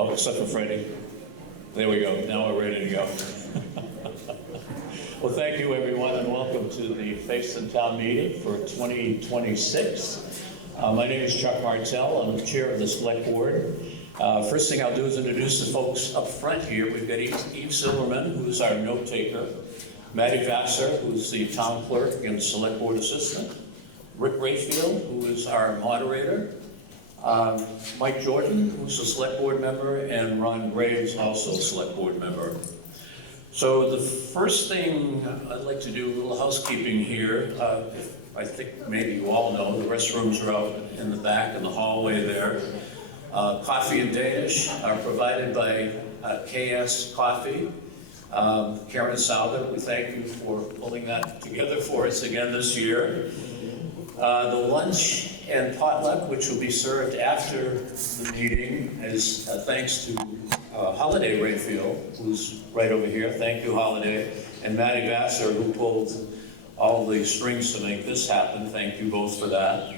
Oh, except for Freddie. There we go. Now we're ready to go. Well, thank you, everyone, and welcome to the Fayston Town Meeting for 2026. My name is Chuck Martell. I'm the chair of the select board. First thing I'll do is introduce the folks up front here. We've got Eve Silverman, who's our note taker, Maddie Vassar, who's the town clerk and select board assistant, Rick Rayfield, who is our moderator, Mike Jordan, who's a select board member, and Ron Graves, also a select board member. So the first thing I'd like to do, a little housekeeping here. I think maybe you all know, the restrooms are out in the back in the hallway there. Coffee and Danish are provided by KS Coffee. Karen Salbert, we thank you for pulling that together for us again this year. The lunch and potluck, which will be served after the meeting, is thanks to Holiday Rayfield, who's right over here. Thank you, Holiday. And Maddie Vassar, who pulled all the strings to make this happen. Thank you both for that.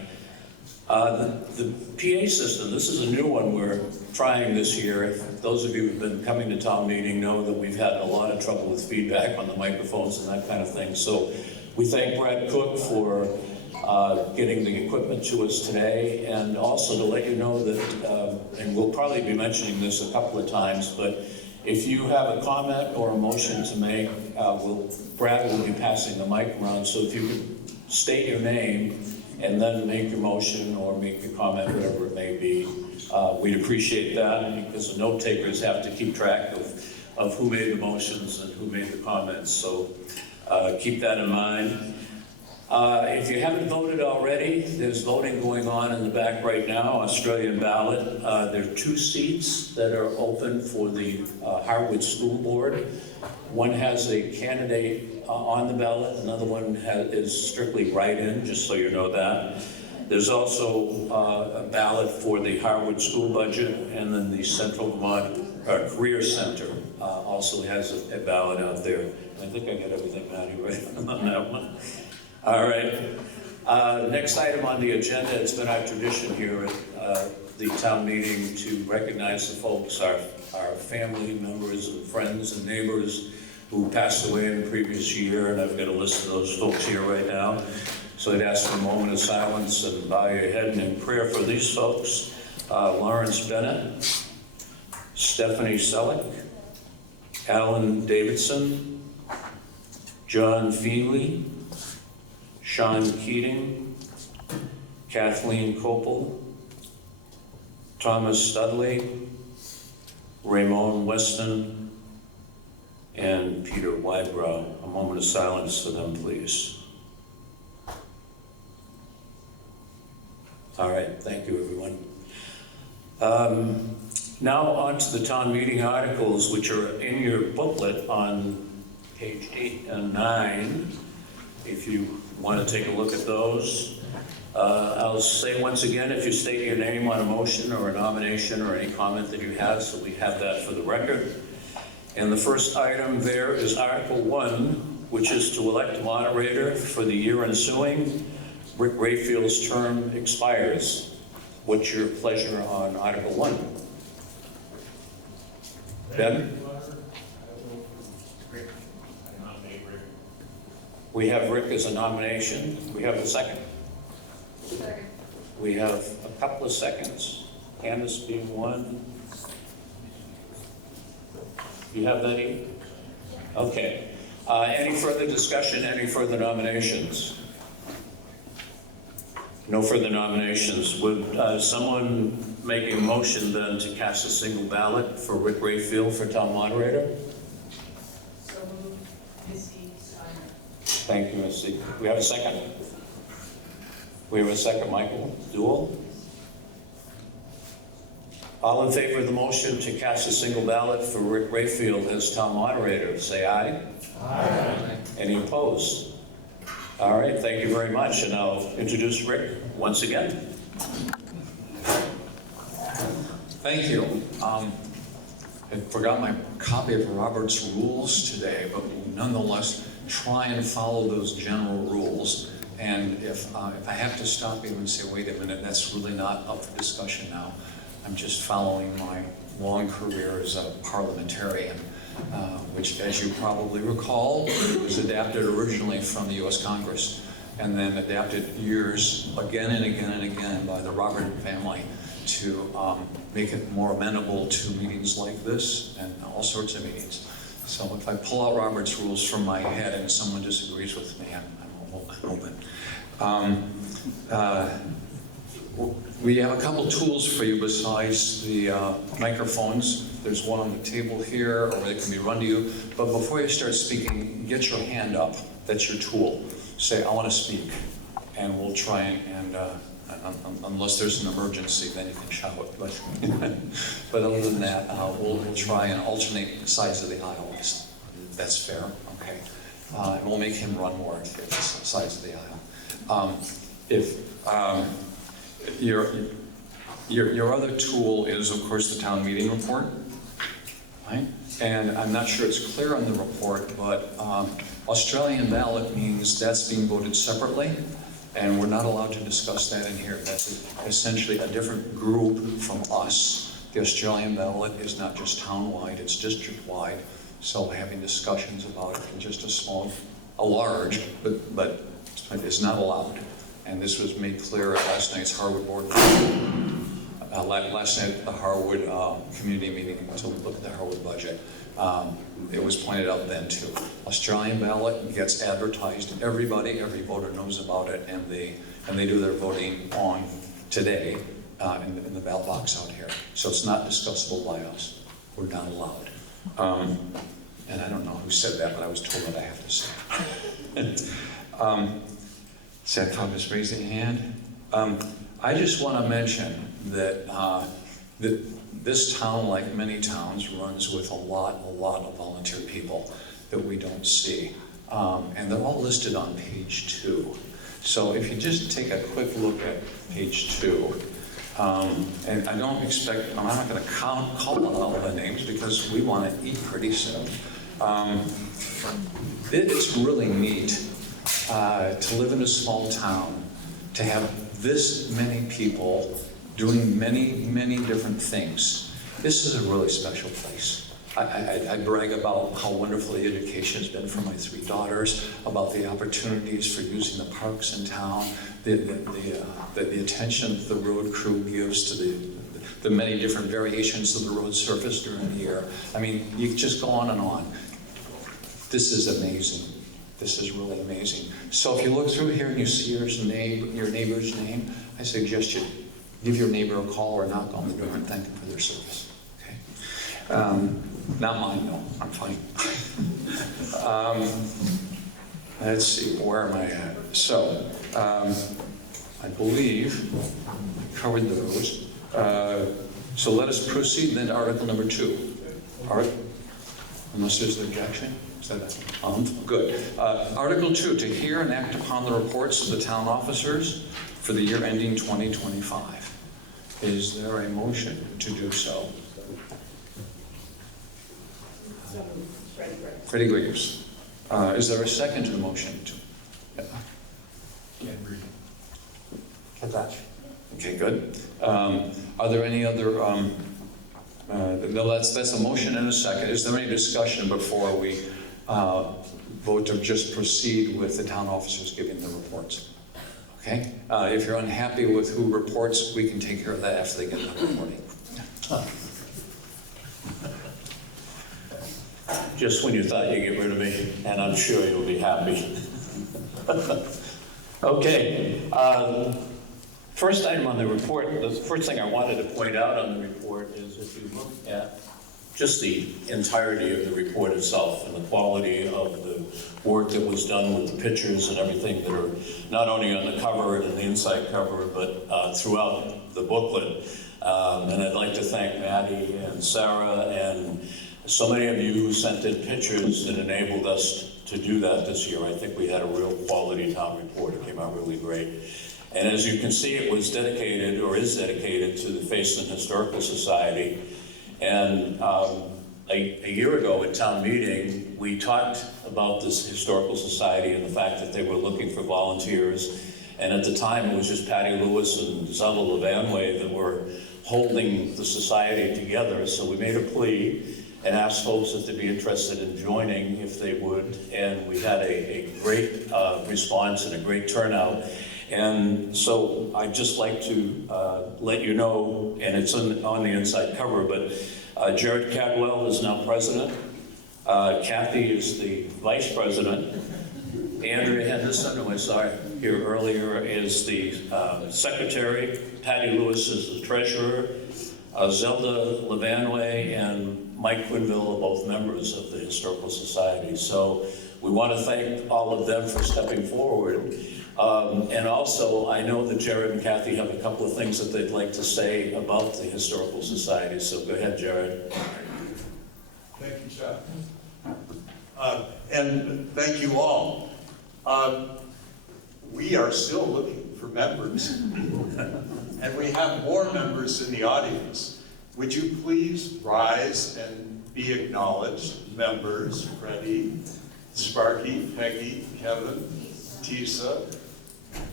The PA system, this is a new one we're trying this year. Those of you who've been coming to town meeting know that we've had a lot of trouble with feedback on the microphones and that kind of thing. So we thank Brad Cook for getting the equipment to us today, and also to let you know that, and we'll probably be mentioning this a couple of times, but if you have a comment or a motion to make, Brad will be passing the mic around, so if you could state your name and then make your motion or make your comment, whatever it may be, we'd appreciate that, because the note takers have to keep track of who made the motions and who made the comments, so keep that in mind. If you haven't voted already, there's voting going on in the back right now, Australian ballot. There are 2 seats that are open for the Harwood School Board. One has a candidate on the ballot, another one is strictly write-in, just so you know that. There's also a ballot for the Harwood School Budget, and then the Central Vermont Career Center also has a ballot out there. I think I got everything, Maddie, right on that one. All right. Next item on the agenda, it's been our tradition here at the town meeting to recognize the folks, our family members and friends and neighbors who passed away in the previous year, and I've got a list of those folks here right now. So I'd ask for a moment of silence and bow your head in prayer for these folks. Lawrence Bennett, Stephanie Selleck, Alan Davidson, John Feenley, Sean Keating, Kathleen Copel, Thomas Studley, Raymond Weston, and Peter Wybrow. A moment of silence for them, please. All right, thank you, everyone. Now on to the town meeting articles, which are in your booklet on page 8 and 9. If you want to take a look at those. I'll say once again, if you state your name on a motion or a nomination or any comment that you have, so we have that for the record. And the first item there is Article 1, which is to elect a moderator for the year ensuing. Rick Rayfield's term expires. What's your pleasure on Article 1? Ben? We have Rick as a nomination. We have a second. Second. We have a couple of seconds. Candace being one. You have that, Eve? Okay. Any further discussion? Any further nominations? No further nominations. Would someone make a motion then to cast a single ballot for Rick Rayfield for town moderator? Thank you, Missy. We have a second. We have a second, Michael. Dual. All in favor of the motion to cast a single ballot for Rick Rayfield as town moderator, say aye. Aye. Any opposed? All right, thank you very much. And I'll introduce Rick once again. Thank you. I forgot my copy of Robert's rules today, but nonetheless, try and follow those general rules. And if I have to stop you and say, wait a minute, that's really not up for discussion now, I'm just following my long career as a parliamentarian, which, as you probably recall, was adapted originally from the U.S. Congress and then adapted years again and again and again by the Robert family to make it more amenable to meetings like this and all sorts of meetings. So if I pull out Robert's rules from my head and someone disagrees with me, I'm open. We have a couple tools for you besides the microphones. There's one on the table here, or it can be run to you. But before you start speaking, get your hand up. That's your tool. Say, I want to speak. And we'll try and unless there's an emergency, then you can shout. But other than that, we'll try and alternate sides of the aisle. That's fair, okay? And we'll make him run more to the sides of the aisle. Your other tool is, of course, the town meeting report, right? And I'm not sure it's clear on the report, but Australian ballot means that's being voted separately, and we're not allowed to discuss that in here. That's essentially a different group from us. The Australian ballot is not just town-wide, it's district-wide, so having discussions about it in just a large, but it's not allowed. And this was made clear at last night's Harwood board meeting. Last night at the Harwood community meeting to look at the Harwood budget. It was pointed out then too. Australian ballot gets advertised. Every voter knows about it, and they do their voting on today in the ballot box out here. So it's not discussable by us. We're not allowed. And I don't know who said that, but I was told that I have to say. Sad Thomas raising hand. I just want to mention that this town, like many towns, runs with a lot of volunteer people that we don't see. And they're all listed on page 2. So if you just take a quick look at page 2, and I don't expect, I'm not going to call out all the names because we want to eat pretty soon. It's really neat to live in a small town, to have this many people doing many different things. This is a really special place. I brag about how wonderful the education has been for my 3 daughters, about the opportunities for using the parks in town, the attention that the road crew gives to the many different variations of the road surface during the year. I mean, you just go on and on. This is amazing. This is really amazing. So if you look through here and you see your neighbor's name, I suggest you give your neighbor a call or knock on the door and thank them for their service. Okay? Not mine, no. I'm fine. Let's see, where am I at? So, I believe I covered those. So let us proceed then to article number 2. Unless there's an objection? Is that good. Article 2, to hear and act upon the reports of the town officers for the year ending 2025. Is there a motion to do so? Freddie Greaves. Is there a second to the motion? Okay, good. Are there any other, no, that's a motion and a second. Is there any discussion before we vote to just proceed with the town officers giving the reports? Okay? If you're unhappy with who reports, we can take care of that after they get done reporting. Just when you thought you'd get rid of me, and I'm sure you'll be happy. Okay. First item on the report, the first thing I wanted to point out on the report is if you look at just the entirety of the report itself and the quality of the work that was done with the pictures and everything that are not only on the cover and the inside cover, but throughout the booklet. And I'd like to thank Maddie and Sarah and so many of you who sent in pictures that enabled us to do that this year. I think we had a real quality town report. It came out really great. And as you can see, it was dedicated, or is dedicated, to the Fayston Historical Society. And a year ago at town meeting, we talked about this historical society and the fact that they were looking for volunteers. And at the time, it was just Patty Lewis and Zella Levanway that were holding the society together. So we made a plea and asked folks if they'd be interested in joining, if they would. And we had a great response and a great turnout. And so I'd just like to let you know, and it's on the inside cover, but Jared Cadwell is now president. Kathy is the vice president. Andrea Henderson, who I saw here earlier, is the secretary. Patty Lewis is the treasurer. Zelda Levanway and Mike Quinville are both members of the Historical Society. So we want to thank all of them for stepping forward. And also, I know that Jared and Kathy have a couple of things that they'd like to say about the Historical Society. So go ahead, Jared. Thank you, Chuck. And thank you all. We are still looking for members. And we have more members in the audience. Would you please rise and be acknowledged? Members, Freddie, Sparky, Peggy, Kevin, Tisa,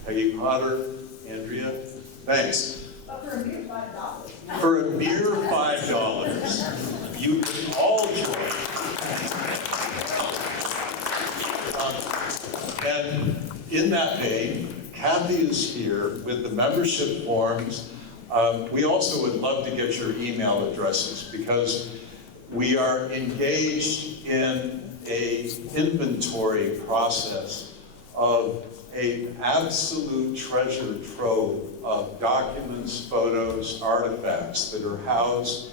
Peggy Potter, Andrea. Thanks. But for a mere $5. For a mere $5, you can all join. And in that vein, Kathy is here with the membership forms. We also would love to get your email addresses because we are engaged in an inventory process of an absolute treasure trove of documents, photos, artifacts that are housed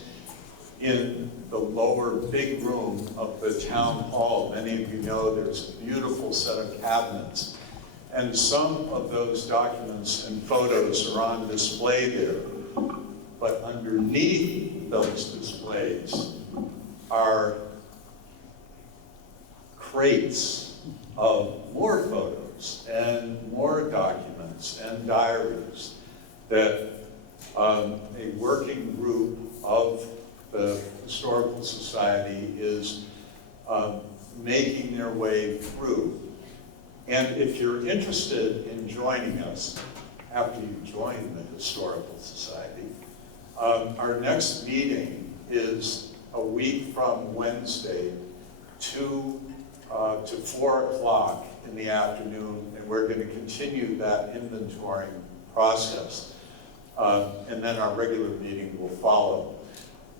in the lower big room of the town hall. Many of you know there's a beautiful set of cabinets. And some of those documents and photos are on display there. But underneath those displays are crates of more photos and more documents and diaries that a working group of the Historical Society is making their way through. And if you're interested in joining us after you join the Historical Society, our next meeting is a week from Wednesday, 2 to 4 o'clock in the afternoon, and we're going to continue that inventorying process. And then our regular meeting will follow.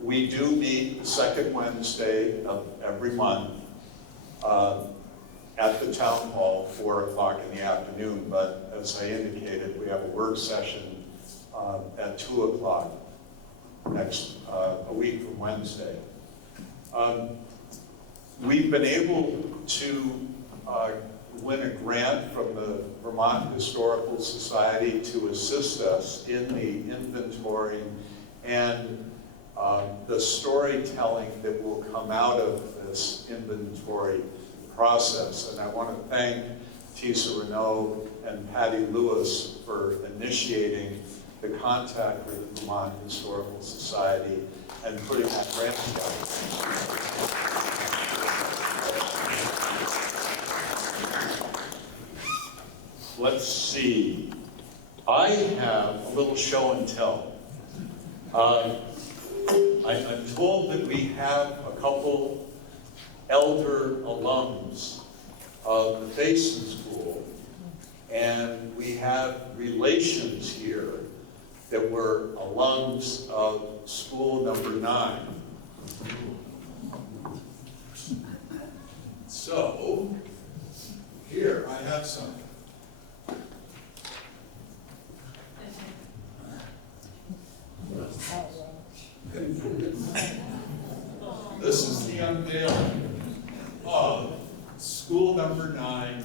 We do meet the second Wednesday of every month at the town hall, 4 o'clock in the afternoon, but as I indicated, we have a work session at 2 o'clock a week from Wednesday. We've been able to win a grant from the Vermont Historical Society to assist us in the inventory and the storytelling that will come out of this inventory process. And I want to thank Tisa Renaud and Patty Lewis for initiating the contact with the Vermont Historical Society and putting that grant together. Let's see. I have a little show and tell. I'm told that we have a couple elder alums of the Fayston School, and we have relations here that were alums of school number 9. So, here I have some. This is the unveiling of school number 9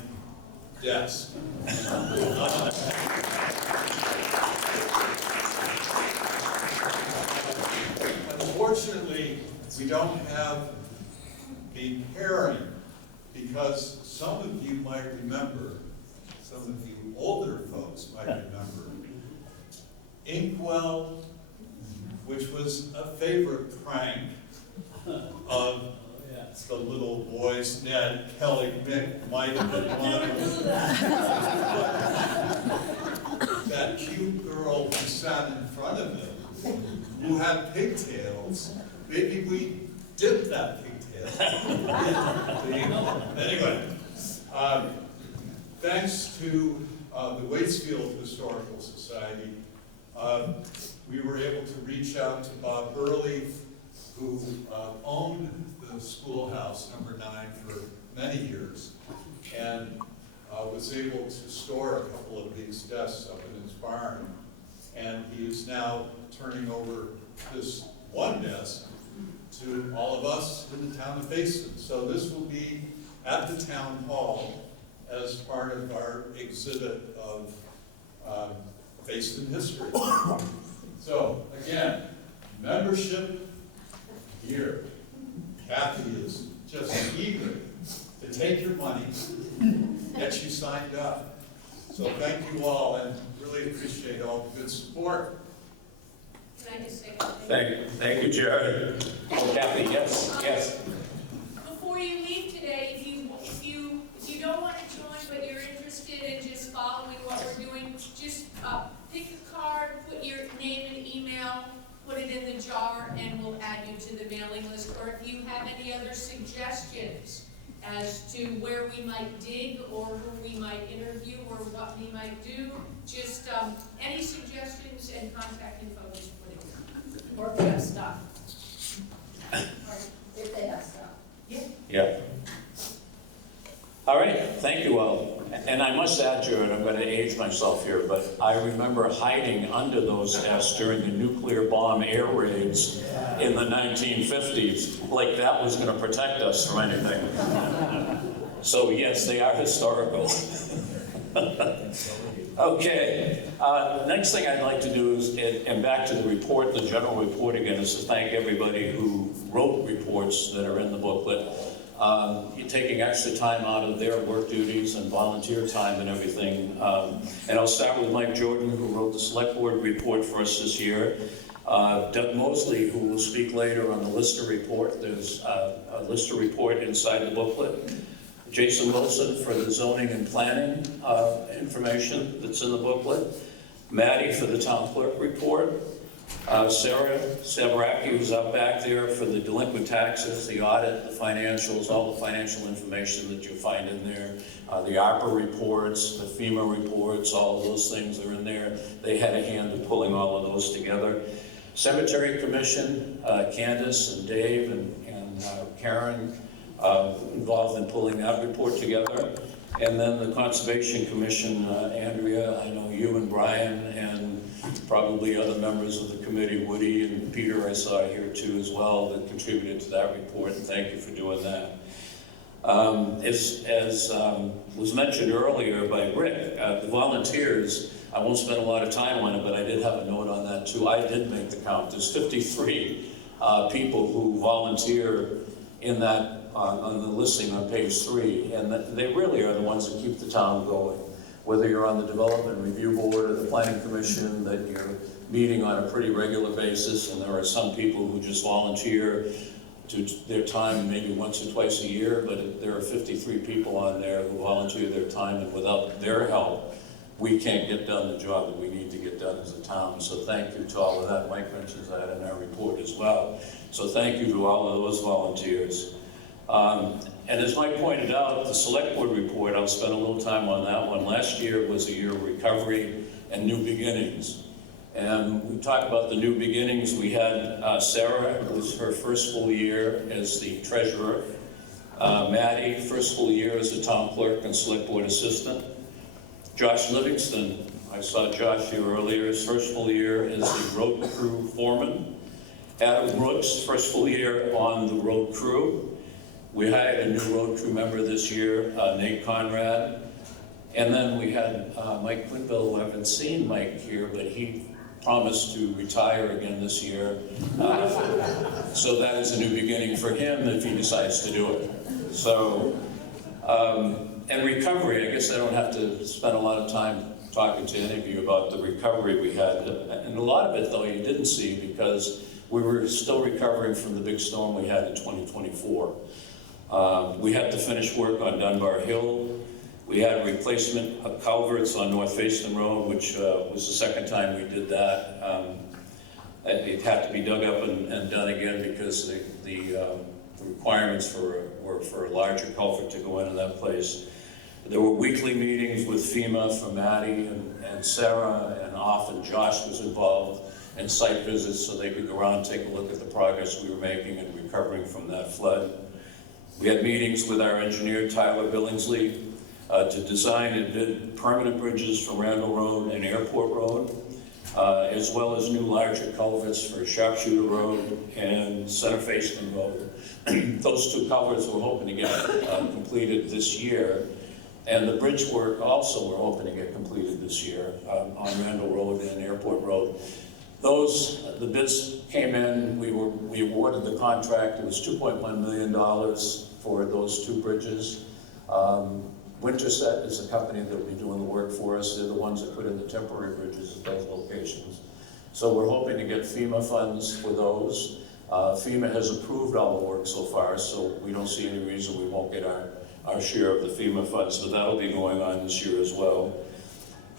desk. Unfortunately, we don't have the pairing because some of you might remember, some of you older folks might remember, Inkwell, which was a favorite prank of the little boys. Ned, Kelly, Mick might have been one of them. That cute girl who sat in front of him who had pigtails, maybe we dip that pigtail. Anyway, thanks to the Waitsfield Historical Society, we were able to reach out to Bob Burley, who owned the schoolhouse number 9 for many years, and was able to store a couple of these desks up in his barn. And he is now turning over this one desk to all of us in the town of Fayston. So this will be at the town hall as part of our exhibit of Fayston history. So again, membership here. Kathy is just eager to take your money, get you signed up. So thank you all, and really appreciate all the good support. Can I just say something? Thank you, Jared. Oh, Kathy, yes. Before you leave today, if you don't want to join, but you're interested in just following what we're doing, just pick a card, put your name and email, put it in the jar, and we'll add you to the mailing list. Or if you have any other suggestions as to where we might dig, or who we might interview, or what we might do, just any suggestions and contact info, just put it in. Or if they have stuff. If they have stuff. Yeah. All right, thank you all. And I must add, Jared, I'm going to age myself here, but I remember hiding under those desks during the nuclear bomb air raids in the 1950s, like that was going to protect us from anything. So yes, they are historical. Okay, next thing I'd like to do is, and back to the report, the general report again, is to thank everybody who wrote reports that are in the booklet. You're taking extra time out of their work duties and volunteer time and everything. And I'll start with Mike Jordan, who wrote the select board report for us this year. Doug Mosley, who will speak later on the Lister report. There's a Lister report inside the booklet. Jason Wilson for the zoning and planning information that's in the booklet. Maddie for the town clerk report. Sarah Savaraki, who's up back there for the delinquent taxes, the audit, the financials, all the financial information that you find in there. The ARPA reports, the FEMA reports, all of those things are in there. They had a hand in pulling all of those together. Cemetery Commission, Candace and Dave and Karen involved in pulling that report together. And then the Conservation Commission, Andrea, I know you and Brian and probably other members of the committee, Woody and Peter I saw here too as well, that contributed to that report, and thank you for doing that. As was mentioned earlier by Rick, the volunteers, I won't spend a lot of time on it, but I did have a note on that too. I did make the count. There's 53 people who volunteer in that on the listing on page 3, and they really are the ones that keep the town going. Whether you're on the Development Review Board or the Planning Commission, that you're meeting on a pretty regular basis, and there are some people who just volunteer to their time maybe once or twice a year, but there are 53 people on there who volunteer their time, and without their help, we can't get done the job that we need to get done as a town. So thank you to all of that. Mike mentions that in our report as well. So thank you to all of those volunteers. And as Mike pointed out, the select board report, I'll spend a little time on that one. Last year was a year of recovery and new beginnings. And we talked about the new beginnings. We had Sarah, it was her first full year as the treasurer. Maddie, first full year as the town clerk and select board assistant. Josh Livingston, I saw Josh here earlier, his first full year as the road crew foreman. Adam Brooks, first full year on the road crew. We hired a new road crew member this year, Nate Conrad. And then we had Mike Quinville, who I haven't seen Mike here, but he promised to retire again this year. So that is a new beginning for him if he decides to do it. So, and recovery, I guess I don't have to spend a lot of time talking to any of you about the recovery we had. And a lot of it, though, you didn't see because we were still recovering from the big storm we had in 2024. We had to finish work on Dunbar Hill. We had replacement of culverts on North Fayston Road, which was the second time we did that. it had to be dug up and done again because the requirements were for a larger culvert to go into that place. There were weekly meetings with FEMA for Maddie and Sarah, and often Josh was involved, and site visits so they could go around and take a look at the progress we were making in recovering from that flood. We had meetings with our engineer, Tyler Billingsley, to design and bid permanent bridges for Randall Road and Airport Road, as well as new larger culverts for Sharpshooter Road and Center Fayston Road. Those two culverts we're hoping to get completed this year. And the bridge work also we're hoping to get completed this year on Randall Road and Airport Road. The bids came in, we awarded the contract. It was $2.1 million for those two bridges. Winterset is the company that will be doing the work for us. They're the ones that put in the temporary bridges at those locations. So we're hoping to get FEMA funds for those. FEMA has approved all the work so far, so we don't see any reason we won't get our share of the FEMA funds, but that'll be going on this year as well.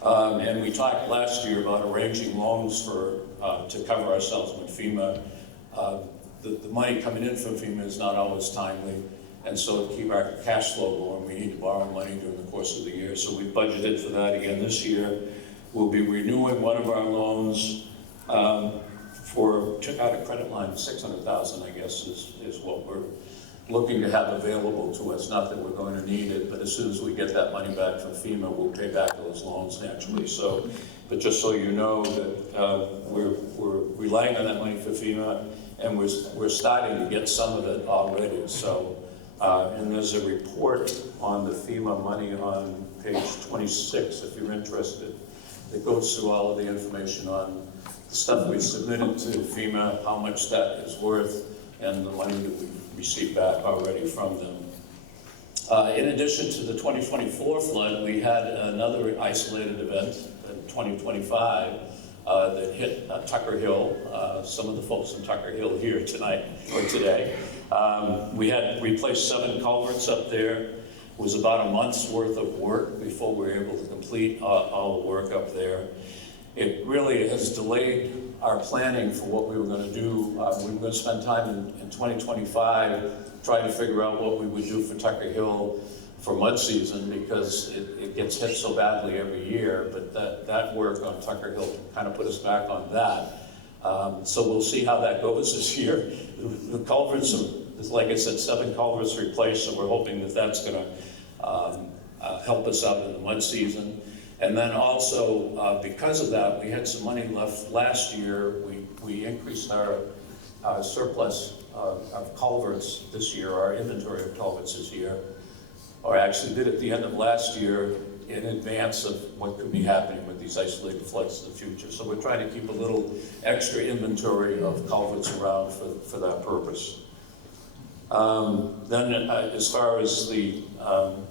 And we talked last year about arranging loans to cover ourselves with FEMA. The money coming in from FEMA is not always timely, and so to keep our cash flow going, we need to borrow money during the course of the year. So we budgeted for that again this year. We'll be renewing one of our loans took out a credit line of $600,000, I guess, is what we're looking to have available to us. Not that we're going to need it, but as soon as we get that money back from FEMA, we'll pay back those loans naturally. So, but just so you know that we're relying on that money for FEMA, and we're starting to get some of it already. So, and there's a report on the FEMA money on page 26, if you're interested, that goes through all of the information on the stuff we've submitted to FEMA, how much that is worth, and the money that we've received back already from them. In addition to the 2024 flood, we had another isolated event in 2025 that hit Tucker Hill. Some of the folks from Tucker Hill here tonight or today. We had replaced 7 culverts up there. It was about a month's worth of work before we were able to complete all the work up there. It really has delayed our planning for what we were going to do. We were going to spend time in 2025 trying to figure out what we would do for Tucker Hill for mud season, because it gets hit so badly every year. But that work on Tucker Hill kind of put us back on that. So we'll see how that goes this year. The culverts are, like I said, 7 culverts replaced, so we're hoping that that's going to help us out in the mud season. And then also, because of that, we had some money left last year. We increased our surplus of culverts this year, our inventory of culverts this year, or actually did at the end of last year in advance of what could be happening with these isolated floods in the future. So we're trying to keep a little extra inventory of culverts around for that purpose. Then as far as the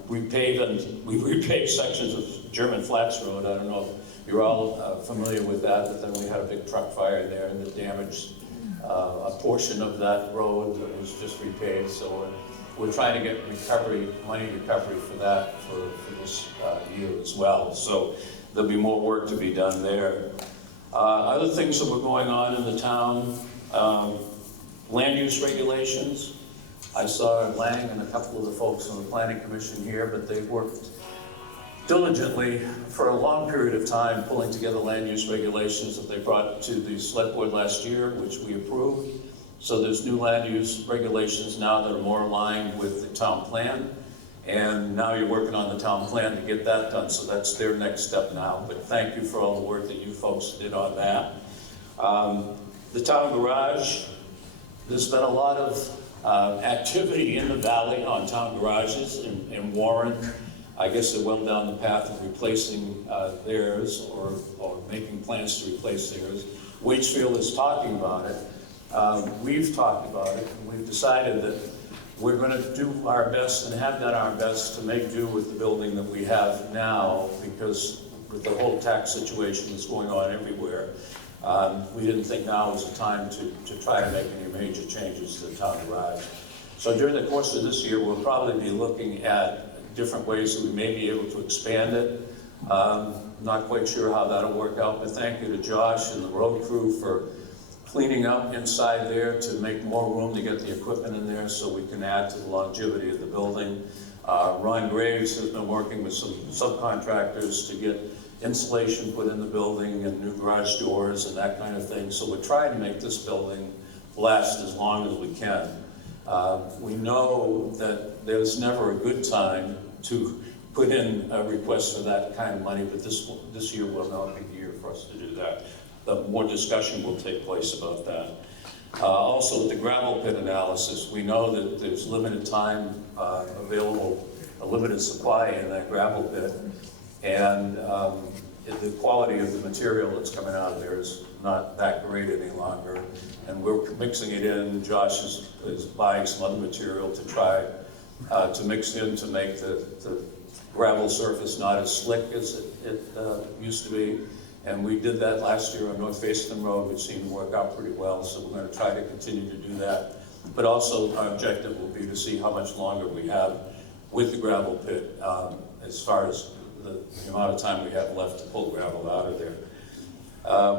we repaved sections of German Flats Road. I don't know if you're all familiar with that, but then we had a big truck fire there and it damaged a portion of that road that was just repaved. So we're trying to get money recovery for that for this year as well. So there'll be more work to be done there. Other things that were going on in the town, land use regulations. I saw Lang and a couple of the folks on the Planning Commission here, but they worked diligently for a long period of time pulling together land use regulations that they brought to the select board last year, which we approved. So there's new land use regulations now that are more aligned with the town plan. And now you're working on the town plan to get that done. So that's their next step now. But thank you for all the work that you folks did on that. The town garage, there's been a lot of activity in the valley on town garages in Warren. I guess they're well down the path of replacing theirs or making plans to replace theirs. Waitsfield is talking about it. We've talked about it, and we've decided that we're going to do our best and have done our best to make do with the building that we have now, because with the whole tax situation that's going on everywhere, we didn't think now was the time to try to make any major changes to the town garage. So during the course of this year, we'll probably be looking at different ways that we may be able to expand it. Not quite sure how that'll work out, but thank you to Josh and the road crew for cleaning up inside there to make more room to get the equipment in there so we can add to the longevity of the building. Ron Graves has been working with some subcontractors to get insulation put in the building and new garage doors and that kind of thing. So we're trying to make this building last as long as we can. We know that there's never a good time to put in a request for that kind of money, but this year will not be the year for us to do that. More discussion will take place about that. Also, the gravel pit analysis, we know that there's limited time available, a limited supply in that gravel pit, and the quality of the material that's coming out of there is not that great any longer, and we're mixing it in. Josh is buying some other material to try to mix in to make the gravel surface not as slick as it used to be. And we did that last year on North Fayston Road, which seemed to work out pretty well, so we're going to try to continue to do that. But also, our objective will be to see how much longer we have with the gravel pit, as far as the amount of time we have left to pull gravel out of there.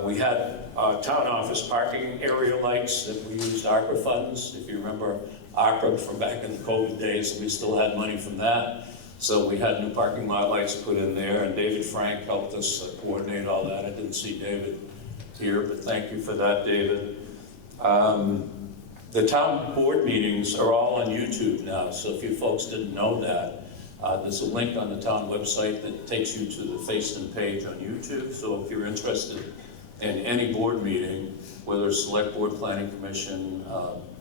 We had town office parking area lights that we used ARPA funds. If you remember ARPA from back in the COVID days, we still had money from that. So we had new parking lot lights put in there, and David Frank helped us coordinate all that. I didn't see David here, but thank you for that, David. The town board meetings are all on YouTube now, so if you folks didn't know that, there's a link on the town website that takes you to the Fayston page on YouTube. So if you're interested in any board meeting, whether it's Select Board, Planning Commission,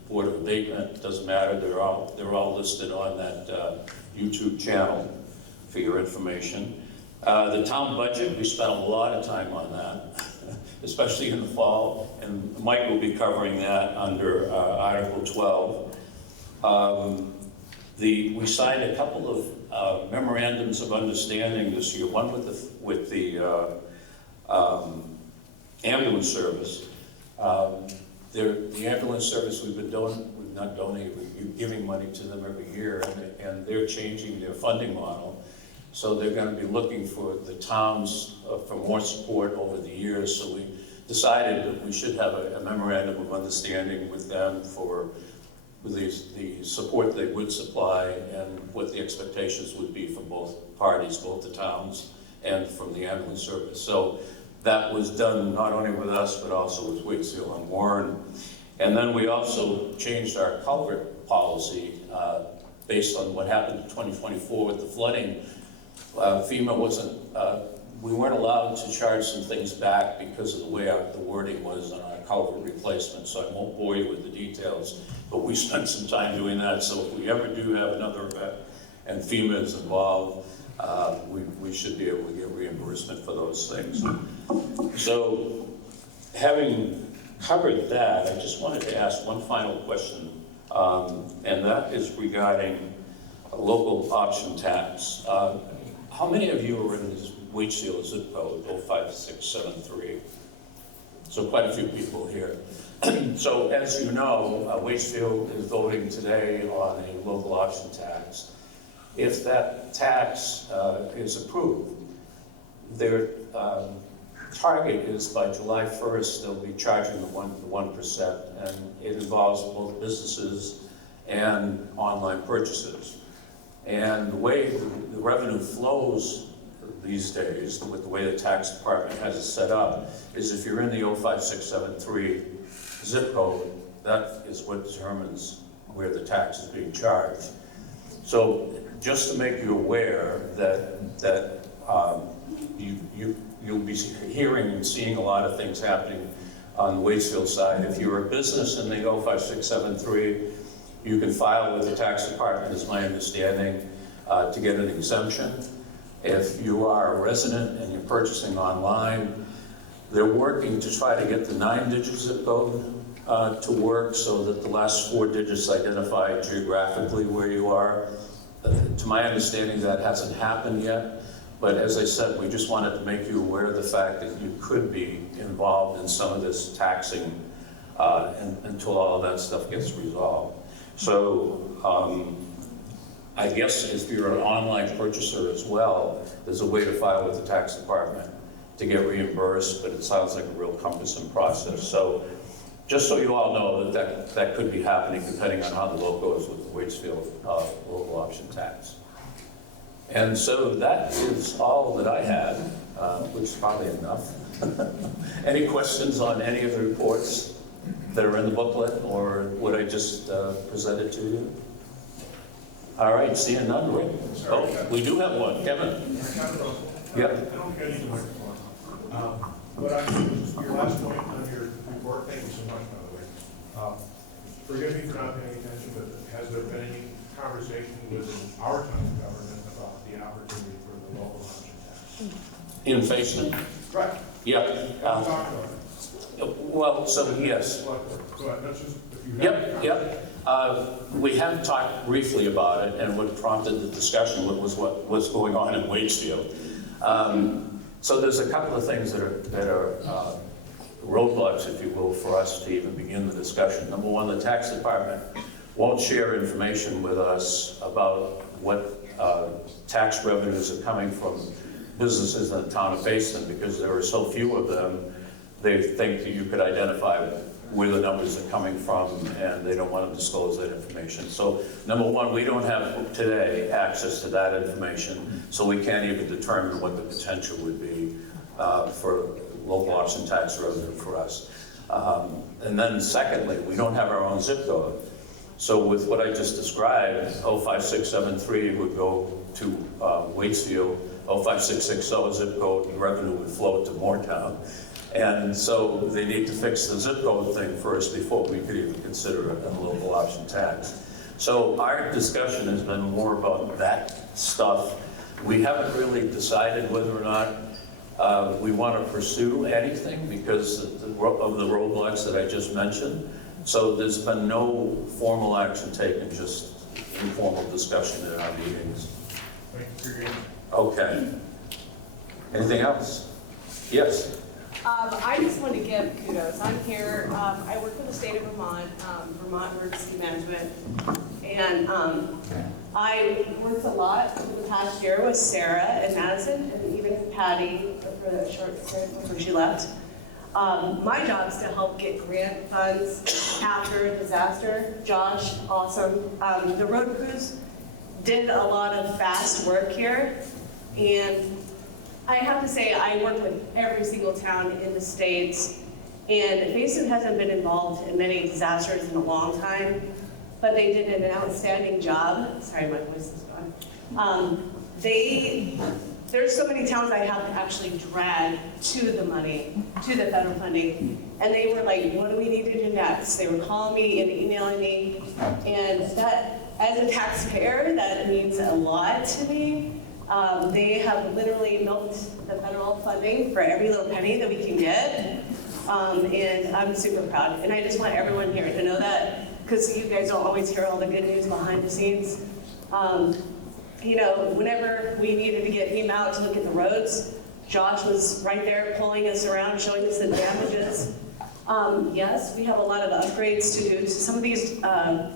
Board of Abatement, doesn't matter, they're all listed on that YouTube channel for your information. The town budget, we spent a lot of time on that, especially in the fall, and Mike will be covering that under Article 12. We signed a couple of memorandums of understanding this year, one with the ambulance service. The ambulance service, we've been not donating, we're giving money to them every year, and they're changing their funding model. So they're going to be looking for the towns for more support over the years. So we decided that we should have a memorandum of understanding with them for the support they would supply and what the expectations would be from both parties, both the towns and from the ambulance service. So that was done not only with us, but also with Waitsfield and Warren. And then we also changed our culvert policy based on what happened in 2024 with the flooding. FEMA we weren't allowed to charge some things back because of the way the wording was on our culvert replacement, so I won't bore you with the details, but we spent some time doing that. So if we ever do have another event and FEMA is involved, we should be able to get reimbursement for those things. So having covered that, I just wanted to ask one final question, and that is regarding a local option tax. How many of you are in this Waitsfield zip code 05673? So quite a few people here. So as you know, Waitsfield is voting today on a local option tax. If that tax is approved, their target is by July 1st, they'll be charging the 1%, and it involves both businesses and online purchases. And the way the revenue flows these days, with the way the tax department has it set up, is if you're in the 05673 zip code, that is what determines where the tax is being charged. So just to make you aware that you'll be hearing and seeing a lot of things happening on the Waitsfield side. If you're a business in the 05673, you can file with the tax department, is my understanding, to get an exemption. If you are a resident and you're purchasing online, they're working to try to get the 9-digit zip code to work so that the last 4 digits identify geographically where you are. To my understanding, that hasn't happened yet. But as I said, we just wanted to make you aware of the fact that you could be involved in some of this taxing until all of that stuff gets resolved. So I guess if you're an online purchaser as well, there's a way to file with the tax department to get reimbursed, but it sounds like a real cumbersome process. So just so you all know that could be happening depending on how the vote goes with the Waitsfield local option tax. And so that is all that I had, which is probably enough. Any questions on any of the reports that are in the booklet, or what I just presented to you? All right, seeing none, Rick. Oh, we do have one, Kevin. Yep. I don't get any microphone. But your last point on your report, thank you so much, by the way. Forgive me for not paying attention, but has there been any conversation with our town government about the opportunity for the local option tax? In Fayston? Right. Yep. Talk about it. Well, so yes. Go ahead, that's just, if you have. Yep. We have talked briefly about it, and what prompted the discussion was what was going on in Waitsfield. So there's a couple of things that are roadblocks, if you will, for us to even begin the discussion. Number one, the tax department won't share information with us about what tax revenues are coming from businesses in the town of Fayston, because there are so few of them. They think that you could identify where the numbers are coming from, and they don't want to disclose that information. So number one, we don't have today access to that information, so we can't even determine what the potential would be for local option tax revenue for us. And then secondly, we don't have our own zip code. So with what I just described, 05673 would go to Waitsfield, 05660 zip code, and revenue would flow to Moortown. And so they need to fix the zip code thing first before we could even consider a local option tax. So our discussion has been more about that stuff. We haven't really decided whether or not we want to pursue anything because of the roadblocks that I just mentioned. So there's been no formal action taken, just informal discussion in our meetings. Thank you for your answer. Okay. Anything else? Yes. I just want to give kudos. I'm here, I work for the state of Vermont, Vermont Emergency Management, and I worked a lot over the past year with Sarah and Madison, and even Patty for that short stint before she left. My job is to help get grant funds after a disaster. Josh, awesome. The road crews did a lot of fast work here, and I have to say, I work with every single town in the state, and Fayston hasn't been involved in many disasters in a long time, but they did an outstanding job. Sorry, my voice is gone. There's so many towns I have to actually drag to the money, to the federal funding, and they were like, what do we need to do next? They were calling me and emailing me, and that, as a taxpayer, that means a lot to me. They have literally milked the federal funding for every little penny that we can get, and I'm super proud. And I just want everyone here to know that, because you guys don't always hear all the good news behind the scenes. You know, whenever we needed to get him out to look at the roads, Josh was right there pulling us around, showing us the damages. Yes, we have a lot of upgrades to do to some of these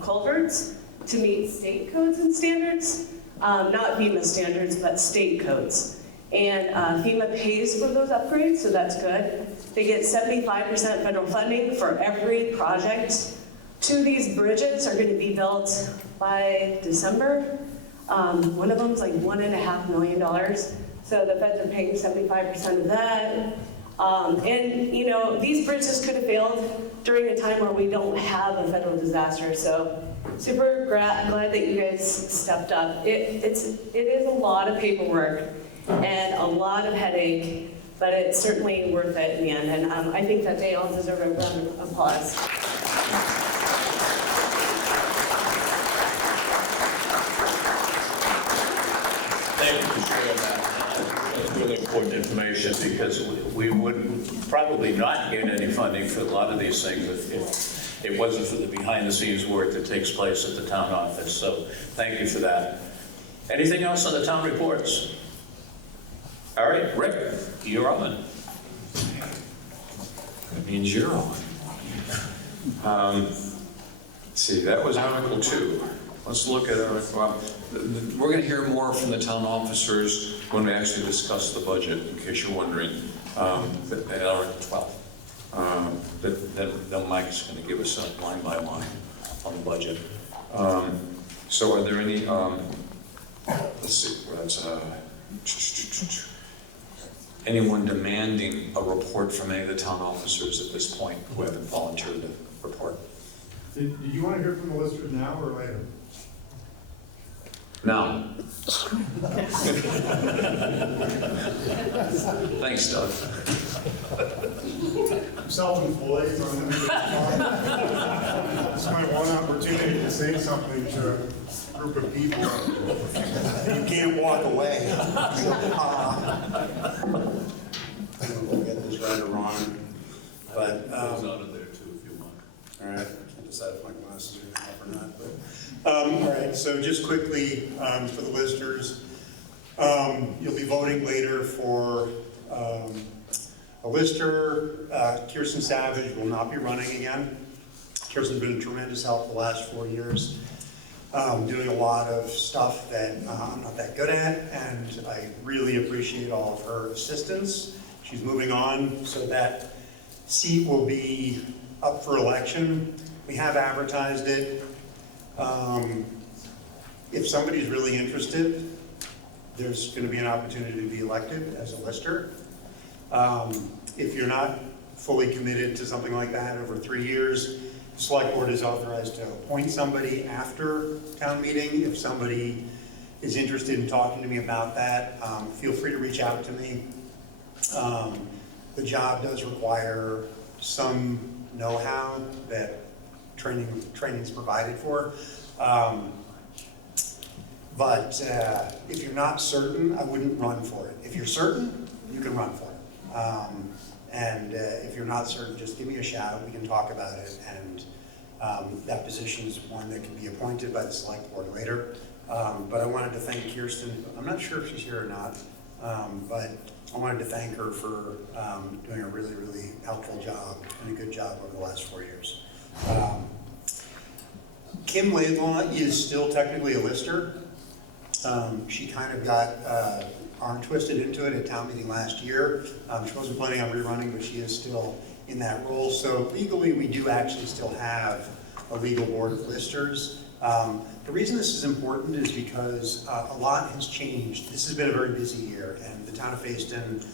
culverts to meet state codes and standards. Not FEMA standards, but state codes. And FEMA pays for those upgrades, so that's good. They get 75% federal funding for every project. 2 of these bridges are going to be built by December. One of them is like $1.5 million. So the feds are paying 75% of that. And you know, these bridges could have failed during a time where we don't have a federal disaster. So super glad that you guys stepped up. It is a lot of paperwork and a lot of headache, but it's certainly worth it in the end. And I think that they all deserve a round of applause. Thank you for sharing that. That's really important information, because we would probably not get any funding for a lot of these things if it wasn't for the behind-the-scenes work that takes place at the town office. So thank you for that. Anything else on the town reports? All right, Rick, you're on. That means you're on. Let's see, that was Article 2. Let's look at Article, we're going to hear more from the town officers when we actually discuss the budget, in case you're wondering, at Article 12. Then Mike's going to give us a line by line on the budget. So are there any, let's see, that's, anyone demanding a report from any of the town officers at this point who haven't volunteered to report? Did you want to hear from the listers now or later? Now. Thanks, Doug. I'm self-employed, so I'm going to It's my one opportunity to say something to a group of people. You can't walk away. I don't know if we'll get this right or wrong, but Goes out of there too, if you want. all right, I can't decide if my glasses are enough or not. But all right, so just quickly for the listers, you'll be voting later for a lister. Kirsten Savage will not be running again. Kirsten's been a tremendous help the last 4 years, doing a lot of stuff that I'm not that good at, and I really appreciate all of her assistance. She's moving on, so that seat will be up for election. We have advertised it. If somebody's really interested, there's going to be an opportunity to be elected as a lister. If you're not fully committed to something like that over 3 years, the select board is authorized to appoint somebody after town meeting. If somebody is interested in talking to me about that, feel free to reach out to me. The job does require some know-how that training's provided for. But if you're not certain, I wouldn't run for it. If you're certain, you can run for it. And if you're not certain, just give me a shout. We can talk about it. And that position is one that can be appointed by the select board later. But I wanted to thank Kirsten. I'm not sure if she's here or not, but I wanted to thank her for doing a really, really helpful job and a good job over the last 4 years. Kim Laidlaw is still technically a lister. She kind of got arm twisted into it at town meeting last year. She wasn't planning on rerunning, but she is still in that role. So legally, we do actually still have a legal board of listers. The reason this is important is because a lot has changed. This has been a very busy year, and the town of Fayston,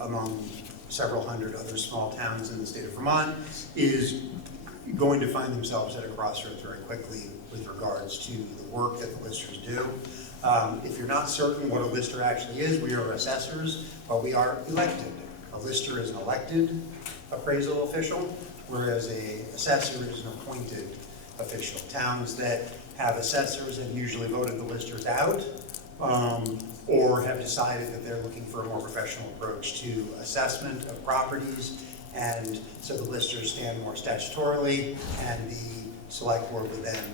among several hundred other small towns in the state of Vermont, is going to find themselves at a crossroads very quickly with regards to the work that the listers do. If you're not certain what a lister actually is, we are assessors, but we are elected. A lister is an elected appraisal official, whereas an assessor is an appointed official. Towns that have assessors have usually voted the listers out, or have decided that they're looking for a more professional approach to assessment of properties, and so the listers stand more statutorily, and the select board would then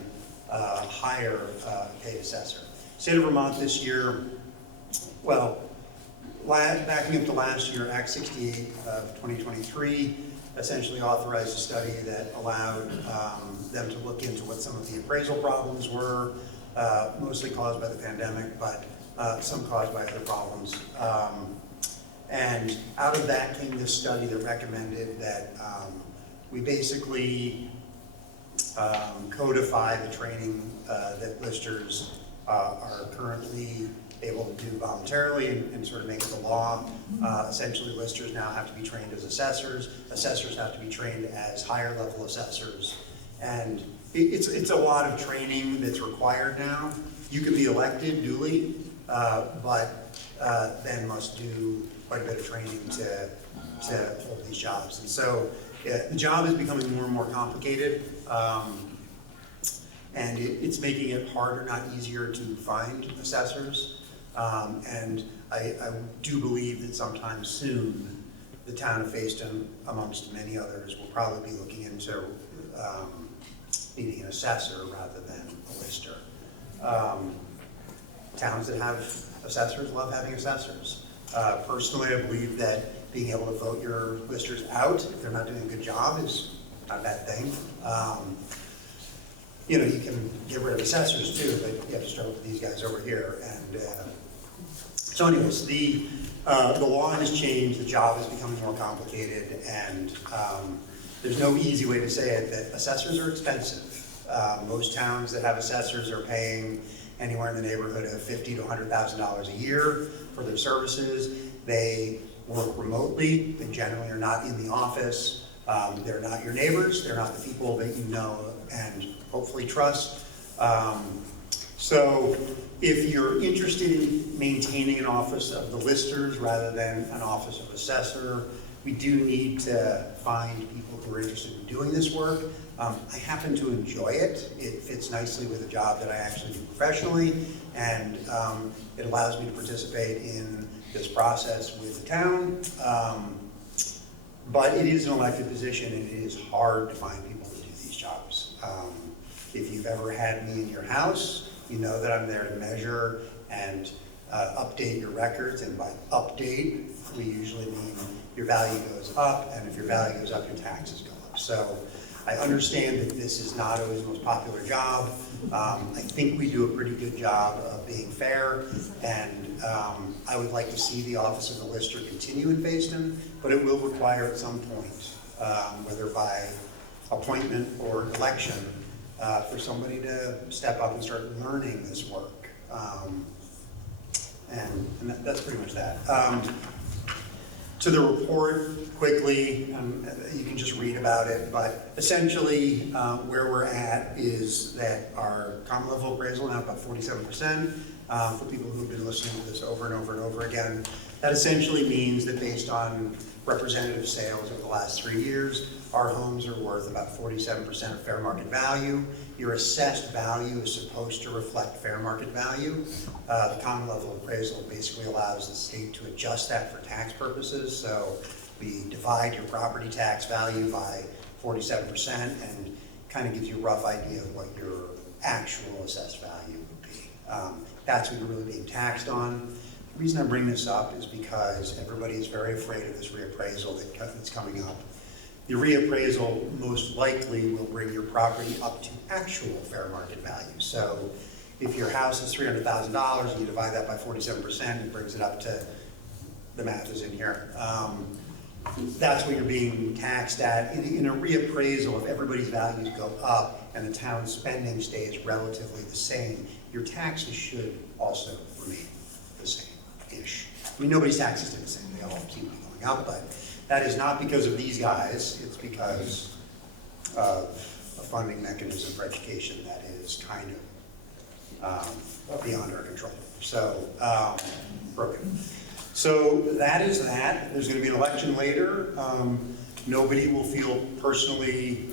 hire a paid assessor. State of Vermont this year, well, backing up to last year, Act 68 of 2023 essentially authorized a study that allowed them to look into what some of the appraisal problems were, mostly caused by the pandemic, but some caused by other problems. And out of that came this study that recommended that we basically codify the training that listers are currently able to do voluntarily and sort of make it the law. Essentially, listers now have to be trained as assessors. Assessors have to be trained as higher level assessors. And it's a lot of training that's required now. You can be elected duly, but then must do quite a bit of training to hold these jobs. And so the job is becoming more and more complicated. And it's making it harder, not easier, to find assessors. And I do believe that sometime soon, the town of Fayston, amongst many others, will probably be looking into needing an assessor rather than a lister. Towns that have assessors love having assessors. Personally, I believe that being able to vote your listers out if they're not doing a good job is not a bad thing. You know, you can get rid of assessors too, but you have to start with these guys over here. And so anyways, the The law has changed, the job is becoming more complicated, and there's no easy way to say it, that assessors are expensive. Most towns that have assessors are paying anywhere in the neighborhood of $50,000 to $100,000 a year for their services. They work remotely, they generally are not in the office. They're not your neighbors, they're not the people that you know and hopefully trust. So if you're interested in maintaining an office of the listers rather than an office of assessor, we do need to find people who are interested in doing this work. I happen to enjoy it. It fits nicely with a job that I actually do professionally, and it allows me to participate in this process with the town. But it is an elected position, and it is hard to find people to do these jobs. If you've ever had me in your house, you know that I'm there to measure and update your records, and by update, we usually mean your value goes up, and if your value goes up, your taxes go up. So I understand that this is not always the most popular job. I think we do a pretty good job of being fair, and I would like to see the office of the lister continue in Fayston, but it will require at some point, whether by appointment or election, for somebody to step up and start learning this work. And that's pretty much that. To the report, quickly, you can just read about it, but essentially where we're at is that our common level appraisal now about 47%. For people who've been listening to this over and over and over again, that essentially means that based on representative sales over the last 3 years, our homes are worth about 47% of fair market value. Your assessed value is supposed to reflect fair market value. The common level appraisal basically allows the state to adjust that for tax purposes. So we divide your property tax value by 47% and kind of gives you a rough idea of what your actual assessed value would be. That's what you're really being taxed on. The reason I bring this up is because everybody is very afraid of this reappraisal that's coming up. The reappraisal most likely will bring your property up to actual fair market value. So if your house is $300,000 and you divide that by 47%, it brings it up to, the math is in here. That's what you're being taxed at. In a reappraisal, if everybody's values go up and the town's spending stays relatively the same, your taxes should also remain the same-ish. I mean, nobody's taxes stay the same, they all keep going up, but that is not because of these guys, it's because of a funding mechanism for education that is kind of beyond our control. So, broken. So that is that. There's going to be an election later. Nobody will feel personally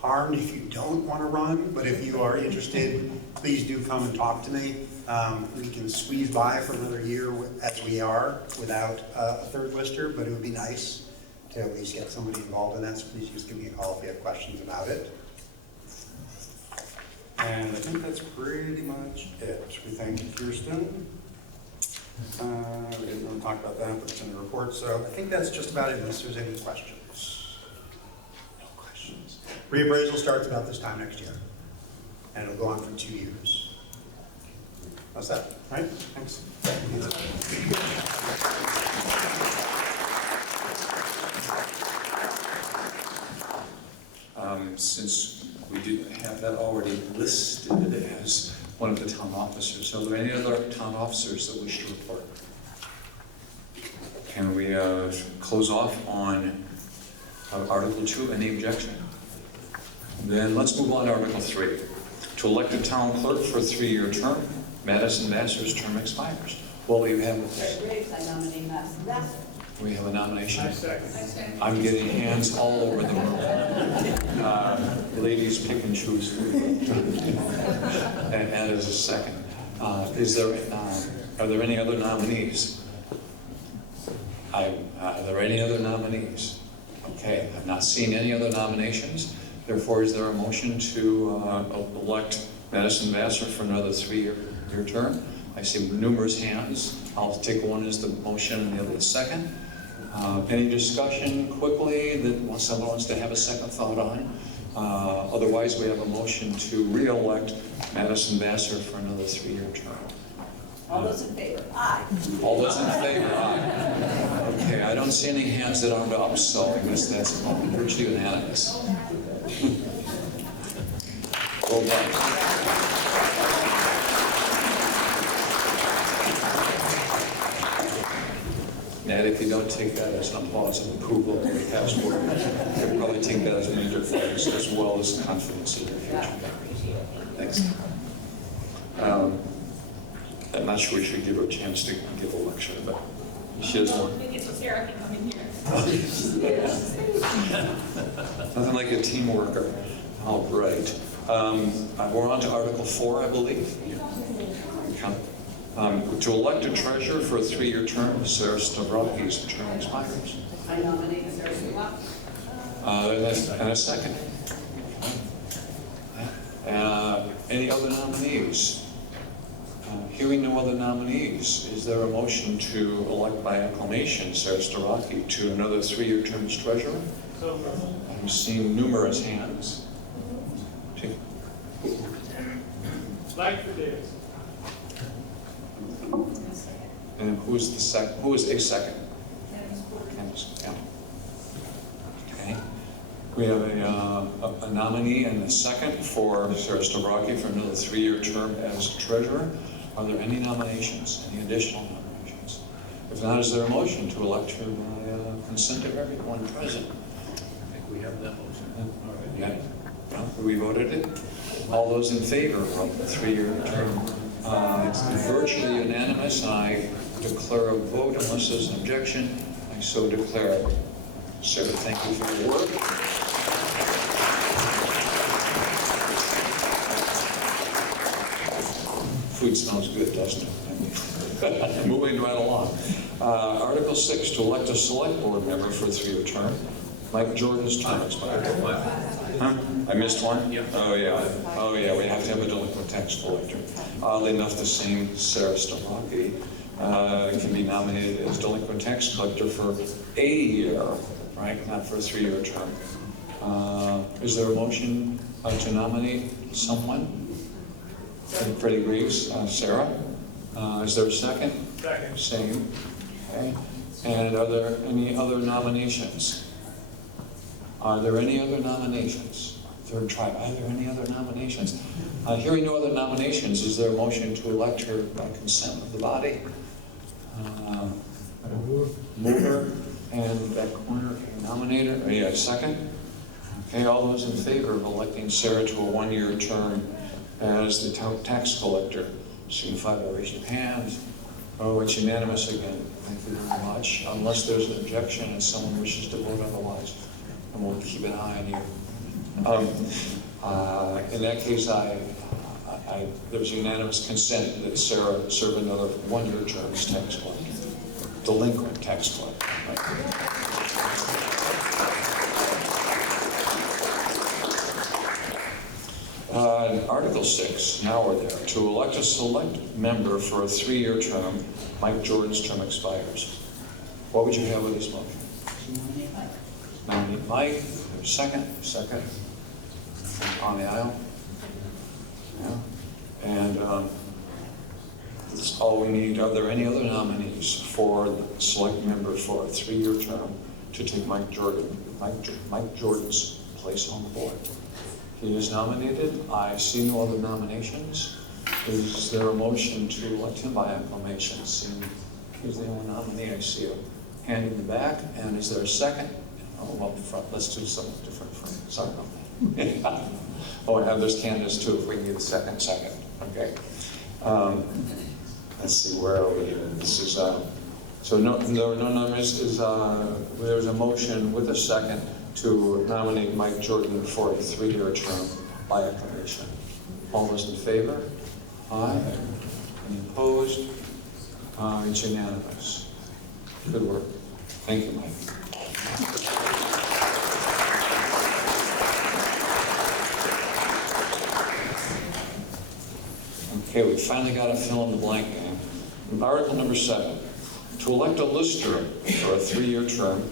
harmed if you don't want to run, but if you are interested, please do come and talk to me. We can squeeze by for another year as we are without a third lister, but it would be nice to at least get somebody involved in that, so please just give me a call if you have questions about it. And I think that's pretty much it. We thank Fayston. We didn't really talk about that, but it's in the report, so I think that's just about it unless there's any questions. No questions. Reappraisal starts about this time next year, and it'll go on for 2 years. How's that? All right? Thanks. Since we didn't have that already listed as one of the town officers, are there any other town officers that wish to report? Can we close off on Article 2? Any objection? Then let's move on to Article 3. To elect a town clerk for a 3-year term. Madison Vassar's term expires. What will you have with this? I nominate Madison Vassar. We have a nomination. I second. I'm getting hands all over the room. Ladies pick and choose. And that is a second. Are there any other nominees? Are there any other nominees? Okay, I've not seen any other nominations. Therefore, is there a motion to elect Madison Vassar for another 3-year term? I see numerous hands. I'll take one as the motion and the other the second. Any discussion quickly that someone wants to have a second thought on? Otherwise, we have a motion to re-elect Madison Vassar for another 3-year term. All those in favor? Aye. All those in favor, aye. Okay, I don't see any hands that aren't up, so I guess that's virtually unanimous. Well done. Ned, if you don't take that as an applause and approval of your past work, you'll probably take that as major thanks as well as confidence in your future. Thanks. I'm not sure we should give her a chance to give a lecture, but she doesn't want. I think it's Sarah can come in here. Nothing like a team worker. All right. We're on to Article 4, I believe. Okay. To elect a treasurer for a 3-year term, Sarah Stavrakis' term expires. I nominate Sarah Stavrakis. And a second. Any other nominees? Hearing no other nominees, is there a motion to elect by acclamation Sarah Stavrakis to another 3-year term as treasurer? I'm seeing numerous hands. Like for this. And who is the second? Who is a second? Candace, yeah. Okay. We have a nominee and a second for Sarah Stavrakis for another 3-year term as treasurer. Are there any nominations? Any additional nominations? If not, is there a motion to elect her by consent of everyone present? I think we have that motion. Yeah. Well, we voted it. All those in favor of the 3-year term? It's virtually unanimous, and I declare a vote unless there's an objection. I so declare. Sarah, thank you for your work. Food smells good, doesn't it? Moving right along. Article 6, to elect a select board member for a 3-year term. Mike Jordan's term expired. Huh? I missed one? Yep. Oh, yeah, we have to have a delinquent tax collector. Oddly enough, the same Sarah Stavrakis can be nominated as delinquent tax collector for a year, right? Not for a 3-year term. Is there a motion to nominate someone? Freddie Reeves, Sarah. Is there a second? Second. Same. Okay. And are there any other nominations? Are there any other nominations? Third try. Are there any other nominations? Hearing no other nominations, is there a motion to elect her by consent of the body? Mover and that corner nominator. Yeah, second. Okay, all those in favor of electing Sarah to a 1-year term as the tax collector, signify by raising your hands. Oh, it's unanimous again. Thank you very much. Unless there's an objection and someone wishes to vote otherwise, and we'll keep an eye on you. In that case, there's unanimous consent that Sarah serve another 1-year term as tax collector, delinquent tax collector. Right? Article 6, now we're there. To elect a select member for a 3-year term, Mike Jordan's term expires. What would you have with this motion? Nominate Mike. Second. On the aisle. Yeah. And that's all we need. Are there any other nominees for the select member for a 3-year term to take Mike Jordan's place on the board? He is nominated. I see no other nominations. Is there a motion to elect him by acclamation? He's the only nominee. I see a hand in the back. And is there a second? Oh, up front. Let's do something different from sorry. Oh, and there's Candace too, if we need a second. Okay. Let's see, where are we? This is so no numbers. There's a motion with a second to nominate Mike Jordan for a 3-year term by acclamation. All those in favor? Aye. Any opposed? It's unanimous. Good work. Thank you, Mike. Okay, we finally got a fill in the blank game. Article number 7, to elect a lister for a 3-year term.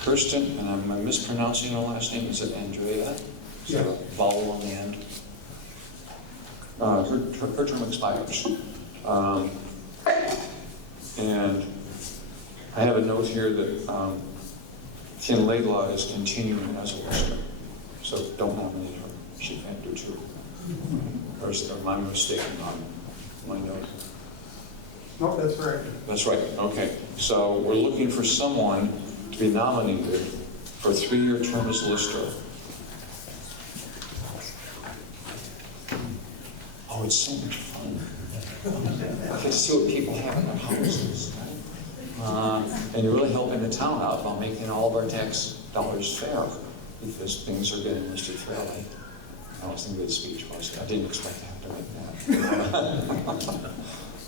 Kirsten, and I'm mispronouncing her last name, is it Andrea? Is there a vowel on the end? Her term expires. I have a note here that Kim Laidlaw is continuing as a lister, so don't nominate her. She can't do two. Or am I mistaken on my note? No, that's correct. That's right, okay. So we're looking for someone to be nominated for a 3-year term as lister. Oh, it's so much fun. I get to see what people have in their houses. And you're really helping the town out by making all of our tax dollars fair, because things are getting listed fairly. That was a good speech, wasn't it? I didn't expect to have to make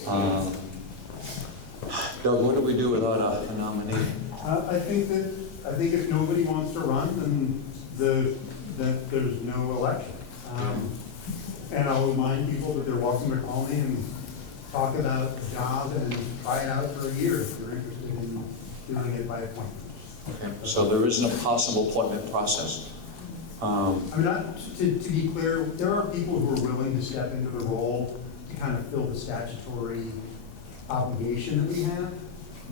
that. Doug, what do we do without a nominee? I think if nobody wants to run, then there's no election. And I'll remind people that they're welcome to call me and talk about the job and try it out for a year if you're interested in doing it by appointment. Okay, so there isn't a possible appointment process. I mean, to be clear, there are people who are willing to step into the role to kind of fill the statutory obligation that we have,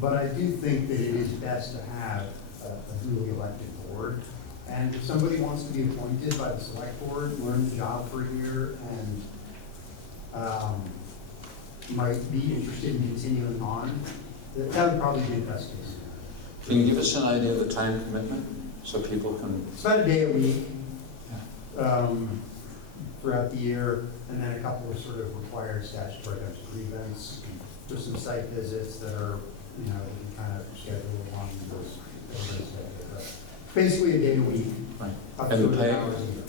but I do think that it is best to have a duly elected board. And if somebody wants to be appointed by the select board, learn the job for a year, and might be interested in continuing on, that would probably be the best case. Can you give us an idea of the time commitment so people can? It's about a day a week throughout the year, and then a couple of sort of required statutory types of events. There's some site visits that are, you know, you can kind of schedule along those days. But basically a day a week. Right. Up And to the 200 pay? hours a year.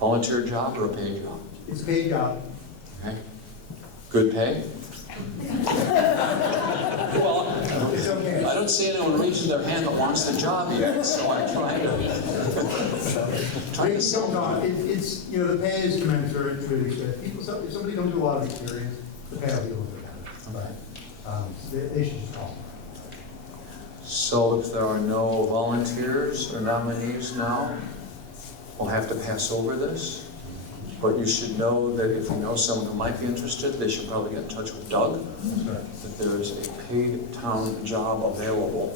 Volunteer job or a paid job? It's a paid job. Okay. Good pay? Well, It's okay. I don't see anyone raising their hand that wants the job yet, so I try to. It's so not, it's, you know, the pay is commensurate to the extent. People, if somebody comes with a lot of experience, the pay will be a little bit better. But they should just call. So if there are no volunteers or nominees now, we'll have to pass over this. But you should know that if you know someone who might be interested, they should probably get in touch with Doug. That there is a paid town job available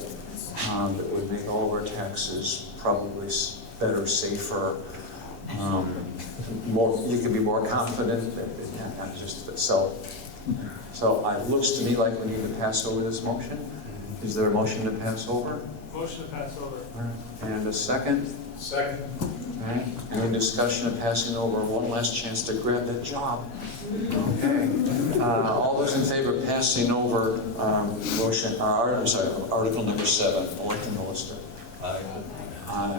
that would make all of our taxes probably better, safer. You can be more confident. So it looks to me like we need to pass over this motion. Is there a motion to pass over? Motion to pass over. And a second? Second. Okay. Any discussion of passing over? One last chance to grab that job. Okay. All those in favor of passing over Article number 7, electing the lister?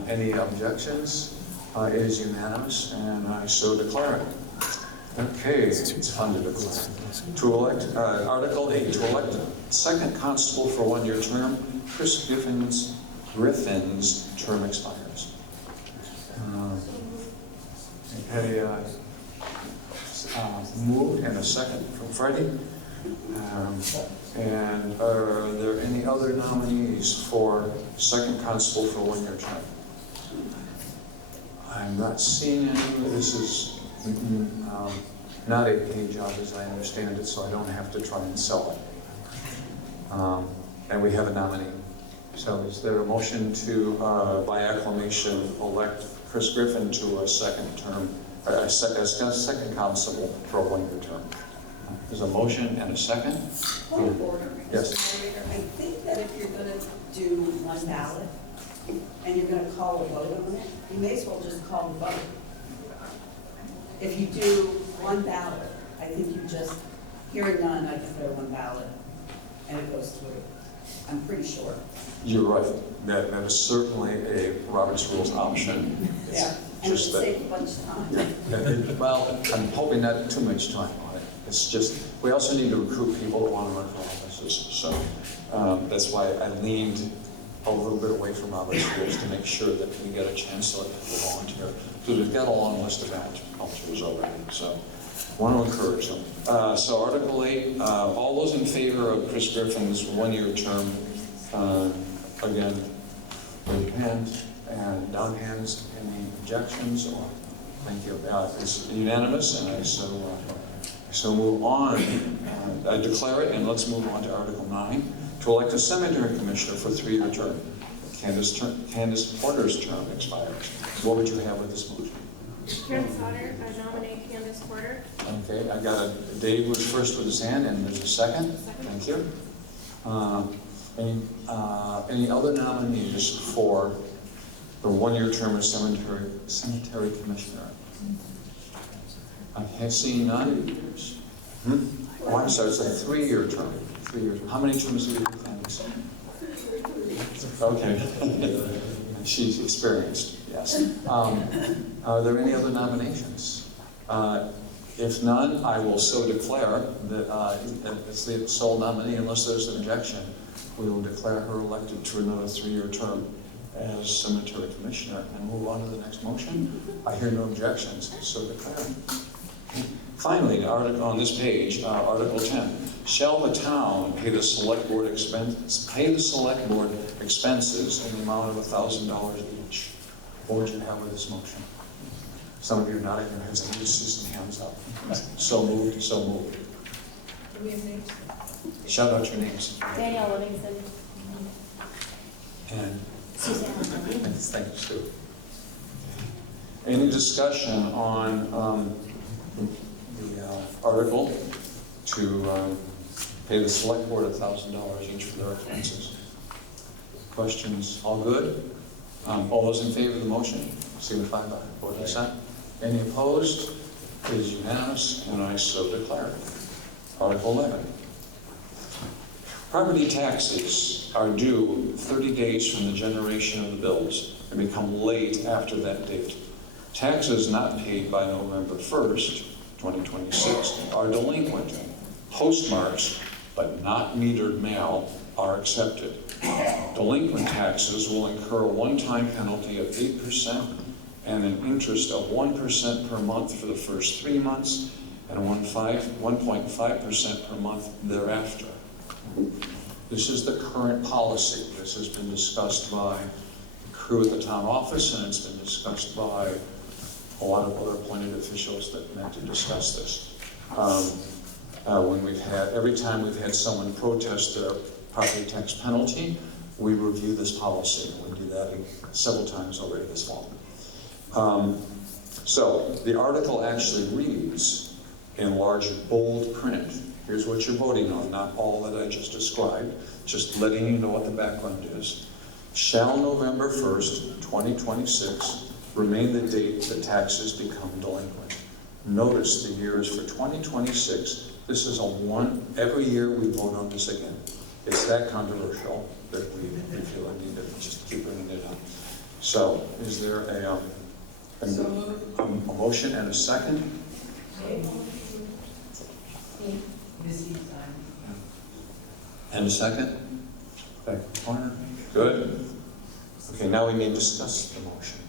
Any objections? It is unanimous, and I so declare it. Okay, it's fun to declare. To elect, Article 8, to elect second constable for 1-year term. Chris Griffin's term expires. Okay, moved and a second from Freddie. And are there any other nominees for second constable for 1-year term? I'm not seeing any. This is not a paid job as I understand it, so I don't have to try and sell it. And we have a nominee. So is there a motion to, by acclamation, elect Chris Griffin to a second term, as second constable for a 1-year term? There's a motion and a second. Point of order, Yes. Mr. Moderator. I think that if you're going to do one ballot and you're going to call a vote on it, you may as well just call the vote. If you do one ballot, I think you just, hearing none, I declare one ballot and it goes through. I'm pretty sure. You're right. That is certainly a Robert's Rules option. It's Yeah, and just it'll that- save a bunch of time. Well, I'm hoping not too much time on it. It's just, we also need to recruit people that want to run for offices. So that's why I leaned a little bit away from Robert's Rules to make sure that we get a chance to let people volunteer. Because we've got a long list of volunteers already. So I want to encourage them. So Article 8, all those in favor of Chris Griffin's 1-year term, again, raise hands and down hands. Any objections? Or thank you. It's unanimous, and I so move on. I declare it, and let's move on to Article 9, to elect a cemetery commissioner for a 3-year term. Candace Porter's term expires. What would you have with this motion? Chairman Sauter, I nominate Candace Porter. Okay, I got Dave was first with his hand, and there's a second. Second. Thank you. Any other nominees for the 1-year term as cemetery commissioner? I have seen none. Oh, I'm sorry, it's a 3-year term. 3 years. How many terms do you have, Candace? Okay. She's experienced, yes. Are there any other nominations? If none, I will so declare that it's the sole nominee, unless there's an objection. We will declare her elected to another 3-year term as cemetery commissioner and move on to the next motion. I hear no objections, so declare. Finally, on this page, Article 10. Shall the town pay the select board expenses in the amount of $1,000 each? What would you have with this motion? Some of you are nodding your heads. I need to see some hands up. So moved, so moved. Do we have names? Shout out your names. Danielle Livingston. And Suzanne. thank you, Sue. Any discussion on the article to pay the select board $1,000 each for their expenses? Questions? All good? All those in favor of the motion, signify by voting aye. Any opposed? It is unanimous, and I so declare. Article 11. Property taxes are due 30 days from the generation of the bills and become late after that date. Taxes not paid by November 1st, 2026 are delinquent. Postmarks, but not metered mail, are accepted. Delinquent taxes will incur a one-time penalty of 8% and an interest of 1% per month for the first 3 months and 1.5% per month thereafter. This is the current policy. This has been discussed by the crew at the town office, and it's been discussed by a lot of other appointed officials that meant to discuss this. Every time we've had someone protest their property tax penalty, we review this policy. We do that several times already this fall. So the article actually reads in large bold print. Here's what you're voting on, not all that I just described, just letting you know what the background is. Shall November 1st, 2026 remain the date that taxes become delinquent. Notice the year is for 2026. This is every year we vote on this again. It's that controversial that we feel I need to just keep bringing it up. So, is there a motion and a second? And a second? Back corner. Good. Okay, now we may discuss the motion.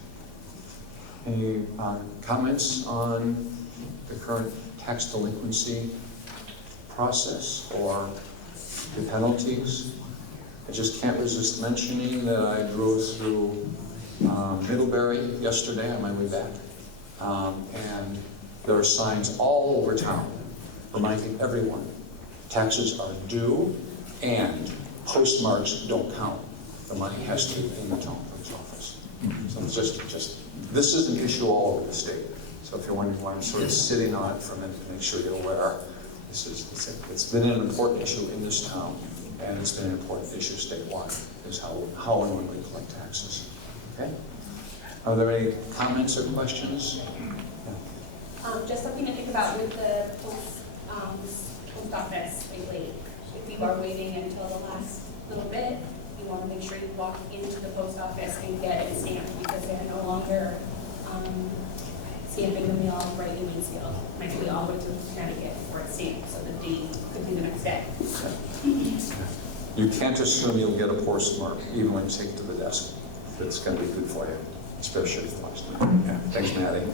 Any comments on the current tax delinquency process or the penalties? I just can't resist mentioning that I drove through Middlebury yesterday on my way back, and there are signs all over town reminding everyone taxes are due and postmarks don't count. The money has to be in the town clerk's office. So it's just this is an issue all over the state. So if you're wondering why I'm sort of sitting on it for a minute to make sure you're aware, it's been an important issue in this town, and it's been an important issue statewide, is how and when we collect taxes. Okay? Are there any comments or questions? Just something to think about with the post office lately. If you are waiting until the last little bit, you want to make sure you walk into the post office and get it stamped, because they're no longer stamping the mail right in Mansfield. Like, we all went to Connecticut for it stamped, so the date could be the next day. You can't assume you'll get a postmark even when you take it to the desk. It's going to be good for you, especially for last time. Yeah, thanks, Maddie.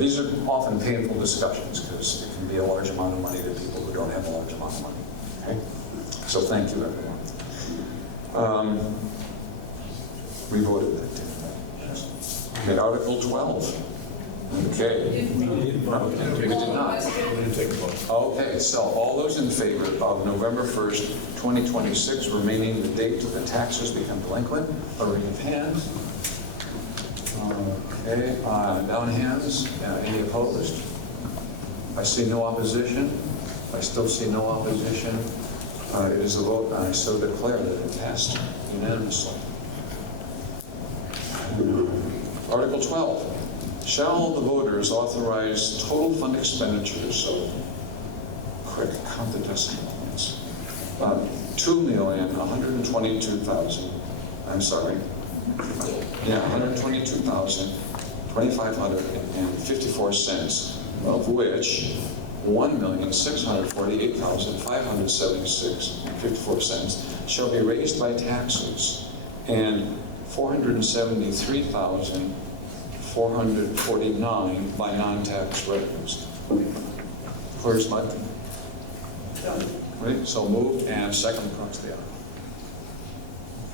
These are often painful discussions because it can be a large amount of money to people who don't have a large amount of money. Okay? So thank you, everyone. We voted that too. Okay, Article 12. Okay. No, we did not. We didn't take a vote. Okay, so all those in favor of November 1st, 2026, remaining the date to the taxes become delinquent, a raise of hands. Okay, down hands. Any opposed? I see no opposition. I still see no opposition. It is a vote, I so declare that it passed unanimously. Article 12. Shall the voters authorize total fund expenditures, so quick, count the decimal points. 2,122,000, I'm sorry. Yeah, 122,254 cents, of which 1,648,576.54 cents shall be raised by taxes, and 473,449 by non-tax revenues. Where's Mike? Right, so moved and second across the aisle.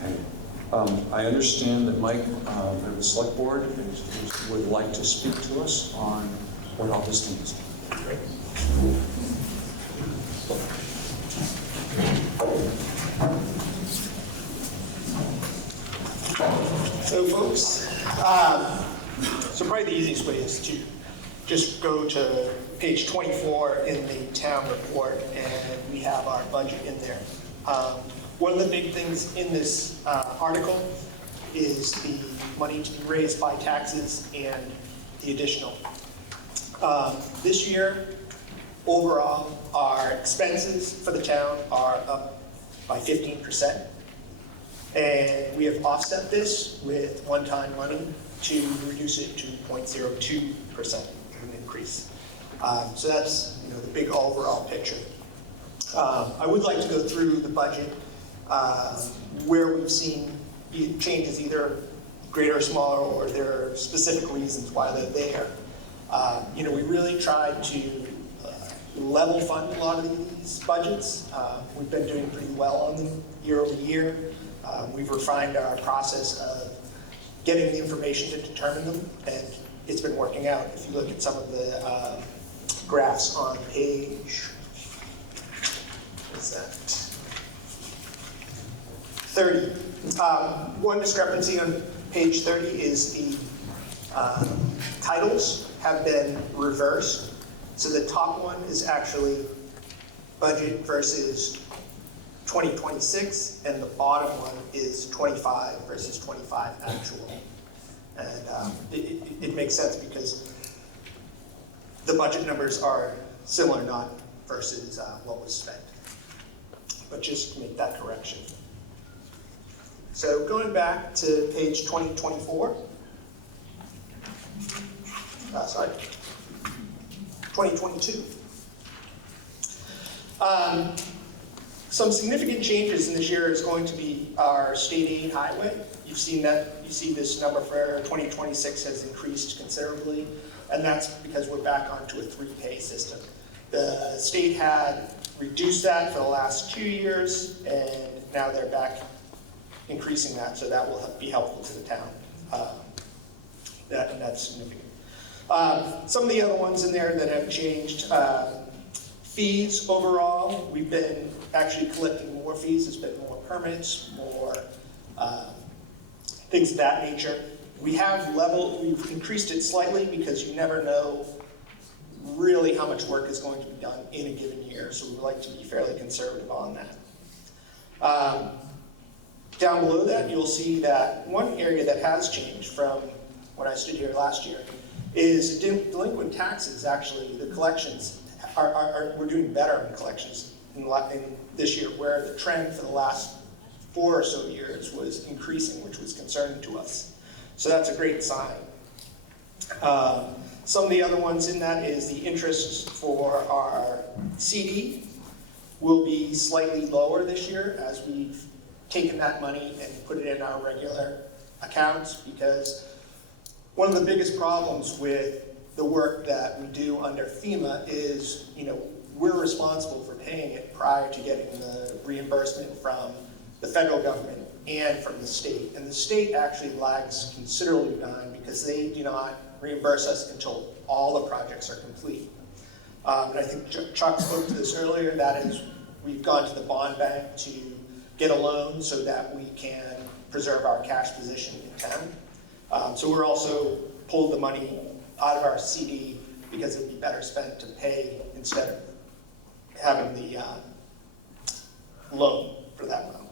Okay. I understand that Mike, the select board, would like to speak to us on what all this means. Great. So folks, so probably the easiest way is to just go to page 24 in the town report, and we have our budget in there. One of the big things in this article is the money to be raised by taxes and the additional. This year, overall, our expenses for the town are up by 15%. And we have offset this with one-time money to reduce it to 0.02% of an increase. So that's the big overall picture. I would like to go through the budget where we've seen changes, either greater or smaller, or there are specific reasons why they're there. We really tried to level fund a lot of these budgets. We've been doing pretty well on them year over year. We've refined our process of getting the information to determine them, and it's been working out. If you look at some of the graphs on page, what's that? 30. One discrepancy on page 30 is the titles have been reversed. So the top one is actually budget versus 2026, and the bottom one is 25 versus 25 actual. And it makes sense because the budget numbers are similar, not versus what was spent. But just make that correction. So going back to page 2024, 2022. Some significant changes in this year is going to be our state aid highway. You've seen that. You see this number for 2026 has increased considerably, and that's because we're back onto a 3-pay system. The state had reduced that for the last 2 years, and now they're back increasing that, so that will be helpful to the town. That's significant. Some of the other ones in there that have changed, fees overall, we've been actually collecting more fees. There's been more permits, more things of that nature. We've increased it slightly because you never know really how much work is going to be done in a given year, so we like to be fairly conservative on that. Down below that, you'll see that one area that has changed from when I stood here last year is delinquent taxes. Actually, the collections we're doing better in collections in this year, where the trend for the last 4 or so years was increasing, which was concerning to us. So that's a great sign. Some of the other ones in that is the interest for our CD will be slightly lower this year as we've taken that money and put it in our regular accounts, because one of the biggest problems with the work that we do under FEMA is, we're responsible for paying it prior to getting the reimbursement from the federal government and from the state. And the state actually lags considerably behind because they do not reimburse us until all the projects are complete. And I think Chuck spoke to this earlier, that is, we've gone to the bond bank to get a loan so that we can preserve our cash position in town. So we're also pulled the money out of our CD because it'd be better spent to pay instead of having the loan for that amount.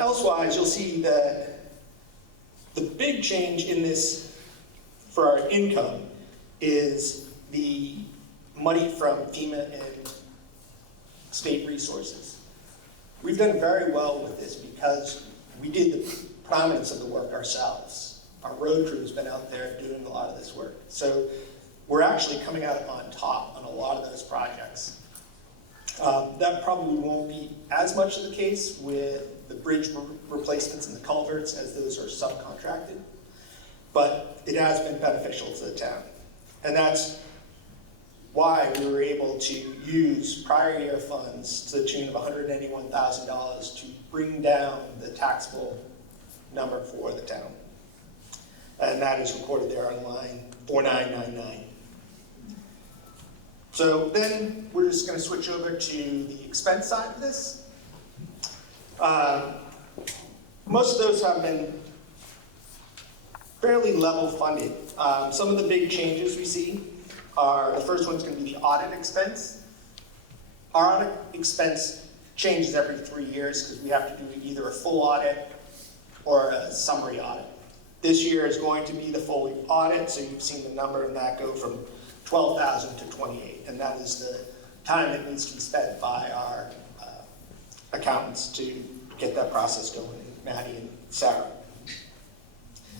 Elsewise, you'll see that the big change in this for our income is the money from FEMA and state resources. We've done very well with this because we did the predominance of the work ourselves. Our road crew has been out there doing a lot of this work. So we're actually coming out on top on a lot of those projects. That probably won't be as much of the case with the bridge replacements and the culverts, as those are subcontracted, but it has been beneficial to the town. And that's why we were able to use prior year funds to the tune of $181,000 to bring down the taxable number for the town. And that is recorded there on line 4999. So then we're just going to switch over to the expense side of this. Most of those have been fairly level funded. Some of the big changes we see are, the first one's going to be the audit expense. Our audit expense changes every 3 years because we have to do either a full audit or a summary audit. This year is going to be the full audit, so you've seen the number in that go from 12,000 to 28, and that is the time that needs to be spent by our accountants to get that process going, Maddie and Sarah.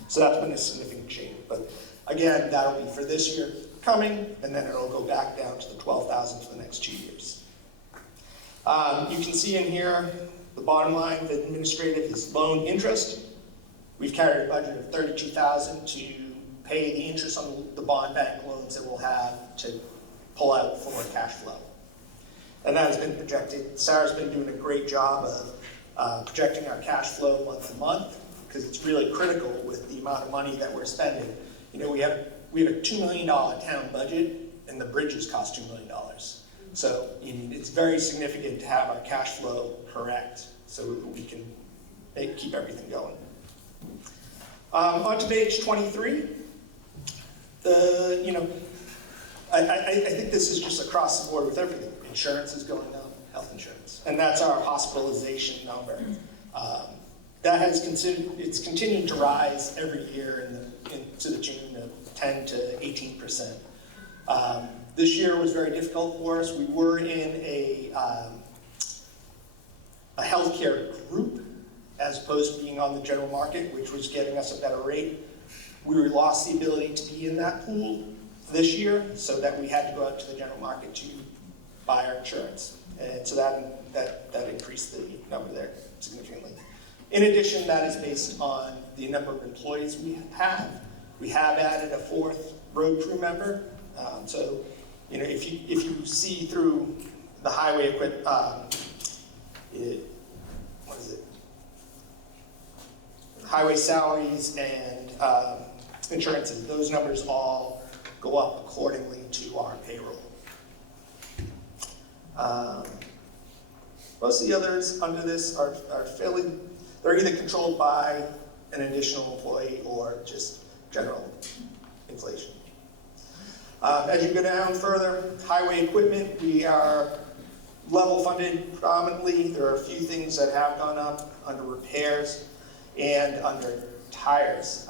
So that's been a significant change, but again, that'll be for this year coming, and then it'll go back down to the 12,000 for the next 2 years. You can see in here, the bottom line for administrative is loan interest. We've carried a budget of $32,000 to pay the interest on the bond bank loans that we'll have to pull out for cash flow. And that has been projected. Sarah's been doing a great job of projecting our cash flow month to month, because it's really critical with the amount of money that we're spending. You know, we have a $2 million town budget, and the bridges cost $2 million. So it's very significant to have our cash flow correct so we can keep everything going. On to page 23. I think this is just across the board with everything. Insurance is going up, health insurance, and that's our hospitalization number. That has continued to rise every year to the tune of 10 to 18%. This year was very difficult for us. We were in a healthcare group as opposed to being on the general market, which was getting us a better rate. We lost the ability to be in that pool this year, so that we had to go out to the general market to buy our insurance. And so that increased the number there significantly. In addition, that is based on the number of employees we have. We have added a fourth road crew member. So, if you see through the highway equipment, highway salaries and insurances, those numbers all go up accordingly to our payroll. Most of the others under this are they're either controlled by an additional employee or just general inflation. As you go down further, highway equipment, we are level funded predominantly. There are a few things that have gone up under repairs and under tires,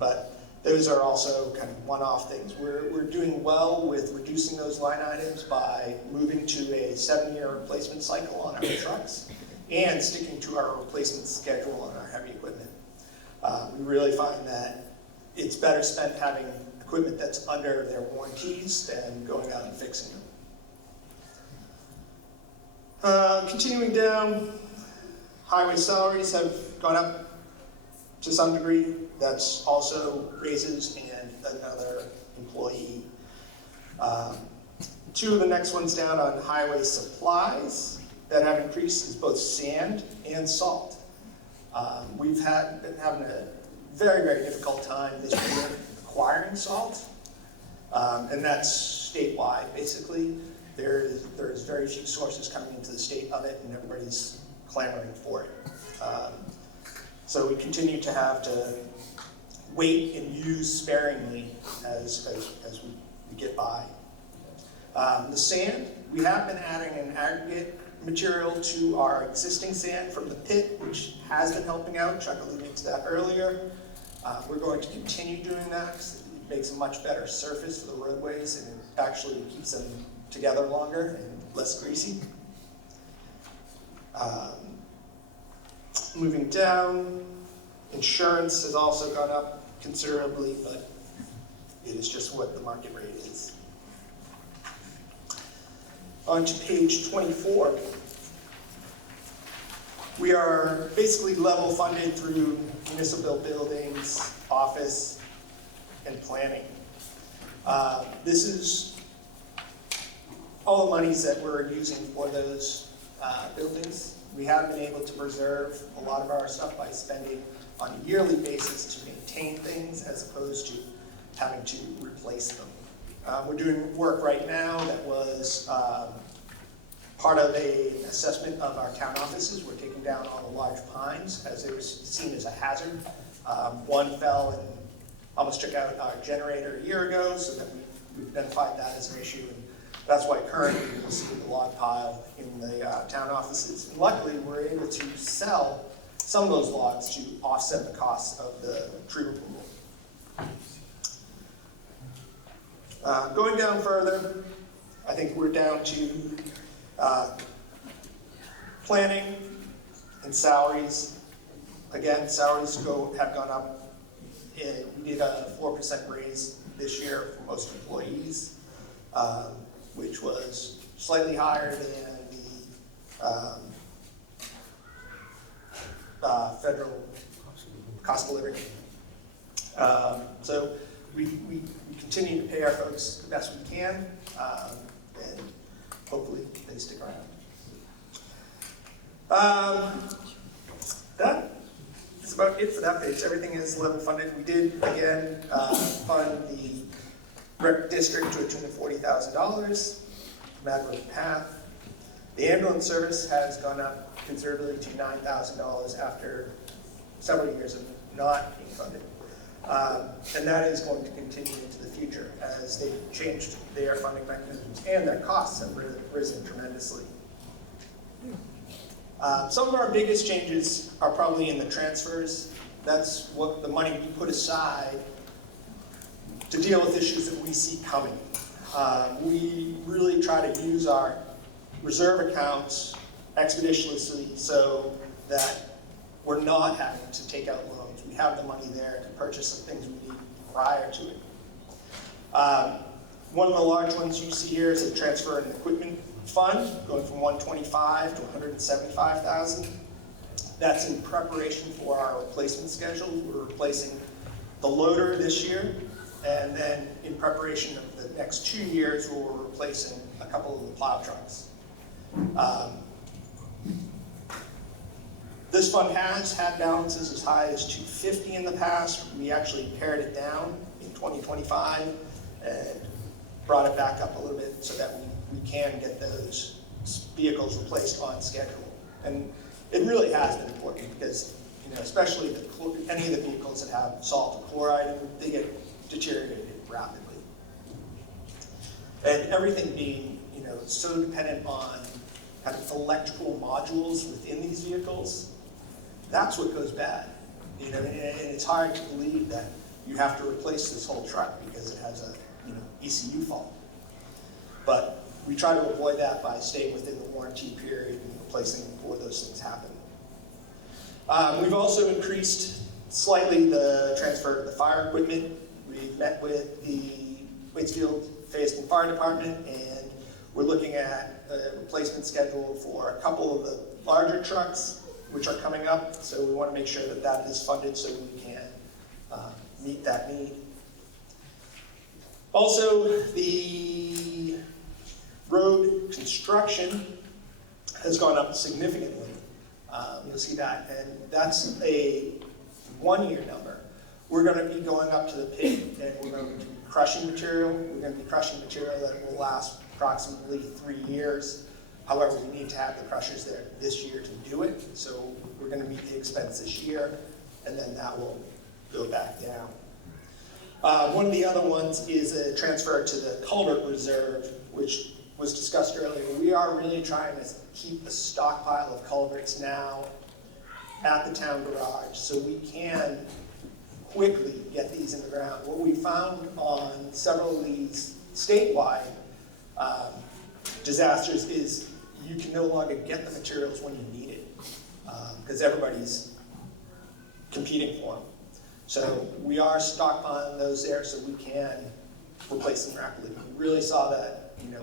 but those are also kind of one-off things. We're doing well with reducing those line items by moving to a 7-year replacement cycle on our trucks and sticking to our replacement schedule on our heavy equipment. We really find that it's better spent having equipment that's under their warranties than going out and fixing them. Continuing down, highway salaries have gone up to some degree. That's also raises and another employee. Two of the next ones down on highway supplies that have increased is both sand and salt. We've been having a very, very difficult time this year acquiring salt. And that's statewide, basically. There's very few sources coming into the state of it, and everybody's clamoring for it. So we continue to have to wait and use sparingly as we get by. The sand, we have been adding an aggregate material to our existing sand from the pit, which has been helping out. Chuck alluded to that earlier. We're going to continue doing that because it makes a much better surface for the roadways, and it actually keeps them together longer and less greasy. Moving down, insurance has also gone up considerably, but it is just what the market rate is. On to page 24. We are basically level funded through municipal buildings, office, and planning. This is all the monies that we're using for those buildings. We have been able to preserve a lot of our stuff by spending on a yearly basis to maintain things as opposed to having to replace them. We're doing work right now that was part of an assessment of our town offices. We're taking down all the large pines as they were seen as a hazard. One fell and almost took out our generator a year ago, so that we identified that as an issue. And that's why currently you'll see the log pile in the town offices. And luckily, we're able to sell some of those logs to offset the costs of the tree removal. Going down further, I think we're down to planning and salaries. Again, salaries have gone up. We did a 4% raise this year for most employees, which was slightly higher than the federal cost of living. So we continue to pay our folks the best we can, and hopefully they stick around. That is about it for that page. Everything is level funded. We did, again, fund the rec district to a tune of $40,000, Mad Road Path. The ambulance service has gone up considerably to $9,000 after several years of not being funded. And that is going to continue into the future as they've changed their funding mechanisms, and their costs have risen tremendously. Some of our biggest changes are probably in the transfers. That's what the money we put aside to deal with issues that we see coming. We really try to use our reserve accounts expeditiously so that we're not having to take out loans. We have the money there to purchase the things we need prior to it. One of the large ones you see here is a transfer in equipment fund, going from $125,000 to $175,000. That's in preparation for our replacement schedule. We're replacing the loader this year, and then in preparation of the next 2 years, we're replacing a couple of the plow trucks. This fund has had balances as high as $250 in the past. We actually pared it down in 2025 and brought it back up a little bit so that we can get those vehicles replaced on schedule. And it really has been important because, especially any of the vehicles that have salt or chloride, they get deteriorated rapidly. And everything being, so dependent on kind of electrical modules within these vehicles, that's what goes bad. And it's hard to believe that you have to replace this whole truck because it has a ECU fault. But we try to avoid that by staying within the warranty period and replacing before those things happen. We've also increased slightly the transfer of the fire equipment. We've met with the Waitsfield Fayston Fire Department, and we're looking at a replacement schedule for a couple of the larger trucks which are coming up. So we want to make sure that that is funded so we can meet that need. Also, the road construction has gone up significantly. You'll see that, and that's a one-year number. we're gonna be going up to the pit and we're gonna be crushing material. We're gonna be crushing material that will last approximately 3 years. However, we need to have the crushers there this year to do it, so we're gonna meet the expense this year, and then that will go back down. One of the other ones is a transfer to the culvert reserve, which was discussed earlier. We are really trying to keep a stockpile of culverts now at the town garage, so we can quickly get these in the ground. What we found on several of these statewide disasters is you can no longer get the materials when you need it, because everybody's competing for them. So we are stockpiling those there so we can replace them rapidly. We really saw that,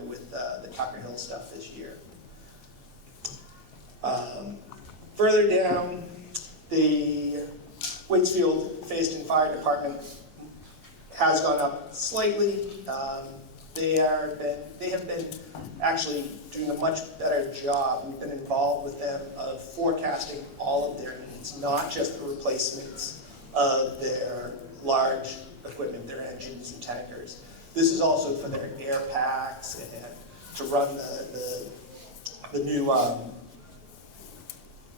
with the Tucker Hill stuff this year. Further down, the Waitsfield Fayston Fire Department has gone up slightly. They have been actually doing a much better job. We've been involved with them of forecasting all of their needs, not just the replacements of their large equipment, their engines and tankers. This is also for their air packs and to run the new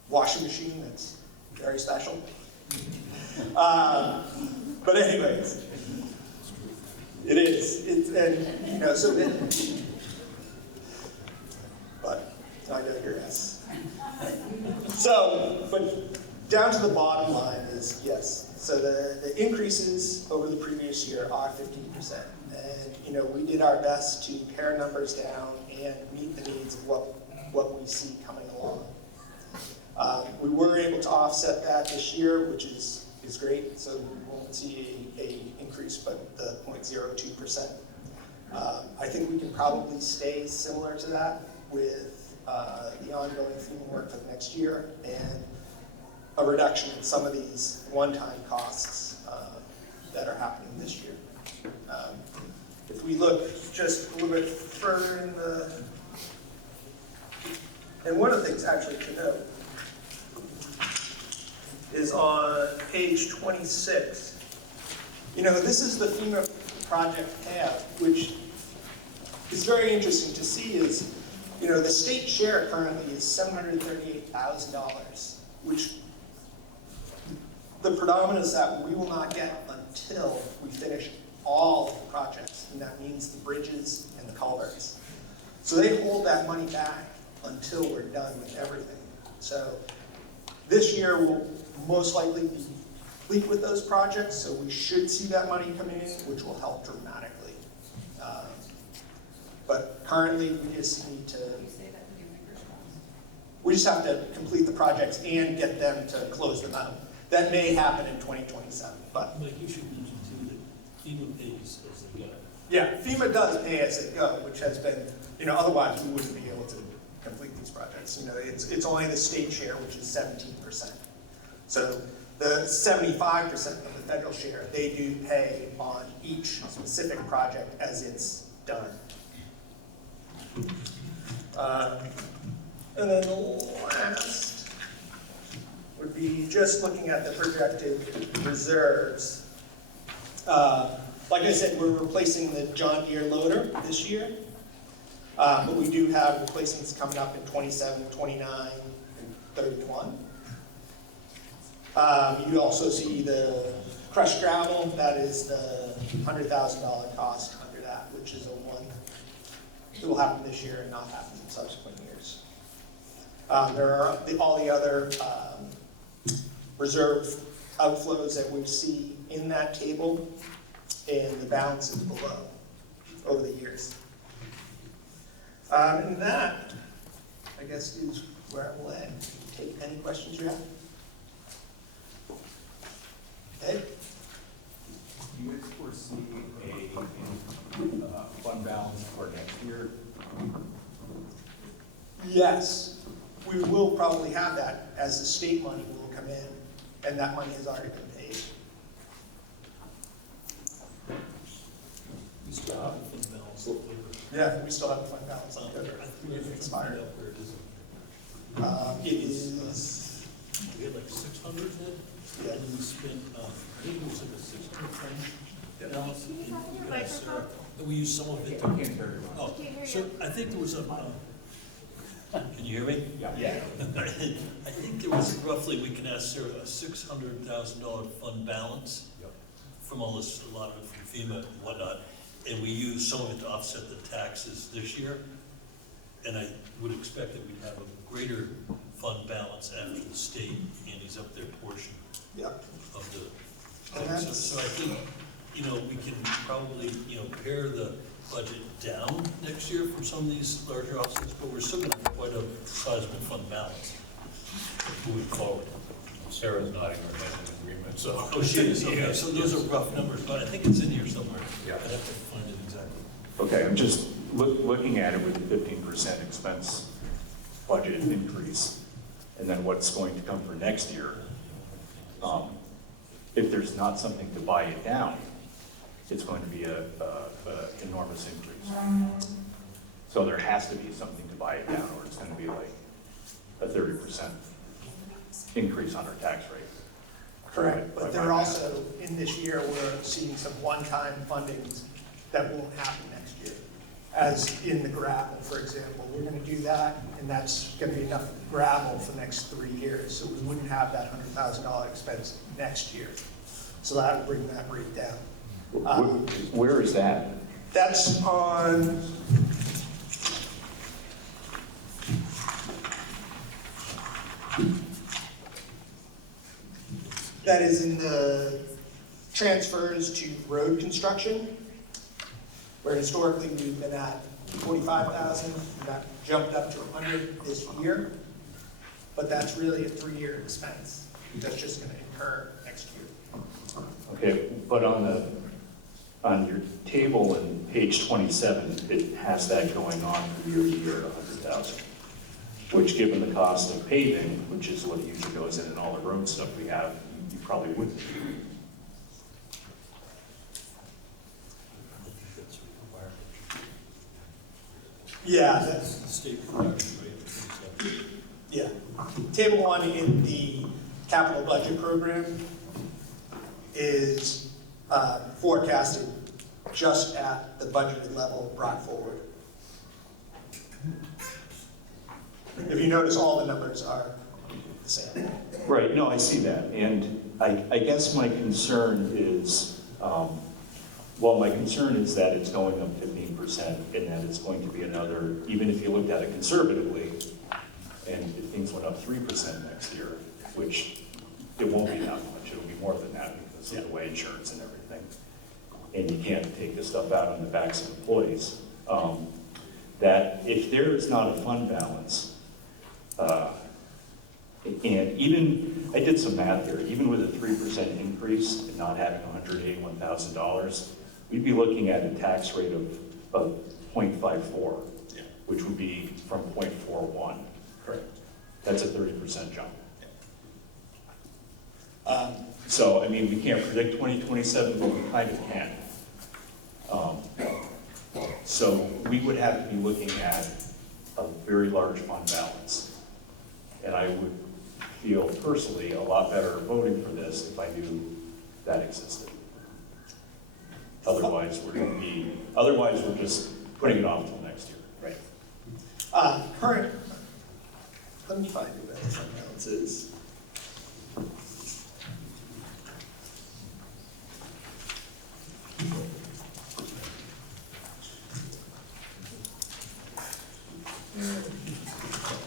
washing machine that's very special. But anyways, it is. But I digress. So, but down to the bottom line is yes. So the increases over the previous year are 15%. And we did our best to pare numbers down and meet the needs of what we see coming along. We were able to offset that this year, which is great. So we won't see a increase, but the 0.02%. I think we can probably stay similar to that with the ongoing FEMA work for the next year and a reduction in some of these one-time costs that are happening this year. If we look just a little bit further in and one of the things actually to note is on page 26. This is the FEMA project tab, which is very interesting to see is, the state share currently is $738,000, which the predominance is that we will not get until we finish all of the projects, and that means the bridges and the culverts. So they hold that money back until we're done with everything. So this year will most likely be complete with those projects, so we should see that money coming in, which will help dramatically. But currently, we just need to. We just have to complete the projects and get them to close them out. That may happen in 2027, but. Mike, you should mention too that FEMA pays as they go. Yeah, FEMA does pay as they go, which has been, otherwise we wouldn't be able to complete these projects. It's only the state share, which is 17%. So the 75% of the federal share, they do pay on each specific project as it's done. And then the last would be just looking at the projected reserves. Like I said, we're replacing the John Deere loader this year, but we do have replacements coming up in 27, 29, and 31. You also see the crushed gravel, that is the $100,000 cost under that, which is it will happen this year and not happen in subsequent years. There are all the other reserve outflows that we see in that table and the balances below over the years. And that, I guess, is where I will end. Take any questions you have. Ed? Do you guys foresee a fund balance for next year? Yes, we will probably have that as the state money will come in, and that money has already been paid. We still have a fund balance. Yeah, we still have a fund balance on it. It's expired. It is. We had like 600 then? Yeah. And we spent, I think it was like a 600 balance. Can you talk in your Yeah, sir. microphone? And we used some of it. I can't hear you. Oh, Can't hear so you. I think there was a, can you hear me? Yeah. I think there was roughly, we can ask Sarah, a $600,000 fund balance from all this, a lot of it from FEMA and whatnot. And we used some of it to offset the taxes this year. And I would expect that we'd have a greater fund balance after the state handies up their portion Yeah. of the And thing. So, that's- so I think, you know, we can probably, you know, pare the budget down next year from some of these larger offsets, but we're still gonna have quite a sizable fund balance moving forward. Sarah's nodding her head in agreement, so. Oh, she is, okay, so those are rough numbers, but I think it's in here somewhere. Yeah. I'd have to find it exactly. Okay, I'm just looking at it with the 15% expense budget increase, and then what's going to come for next year. If there's not something to buy it down, it's going to be a enormous increase. So there has to be something to buy it down, or it's gonna be like a 30% increase on our tax rate. Correct, By but buying they're that. also, in this year, we're seeing some one-time fundings that won't happen next year. As in the gravel, for example, we're gonna do that, and that's gonna be enough gravel for the next 3 years, so we wouldn't have that $100,000 expense next year. So that would bring that rate down. Where is that? That's on, that is in the transfers to road construction, where historically we've been at 45,000, and that jumped up to 100 this year. But that's really a 3-year expense. That's just gonna incur next year. Okay, but on your table in page 27, it has that going on from year to year, 100,000. Which, given the cost of paving, which is what usually goes in and all the road stuff we have, you probably wouldn't. I think that's required. Yeah, That's the state requirement, right? yeah. Table 1 in the capital budget program is forecasted just at the budgeted level brought forward. If you notice, all the numbers are the same. Right, no, I see that, and I guess my concern is, well, my concern is that it's going up 15%, and that it's going to be another, even if you looked at it conservatively, and if things went up 3% next year, which it won't be that much, it'll be more than that because of the way insurance and everything. And you can't take this stuff out on the backs of employees. That if there is not a fund balance, and even, I did some math here, even with a 3% increase and not having $181,000, we'd be looking at a tax rate of 0.54, which would be from 0.41. Correct. That's a 30% jump. So, I mean, we can't predict 2027, but we kind of can. So we would have to be looking at a very large fund balance. And I would feel personally a lot better voting for this if I knew that existed. Otherwise, we're just putting it off till next year. Right. Current, let me find you what the fund balance is.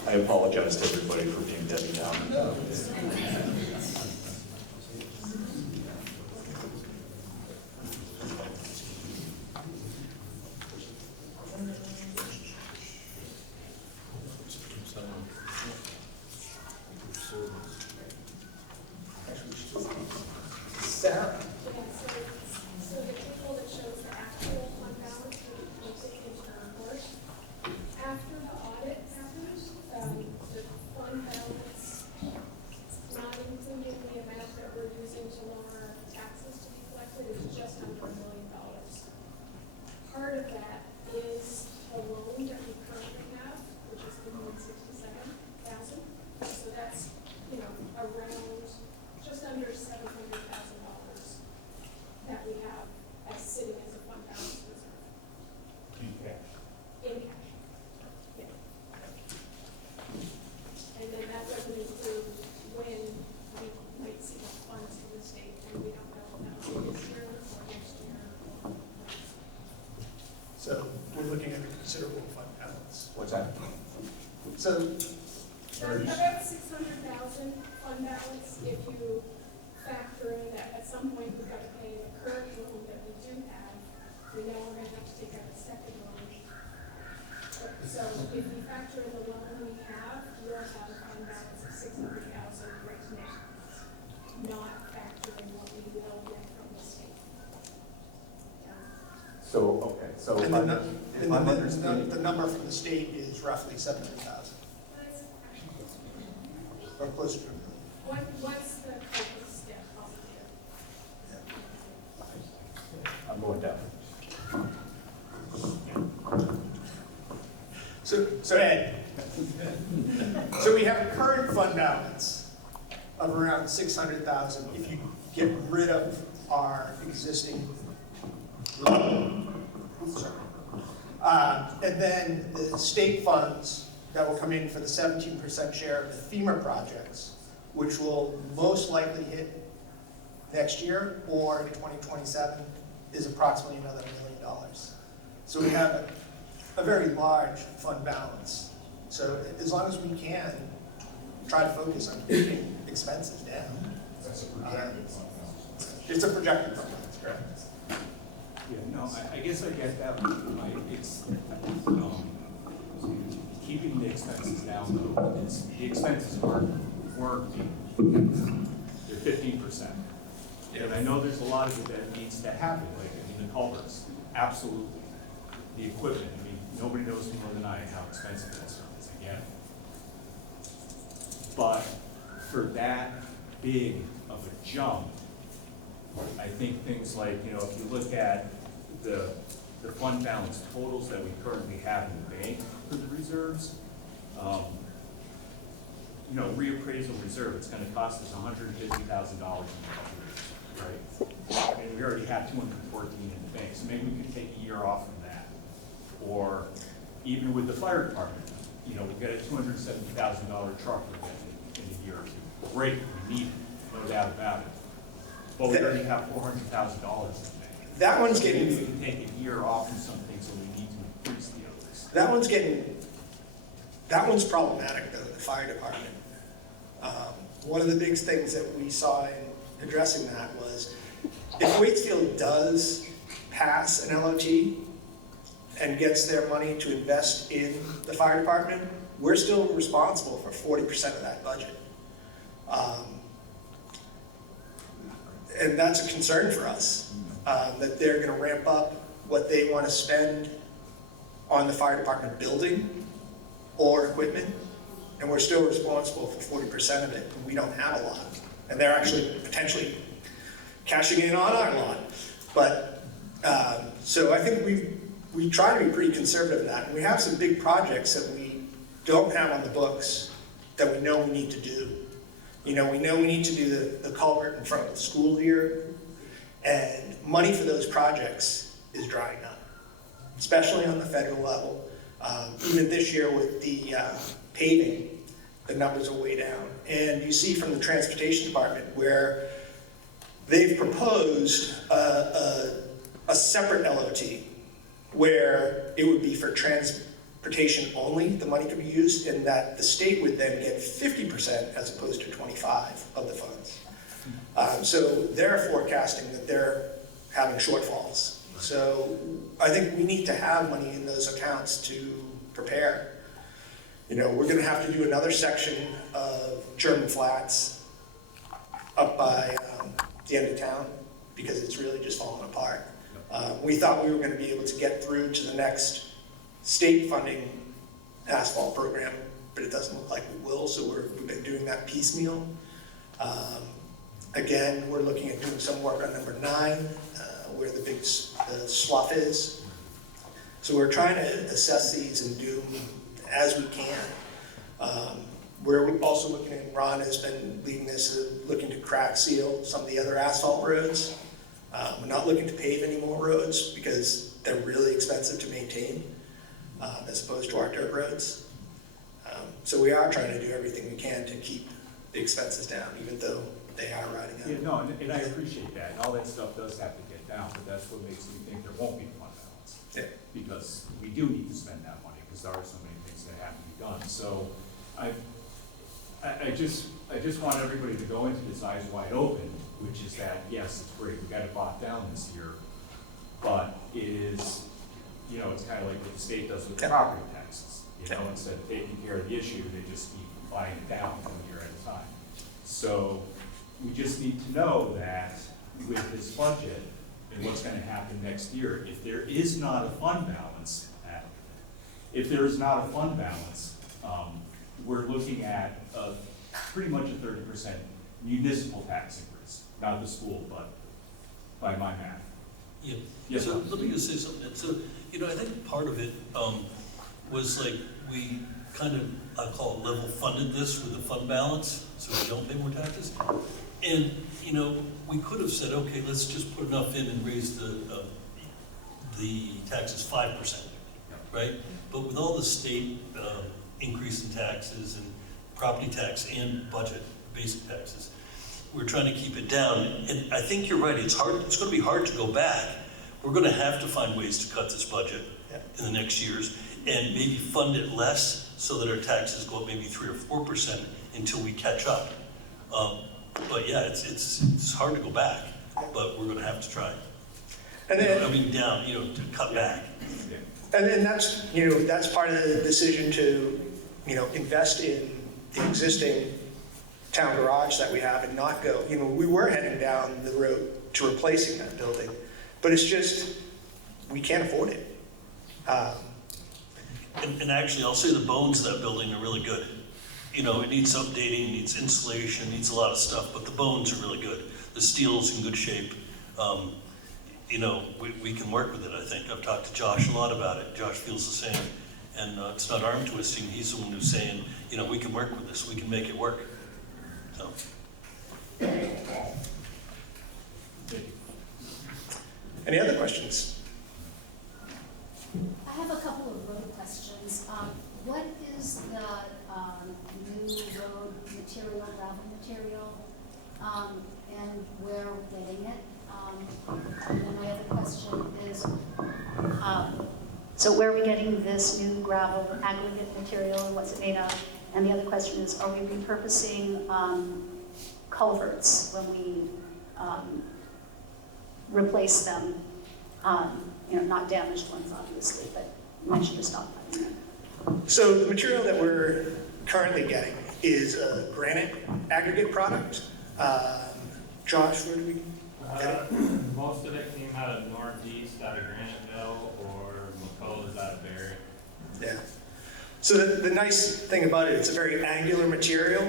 I apologize to everybody for being Debbie Downer. Sarah? So the table that shows the actual fund balance, we post it into the report. After the audit happens, the fund balance, not including So, About 600,000 fund balance, if you factor in that at some point we've got to pay the current loan that we do have. We know we're gonna have to take out a second loan. So if you factor in the loan we have, we'll have a fund balance of 600,000 right now, not factoring what we will get from the state. So, okay, so and if I'm understanding. the number from the state is roughly 700,000, That's actually, or closer to. what's the total step up here? I'm going down. So Ed, so we have a current fund balance of around 600,000 if you get rid of our existing loan. And then the state funds that will come in for the 17% share of the FEMA projects, which will most likely hit next year or in 2027, is approximately another $1 million. So we have a very large fund balance. So as long as we can, try to focus on keeping expenses down. That's a projected fund balance. It's a projected fund balance, correct? Yeah, no, I guess I get that, it's, keeping the expenses down though, the expenses weren't they're 15%. And I know there's a lot of it that needs to happen, like, the culverts, absolutely. The equipment, nobody knows more than I how expensive that stuff is, again. But for that big of a jump, I think things like, if you look at the fund balance totals that we currently have in the bank for the reserves, reappraisal reserve, it's gonna cost us $150,000 in a couple years, right? And we already have 214 in the bank, so maybe we could take a year off from that. Or even with the fire department, we've got a $270,000 truck in a year or two. Great, we need it, no doubt about it. But we already have $400,000 in the bank. That one's Maybe we getting, can take a year off from some things, so we need to increase the others. that one's problematic though, the fire department. One of the big things that we saw in addressing that was if Waitsfield does pass an LOT and gets their money to invest in the fire department, we're still responsible for 40% of that budget. And that's a concern for us, that they're gonna ramp up what they wanna spend on the fire department building or equipment, and we're still responsible for 40% of it, and we don't have a lot. And they're actually potentially cashing in on our lot. But, so I think we try to be pretty conservative in that. And we have some big projects that we don't have on the books that we know we need to do. We know we need to do the culvert in front of the school here, and money for those projects is drying up, especially on the federal level. Even this year with the paving, the numbers are way down. And you see from the transportation department where they've proposed a separate LOT where it would be for transportation only, the money could be used, and that the state would then get 50% as opposed to 25 of the funds. So they're forecasting that they're having shortfalls. So I think we need to have money in those accounts to prepare. We're gonna have to do another section of Sherman Flats up by the end of town because it's really just falling apart. We thought we were gonna be able to get through to the next state funding asphalt program, but it doesn't look like we will, so we've been doing that piecemeal. Again, we're looking at doing some work on number 9, where the big slough is. So we're trying to assess these and do them as we can. We're also looking at, Ron has been leading this, looking to crack seal some of the other asphalt roads. We're not looking to pave any more roads because they're really expensive to maintain, as opposed to our dirt roads. So we are trying to do everything we can to keep the expenses down, even though they are riding up. Yeah, no, and I appreciate that, and all that stuff does have to get down, but that's what makes me think there won't be a fund balance. Yeah. Because we do need to spend that money, because there are so many things that have to be done. So I just want everybody to go into this eyes wide open, which is that, yes, it's great, we got it bought down this year, but it is, you know, it's kind of like what the state does with property taxes. You know, instead of taking care of the issue, they just keep buying it down 1 year at a time. So we just need to know that with this budget and what's gonna happen next year, if there is not a fund balance, we're looking at pretty much a 30% municipal tax increase, not the school, but by my math. Yeah, Yes, so Tom. let me just say something. So, you know, I think part of it was like we kind of, I call it level funded this with the fund balance, so we don't pay more taxes. And, you know, we could have said, okay, let's just put enough in and raise the taxes 5%, right? But with all the state increase in taxes and property tax and budget, basic taxes, we're trying to keep it down. And I think you're right, it's hard, it's gonna be hard to go back. We're gonna have to find ways to cut this budget in the next years and maybe fund it less so that our taxes go up maybe 3 or 4% until we catch up. But yeah, it's hard to go back, but we're gonna have to try. And then, I mean, down, you know, to cut back. and then that's, you know, that's part of the decision to, you know, invest in the existing town garage that we have and not go, you know, we were heading down the road to replacing that building, but it's just, we can't afford it. And actually, I'll say the bones of that building are really good. You know, it needs updating, needs insulation, needs a lot of stuff, but the bones are really good. The steel's in good shape. You know, we can work with it, I think. I've talked to Josh a lot about it. Josh feels the same. And it's not arm twisting. He's the one who's saying, you know, we can work with this. We can make it work. So. Any other questions? I have a couple of road questions. What is the new road material, gravel material, and where are we getting it? And then my other question is, so where are we getting this new gravel aggregate material and what's it made of? And the other question is, are we repurposing culverts when we replace them? You know, not damaged ones, obviously, but you mentioned a stockpile. So the material that we're currently getting is a granite aggregate product. Josh, where do we get it? Most of it came out of Northeast, out of Granite Mill, or McCullough's out of Barrett. Yeah. So the nice thing about it, it's a very angular material.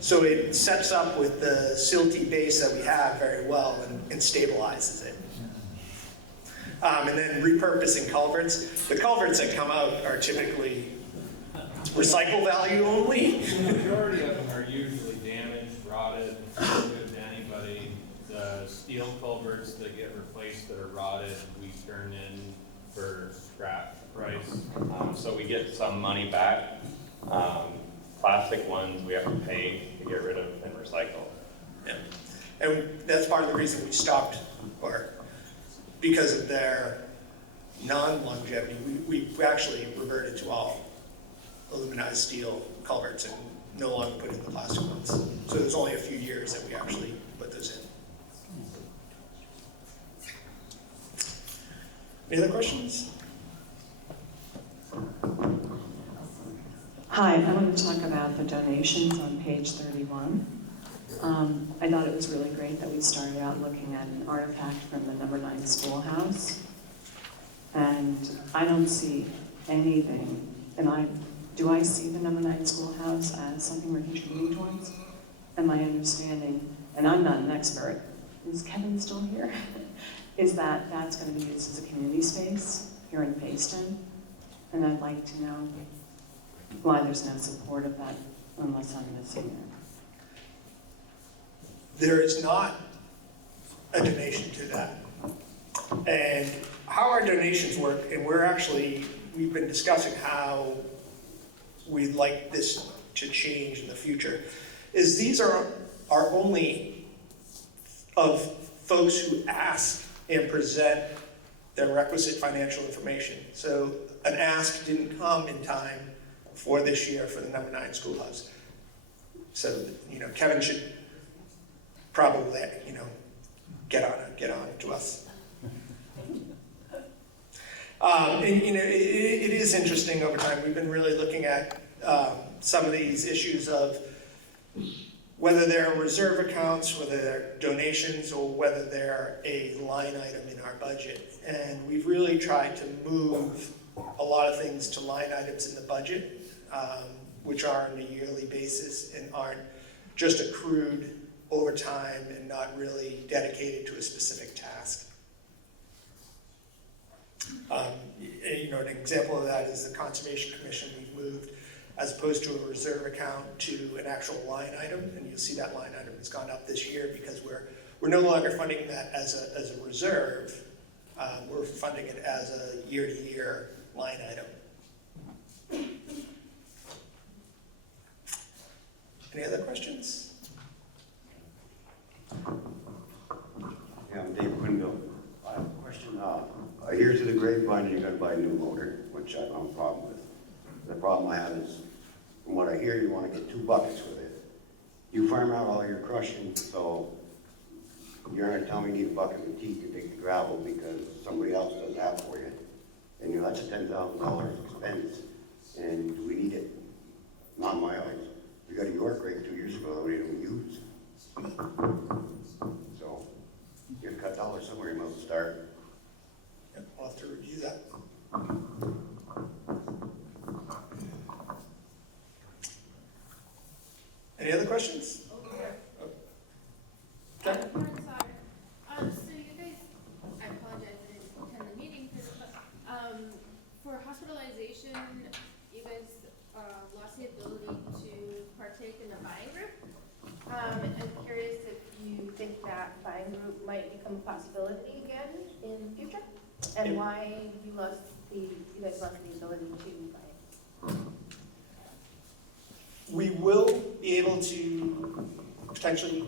So it sets up with the silty base that we have very well and stabilizes it. And then repurposing culverts. The culverts that come out are typically recycle value only. The majority of them are usually damaged, rotted, not good to anybody. The steel culverts that get replaced that are rotted, we turn in for scrap price. So we get some money back. Plastic ones we have to pay to get rid of and recycle. Yeah. And that's part of the reason we stopped, or because of their non-longevity, we actually reverted to all aluminized steel culverts and no longer put in the plastic ones. So there's only a few years that we actually put those in. Any other questions? Hi, I want to talk about the donations on page 31. I thought it was really great that we started out looking at an artifact from the number 9 schoolhouse. And I don't see anything, and do I see the number 9 schoolhouse as something we're contributing towards? And my understanding, and I'm not an expert, is Kevin still here? Is that that's going to be used as a community space here in Fayston? And I'd like to know why there's no support of that unless I'm missing it. There is not a donation to that. And how our donations work, and we've been discussing how we'd like this to change in the future, is these are only of folks who ask and present their requisite financial information. So an ask didn't come in time for this year for the number 9 schoolhouse. So, Kevin should probably, get on it to us. And, it is interesting over time. We've been really looking at some of these issues of whether they're reserve accounts, whether they're donations, or whether they're a line item in our budget. And we've really tried to move a lot of things to line items in the budget, which are on a yearly basis and aren't just accrued over time and not really dedicated to a specific task. An example of that is the Conservation Commission. We've moved, as opposed to a reserve account, to an actual line item, and you'll see that line item has gone up this year because we're no longer funding that as a reserve. We're funding it as a year-to-year line item. Any other questions? Yeah, I'm Dave Quinville. I have a question. I hear to the grapevine you're going to buy a new loader, which I don't have a problem with. The problem I have is, from what I hear, you want to get 2 buckets with it. You farm out all your crushing, so you're going to tell me you need a bucket with teeth to take the gravel because somebody else does that for you. And that's a $10,000 expense. And do we need it? Not my eyes. We got a York rake 2 years ago that we didn't use. So you got to cut dollars somewhere, you must start. Yep, I'll have to review that. Any other questions? So you guys, I apologize, I didn't attend the meeting, but for hospitalization, you guys lost the ability to partake in the buying group. I'm curious if you think that buying group might become a possibility again in the future, and why you guys lost the ability to buy it. We will be able to potentially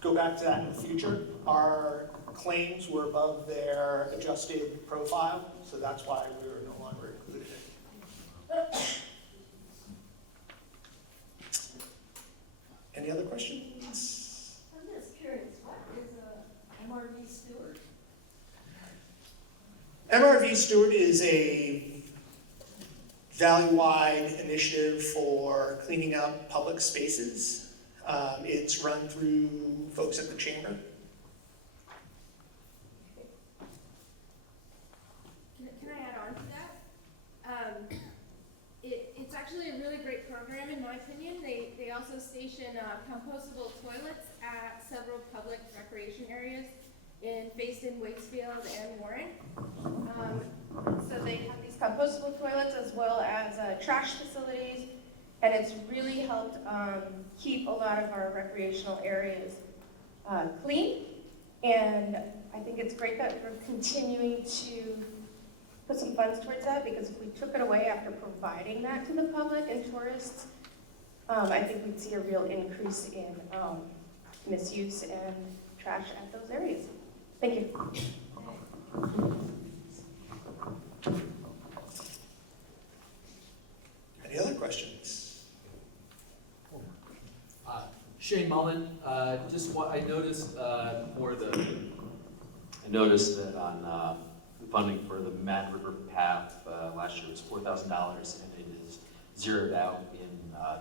go back to that in the future. Our claims were above their adjusted profile, so that's why we were no longer included in it. Any other questions? I'm just curious, what is a MRV steward? MRV Steward is a valley-wide initiative for cleaning up public spaces. It's run through folks at the chamber. Can I add on to that? It's actually a really great program in my opinion. They also station compostable toilets at several public recreation areas in Fayston, Waitsfield, and Warren. So they have these compostable toilets as well as trash facilities, and it's really helped keep a lot of our recreational areas clean. And I think it's great that we're continuing to put some funds towards that, because if we took it away after providing that to the public and tourists, I think we'd see a real increase in misuse and trash at those areas. Thank you. Any other questions? Shane Mullen, I noticed I noticed that on funding for the Mad River Path last year was $4,000, and it is zeroed out in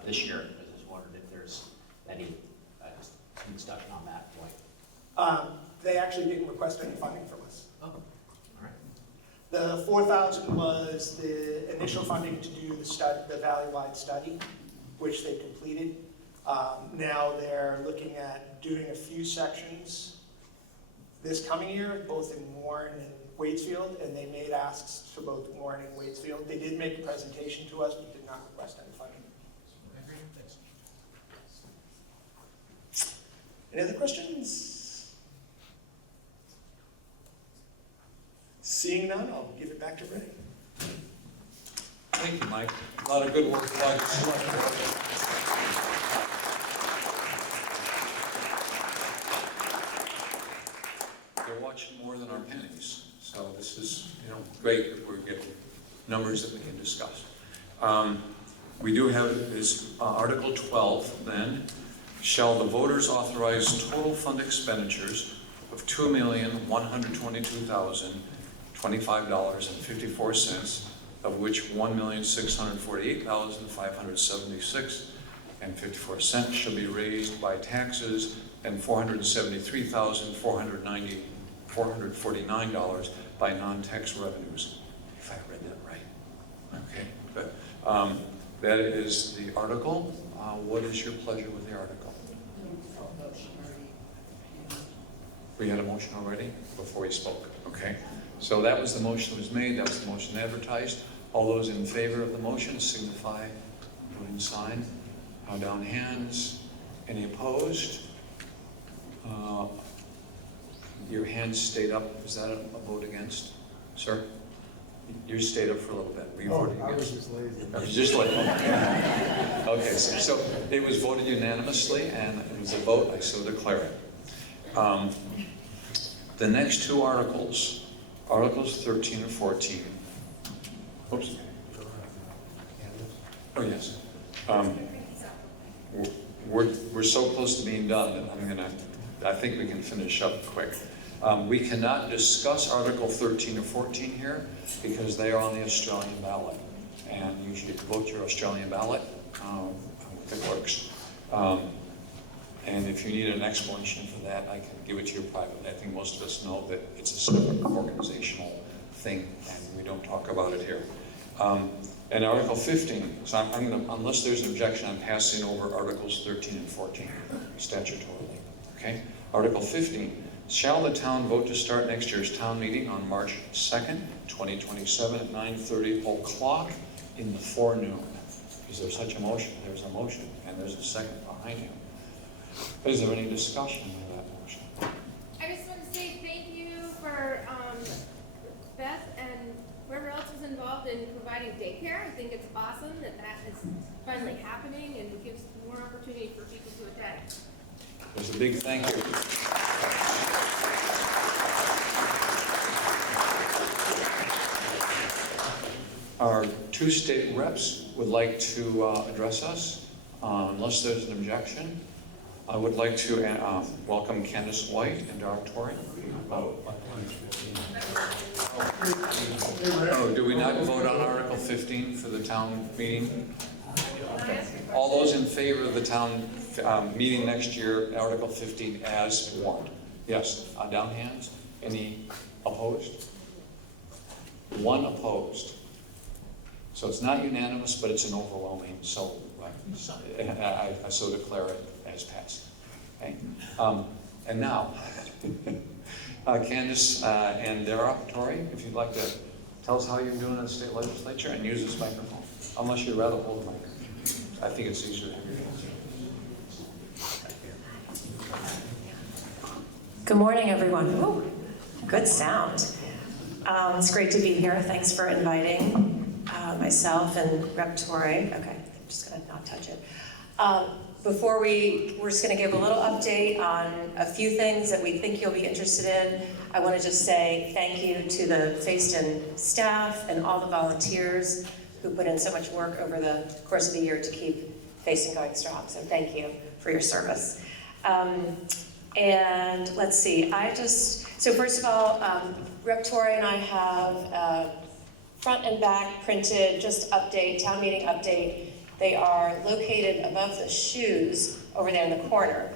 this year. I just wondered if there's any discussion on that point. They actually didn't request any funding from us. Oh, all right. The 4,000 was the initial funding to do the valley-wide study, which they completed. Now they're looking at doing a few sections this coming year, both in Warren and Waitsfield, and they made asks for both Warren and Waitsfield. They did make a presentation to us, but did not request any funding. Any other questions? Seeing none, I'll give it back to Ray. Thank you, Mike. A lot of good work. They're watching more than our pennies, so this is great that we're getting numbers that we can discuss. We do have is Article 12 then. Shall the voters authorize total fund expenditures of $2,122,025.54, of which $1,648,576.54 shall be raised by taxes and $473,449 by non-tax revenues. If I read that right. Okay, good. That is the article. What is your pleasure with the article? We had a motion already before we spoke. Okay, so that was the motion that was made. That was the motion advertised. All those in favor of the motion signify voting sign. Down hands. Any opposed? Your hand stayed up. Is that a vote against, sir? You stayed up for a little bit. Were you voting against? I was just lazy. I was just like, okay, so it was voted unanimously, and it was a vote. I so declare it. The next two articles, Articles 13 and 14. Oops. Oh, yes. We're so close to being done that I think we can finish up quick. We cannot discuss Article 13 or 14 here because they are on the Australian ballot. And you should vote your Australian ballot with the clerks. And if you need an explanation for that, I can give it to you privately. I think most of us know that it's a separate organizational thing, and we don't talk about it here. And Article 15, so I'm going to, unless there's an objection, I'm passing over Articles 13 and 14 statutorily. Okay? Article 15, shall the town vote to start next year's town meeting on March 2nd, 2027 at 9:30 o'clock in the forenoon? Is there such a motion? There's a motion, and there's a second behind him. Is there any discussion of that motion? I just want to say thank you for Beth and whoever else was involved in providing daycare. I think it's awesome that that is finally happening and gives more opportunity for people to attend. There's a big thank you. Our two state reps would like to address us, unless there's an objection. I would like to welcome Candace White and Dark Torrey. Oh, do we not vote on Article 15 for the town meeting? All those in favor of the town meeting next year, Article 15 as warned? Yes, down hands. Any opposed? One opposed. So it's not unanimous, but it's an overwhelming, so I so declare it as passed. Okay? And now, Candace and Dara, Tori, if you'd like to tell us how you're doing in the state legislature and use this microphone, unless you'd rather hold the microphone. I think it's easier to hear you. Good morning, everyone. Ooh, good sound. It's great to be here. Thanks for inviting myself and Rep. Torrey. Okay, I'm just going to not touch it. We're just going to give a little update on a few things that we think you'll be interested in. I want to just say thank you to the Fayston staff and all the volunteers who put in so much work over the course of the year to keep Fayston going strong. So thank you for your service. And let's see, so first of all, Rep. Torrey and I have front and back printed, just update, town meeting update. They are located above the shoes over there in the corner.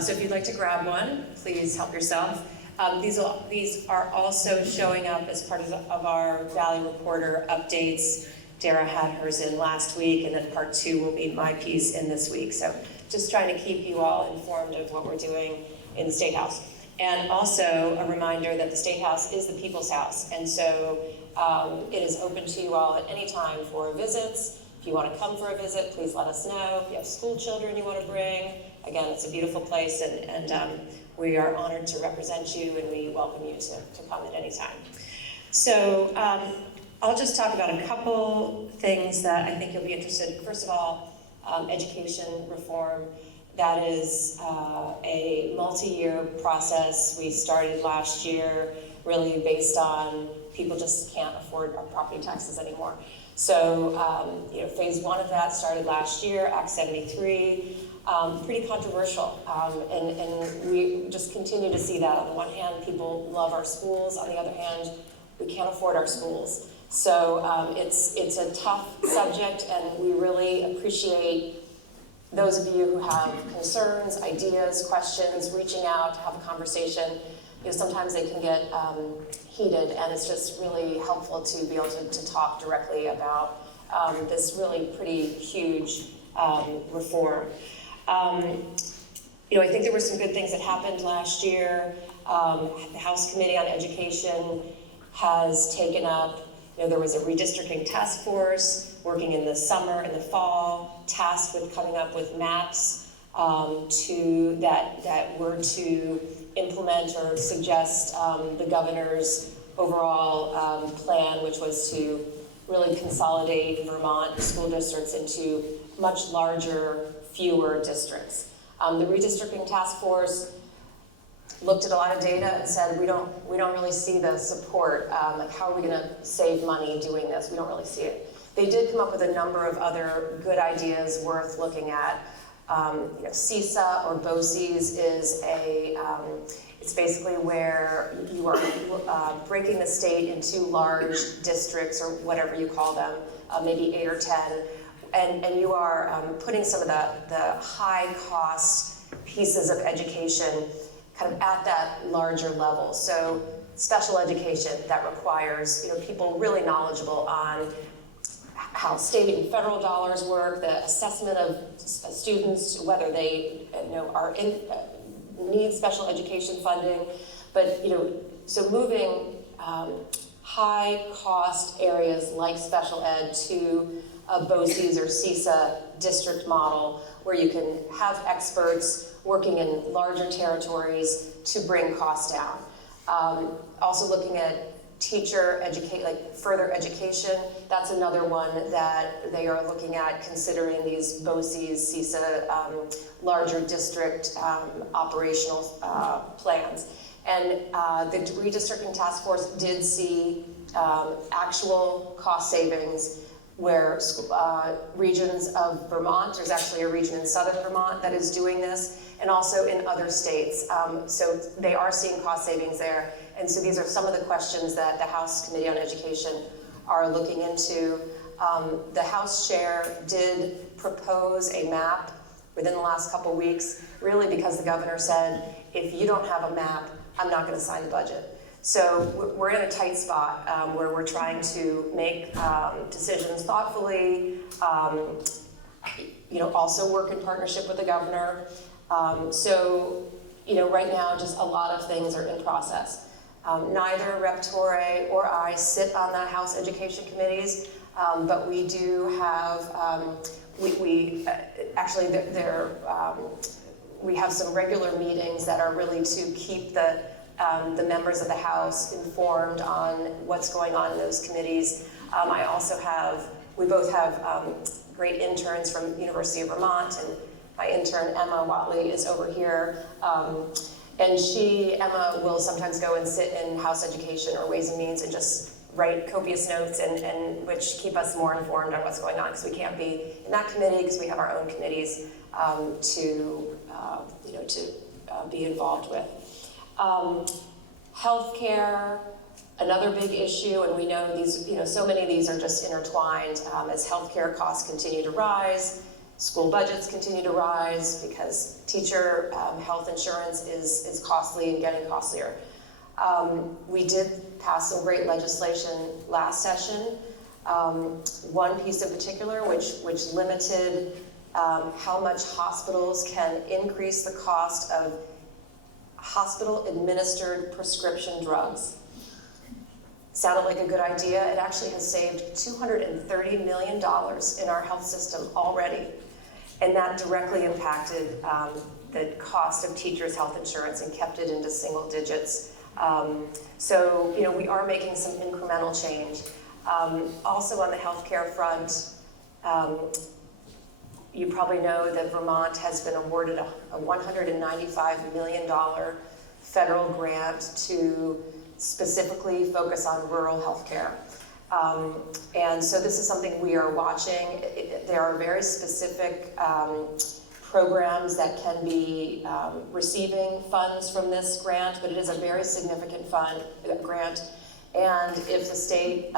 So if you'd like to grab one, please help yourself. These are also showing up as part of our Valley Reporter updates. Dara had hers in last week, and then part 2 will be my piece in this week. So just trying to keep you all informed of what we're doing in the State House. And also a reminder that the State House is the people's house. And so it is open to you all at any time for visits. If you want to come for a visit, please let us know. If you have school children you want to bring, again, it's a beautiful place, and we are honored to represent you, and we welcome you to come at any time. So I'll just talk about a couple things that I think you'll be interested in. First of all, education reform. That is a multi-year process. We started last year really based on people just can't afford our property taxes anymore. So, phase one of that started last year, Act 73, pretty controversial. And we just continue to see that. On the one hand, people love our schools. On the other hand, we can't afford our schools. So it's a tough subject, and we really appreciate those of you who have concerns, ideas, questions, reaching out to have a conversation. Sometimes they can get heated, and it's just really helpful to be able to talk directly about this really pretty huge reform. I think there were some good things that happened last year. The House Committee on Education has taken up, there was a redistricting task force working in the summer and the fall, tasked with coming up with maps that were to implement or suggest the governor's overall plan, which was to really consolidate Vermont school districts into much larger, fewer districts. The redistricting task force looked at a lot of data and said, we don't really see the support. Like, how are we going to save money doing this? We don't really see it. They did come up with a number of other good ideas worth looking at. CISA or BOCES is it's basically where you are breaking the state into large districts or whatever you call them, maybe 8 or 10, and you are putting some of the high cost pieces of education kind of at that larger level. So special education that requires people really knowledgeable on how state and federal dollars work, the assessment of students, whether they need special education funding, but so moving high cost areas like special ed to a BOCES or CISA district model where you can have experts working in larger territories to bring costs down. Also looking at further education, that's another one that they are looking at, considering these BOCES, CISA, larger district operational plans. And the redistricting task force did see actual cost savings where regions of Vermont, there's actually a region in southern Vermont that is doing this, and also in other states. So they are seeing cost savings there. And so these are some of the questions that the House Committee on Education are looking into. The House Chair did propose a map within the last couple weeks, really because the governor said, if you don't have a map, I'm not going to sign the budget. So we're in a tight spot where we're trying to make decisions thoughtfully, also work in partnership with the governor. So right now, just a lot of things are in process. Neither Rep. Torre or I sit on the House Education Committees, but we do have, we have some regular meetings that are really to keep the members of the House informed on what's going on in those committees. We both have great interns from University of Vermont, and my intern, Emma Watley, is over here. And Emma will sometimes go and sit in House Education or Ways and Means and just write copious notes and which keep us more informed on what's going on, because we can't be in that committee because we have our own committees to be involved with. Healthcare, another big issue, and we know these, so many of these are just intertwined as healthcare costs continue to rise. School budgets continue to rise because teacher health insurance is costly and getting costlier. We did pass some great legislation last session. One piece in particular, which limited how much hospitals can increase the cost of hospital-administered prescription drugs. Sounded like a good idea. It actually has saved $230 million in our health system already. And that directly impacted the cost of teachers' health insurance and kept it into single digits. So we are making some incremental change. Also on the healthcare front, you probably know that Vermont has been awarded a $195 million federal grant to specifically focus on rural healthcare. And so this is something we are watching. There are very specific programs that can be receiving funds from this grant, but it is a very significant grant. And if the state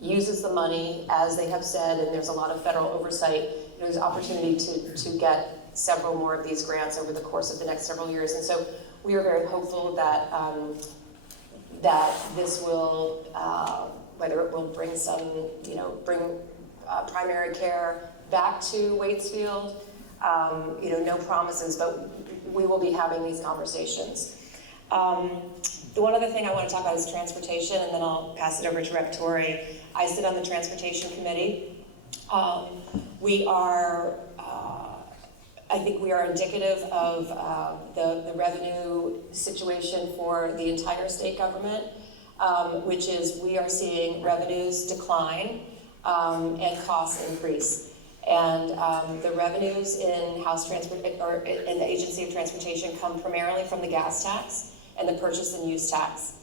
uses the money as they have said, and there's a lot of federal oversight, there's opportunity to get several more of these grants over the course of the next several years. And so we are very hopeful that that this will, whether it will bring some, bring primary care back to Waitsfield, no promises, but we will be having these conversations. The one other thing I want to talk about is transportation, and then I'll pass it over to Rep. Torrey. I sit on the Transportation Committee. We are, I think we are indicative of the revenue situation for the entire state government, which is we are seeing revenues decline and costs increase. And the revenues in House Transport, or in the Agency of Transportation, come primarily from the gas tax and the purchase and use tax.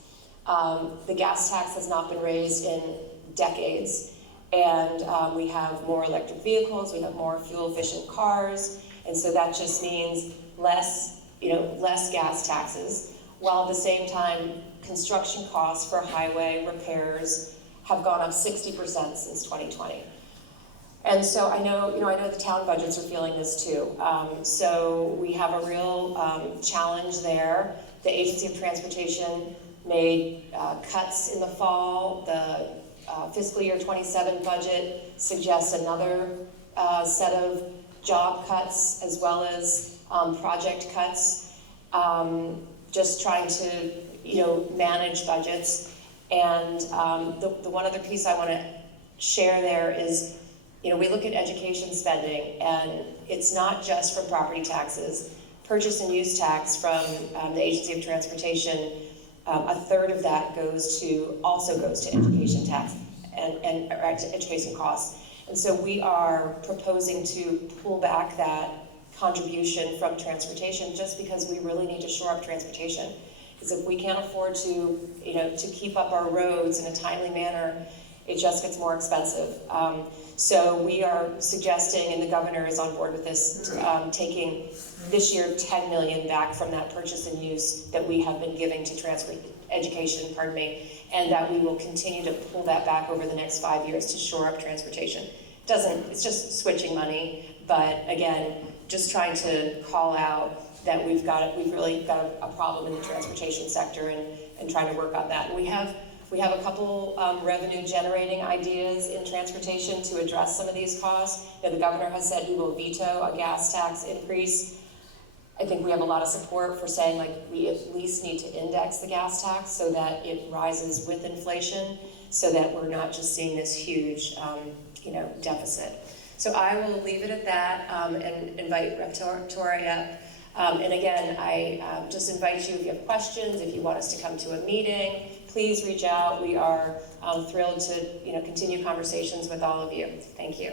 The gas tax has not been raised in decades, and we have more electric vehicles, we have more fuel-efficient cars, and so that just means less gas taxes, while at the same time, construction costs for highway repairs have gone up 60% since 2020. And so I know the town budgets are feeling this too. So we have a real challenge there. The Agency of Transportation made cuts in the fall. The fiscal year 27 budget suggests another set of job cuts as well as project cuts, just trying to manage budgets. And the one other piece I want to share there is, we look at education spending, and it's not just from property taxes. Purchase and use tax from the Agency of Transportation, a third of that also goes to education tax and education costs. And so we are proposing to pull back that contribution from transportation, just because we really need to shore up transportation. Because if we can't afford to keep up our roads in a timely manner, it just gets more expensive. So we are suggesting, and the governor is on board with this, taking this year 10 million back from that purchase and use that we have been giving to education, and that we will continue to pull that back over the next 5 years to shore up transportation. It's just switching money, but again, just trying to call out that we've really got a problem in the transportation sector, and trying to work on that. And we have a couple revenue generating ideas in transportation to address some of these costs. The governor has said he will veto a gas tax increase. I think we have a lot of support for saying we at least need to index the gas tax so that it rises with inflation, so that we're not just seeing this huge deficit. So I will leave it at that and invite Rep. Torrey up. And again, I just invite you, if you have questions, if you want us to come to a meeting, please reach out. We are thrilled to continue conversations with all of you. Thank you.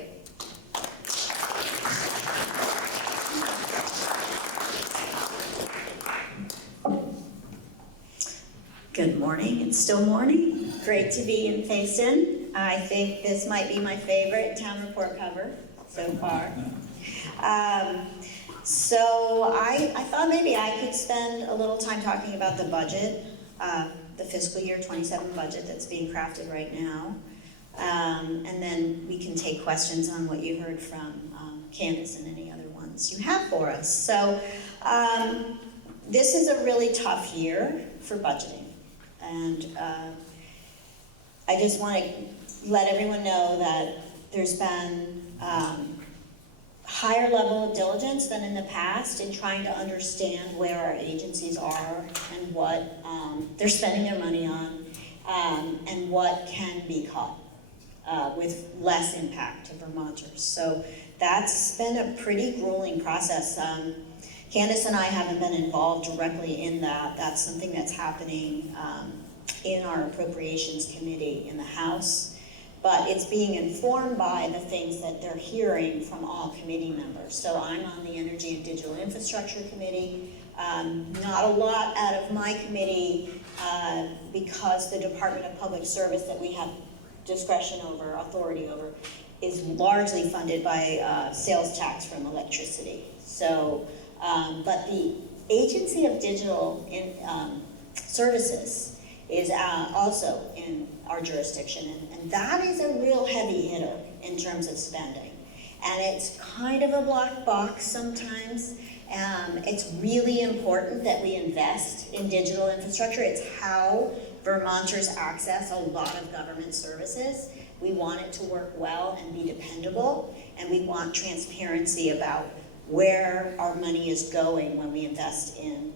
Good morning. It's still morning. Great to be in Fayston. I think this might be my favorite town report cover so far. So I thought maybe I could spend a little time talking about the budget, the fiscal year 27 budget that's being crafted right now. And then we can take questions on what you heard from Candace and any other ones you have for us. So this is a really tough year for budgeting. And I just want to let everyone know that there's been higher level of diligence than in the past in trying to understand where our agencies are and what they're spending their money on, and what can be cut with less impact to Vermonters. So that's been a pretty grueling process. Candace and I haven't been involved directly in that. That's something that's happening in our Appropriations Committee in the House. but it's being informed by the things that they're hearing from all committee members. So I'm on the Energy and Digital Infrastructure Committee. Not a lot out of my committee because the Department of Public Service that we have discretion over, authority over, is largely funded by sales tax from electricity. So, but the Agency of Digital Services is also in our jurisdiction, and that is a real heavy hitter in terms of spending. And it's kind of a black box sometimes. It's really important that we invest in digital infrastructure. It's how Vermonters access a lot of government services. We want it to work well and be dependable, and we want transparency about where our money is going when we invest in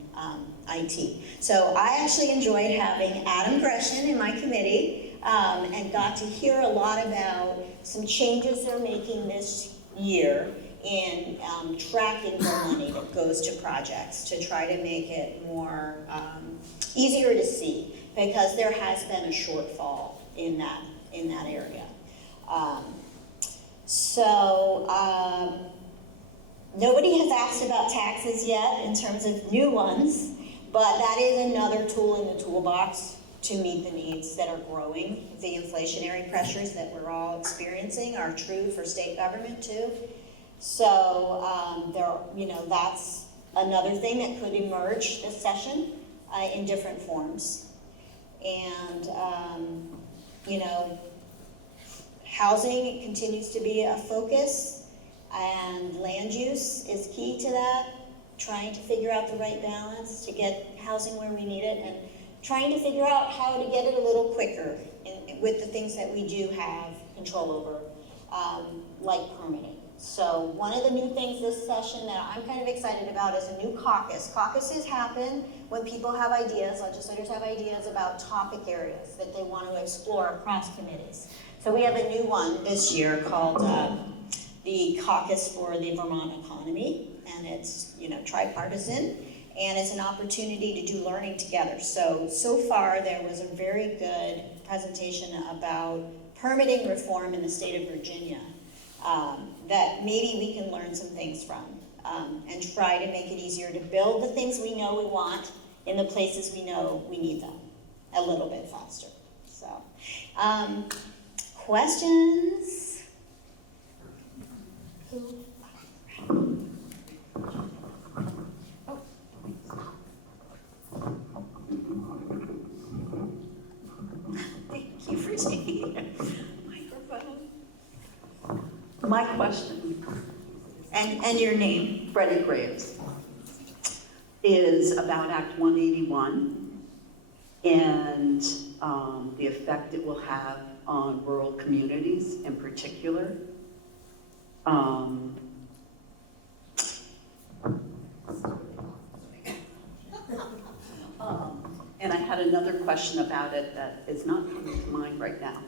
IT. So I actually enjoyed having Adam Gresham in my committee and got to hear a lot about some changes they're making this year in tracking the money that goes to projects to try to make it more easier to see, because there has been a shortfall in that area. Nobody has asked about taxes yet in terms of new ones, but that is another tool in the toolbox to meet the needs that are growing. The inflationary pressures that we're all experiencing are true for state government too. So that's another thing that could emerge this session in different forms. And housing continues to be a focus, and land use is key to that, trying to figure out the right balance to get housing where we need it, and trying to figure out how to get it a little quicker with the things that we do have control over, like permitting. So one of the new things this session that I'm kind of excited about is a new caucus. Caucuses happen when people have ideas, legislators have ideas about topic areas that they want to explore across committees. So we have a new one this year called the Caucus for the Vermont Economy, and it's tripartisan, and it's an opportunity to do learning together. So far there was a very good presentation about permitting reform in the state of Virginia that maybe we can learn some things from and try to make it easier to build the things we know we want in the places we know we need them a little bit faster. So, questions? Thank you for taking a microphone. My question, and your name? Freddie Graves, is about Act 181 and the effect it will have on rural communities in particular. And I had another question about it that is not coming to mind right now.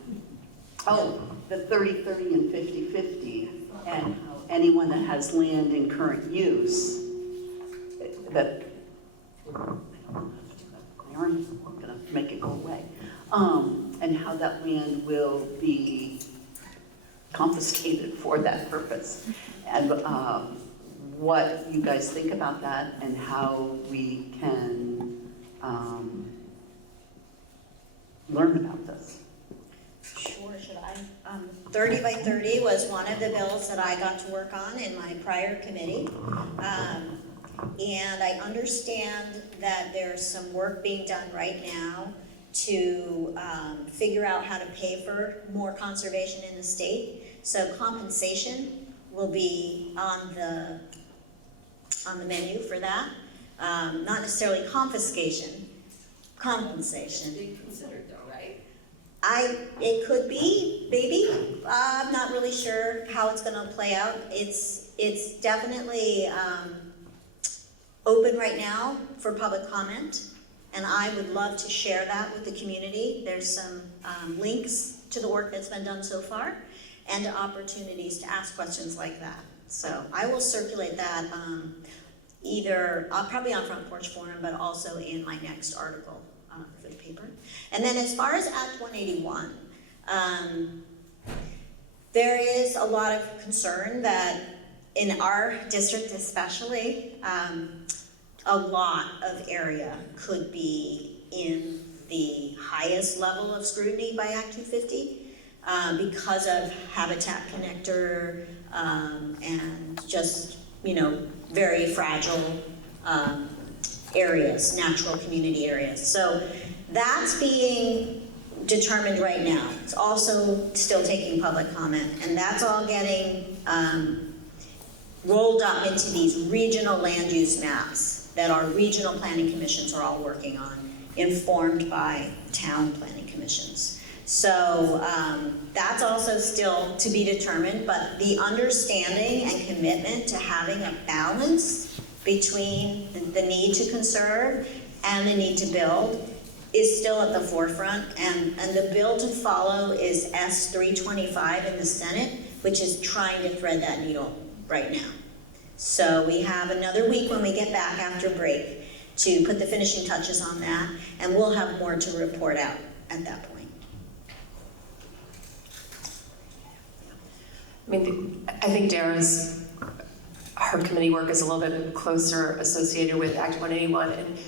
Oh, the 30-30 and 50-50, and how anyone that has land in current use, that, my arm's gonna make it go away, and how that land will be confiscated for that purpose. And what you guys think about that, and how we can learn about this. Sure, should I? 30 by 30 was one of the bills that I got to work on in my prior committee. And I understand that there's some work being done right now to figure out how to pay for more conservation in the state. So compensation will be on the menu for that. Not necessarily confiscation, compensation. Being considered though, right? It could be, maybe. I'm not really sure how it's going to play out. It's definitely open right now for public comment, and I would love to share that with the community. There's some links to the work that's been done so far, and opportunities to ask questions like that. So I will circulate that either probably on Front Porch Forum, but also in my next article for the paper. And then as far as Act 181, There is a lot of concern that in our district especially, a lot of area could be in the highest level of scrutiny by Act 250 because of habitat connector and just, very fragile areas, natural community areas. So that's being determined right now. It's also still taking public comment, and that's all getting rolled up into these regional land use maps that our regional planning commissions are all working on, informed by town planning commissions. So that's also still to be determined, but the understanding and commitment to having a balance between the need to conserve and the need to build is still at the forefront, and the bill to follow is S325 in the Senate, which is trying to thread that needle right now. So we have another week when we get back after break to put the finishing touches on that, and we'll have more to report out at that point. I think her committee work is a little bit closer associated with Act 181, and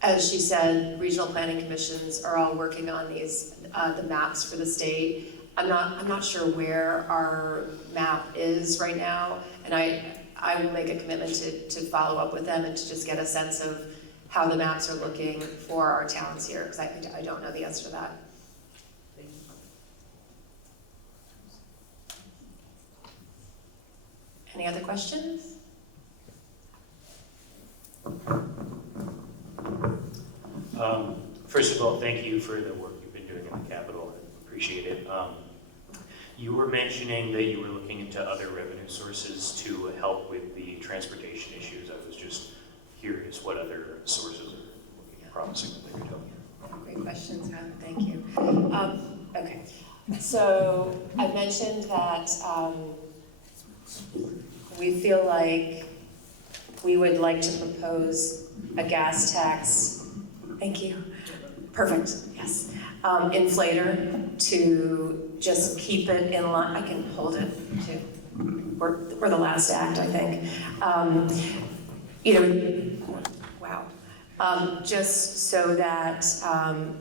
as she said, regional planning commissions are all working on these, the maps for the state. I'm not sure where our map is right now, and I will make a commitment to follow up with them and to just get a sense of how the maps are looking for our towns here, because I don't know the answer to that. Any other questions? First of all, thank you for the work you've been doing in the Capitol. I appreciate it. You were mentioning that you were looking into other revenue sources to help with the transportation issues. I was just curious what other sources are looking promising that they could help you. Great questions, Ron. Thank you. Okay, so I mentioned that we feel like we would like to propose a gas tax. Thank you. Perfect, yes. Inflator to just keep it in line. I can hold it too. We're the last act, I think. Wow. Just so that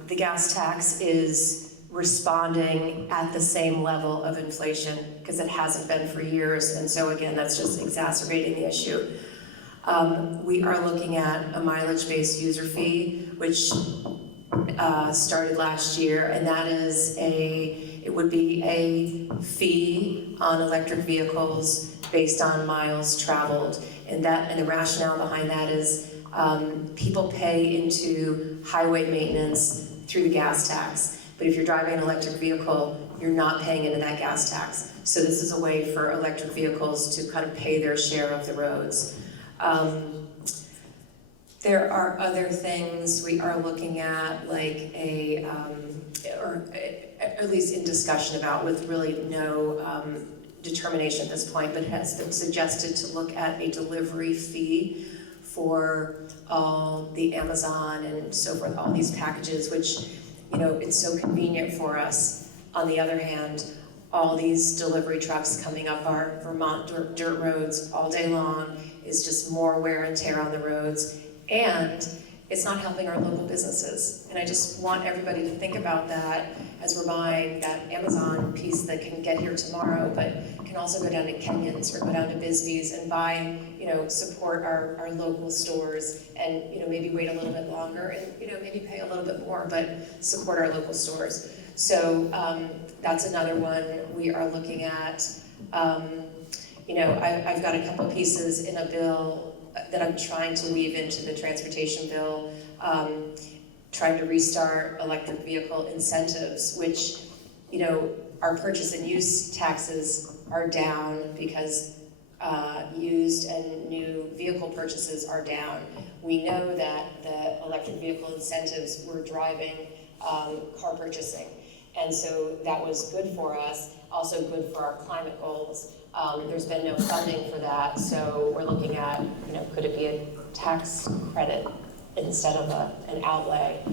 the gas tax is responding at the same level of inflation, because it hasn't been for years, and so again, that's just exacerbating the issue. We are looking at a mileage-based user fee, which started last year, and that is it would be a fee on electric vehicles based on miles traveled, and the rationale behind that is people pay into highway maintenance through the gas tax, but if you're driving an electric vehicle, you're not paying into that gas tax. So this is a way for electric vehicles to kind of pay their share of the roads. There are other things we are looking at, like or at least in discussion about, with really no determination at this point, but it has been suggested to look at a delivery fee for all the Amazon and so forth, all these packages, which, it's so convenient for us. On the other hand, all these delivery trucks coming up our Vermont dirt roads all day long is just more wear and tear on the roads, and it's not helping our local businesses. And I just want everybody to think about that as we're buying that Amazon piece that can get here tomorrow, but can also go down to Kenyon's or go down to Bisbee's and buy, support our local stores, and maybe wait a little bit longer and maybe pay a little bit more, but support our local stores. So that's another one we are looking at. I've got a couple pieces in a bill that I'm trying to weave into the transportation bill, trying to restart electric vehicle incentives, which, our purchase and use taxes are down because used and new vehicle purchases are down. We know that the electric vehicle incentives were driving car purchasing, and so that was good for us, also good for our climate goals. There's been no funding for that, so we're looking at, could it be a tax credit instead of an outlay?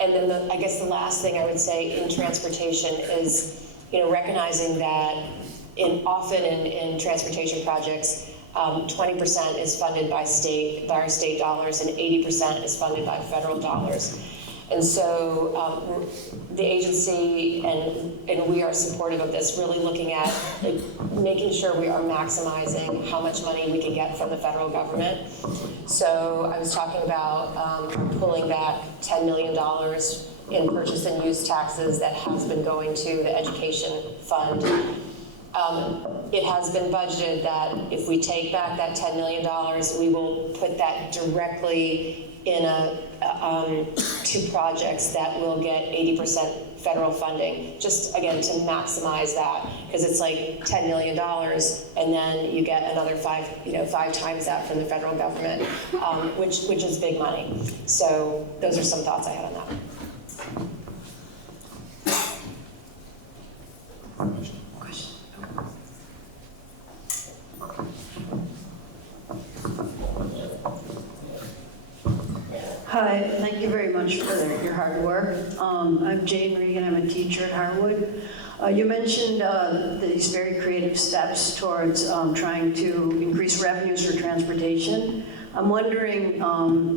And then I guess the last thing I would say in transportation is, recognizing that often in transportation projects, 20% is funded by our state dollars and 80% is funded by federal dollars. And so the agency and we are supportive of this, really looking at making sure we are maximizing how much money we can get from the federal government. So I was talking about pulling back $10 million in purchase and use taxes that has been going to the education fund. It has been budgeted that if we take back that $10 million, we will put that directly in two projects that will get 80% federal funding, just again to maximize that, because it's like $10 million and then you get another five times that from the federal government, which is big money. So those are some thoughts I had on that. Hi, thank you very much for your hard work. I'm Jane Regan, I'm a teacher at Harwood. You mentioned these very creative steps towards trying to increase revenues for transportation. I'm wondering,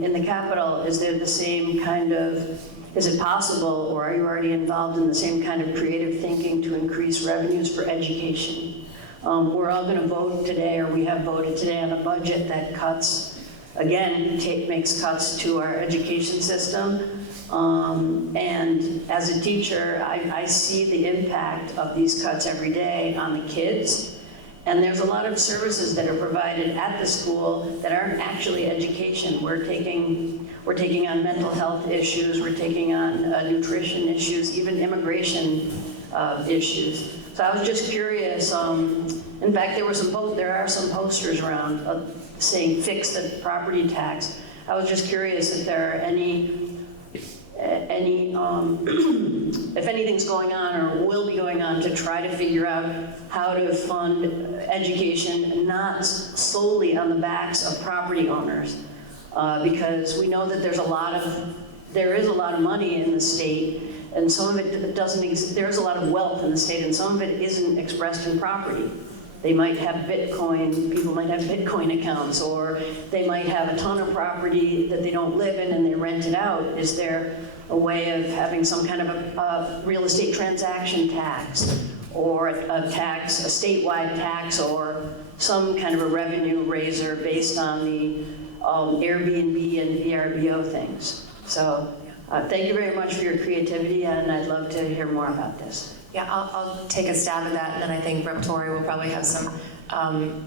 in the Capitol, is there the same kind of, is it possible, or are you already involved in the same kind of creative thinking to increase revenues for education? We're all going to vote today, or we have voted today, on a budget that cuts, again, makes cuts to our education system. And as a teacher, I see the impact of these cuts every day on the kids. And there's a lot of services that are provided at the school that aren't actually education. We're taking on mental health issues, we're taking on nutrition issues, even immigration issues. So I was just curious. In fact, there are some posters around saying fix the property tax. I was just curious if there are any if anything's going on or will be going on to try to figure out how to fund education not solely on the backs of property owners, because we know that there is a lot of money in the state, and some of it doesn't. There's a lot of wealth in the state, and some of it isn't expressed in property. They might have Bitcoin, people might have Bitcoin accounts, or they might have a ton of property that they don't live in and they rent it out. Is there a way of having some kind of a real estate transaction tax, or a statewide tax, or some kind of a revenue raiser based on the Airbnb and VRBO things? So thank you very much for your creativity, and I'd love to hear more about this. Yeah, I'll take a stab at that, and then I think Rep. Torrey will probably have some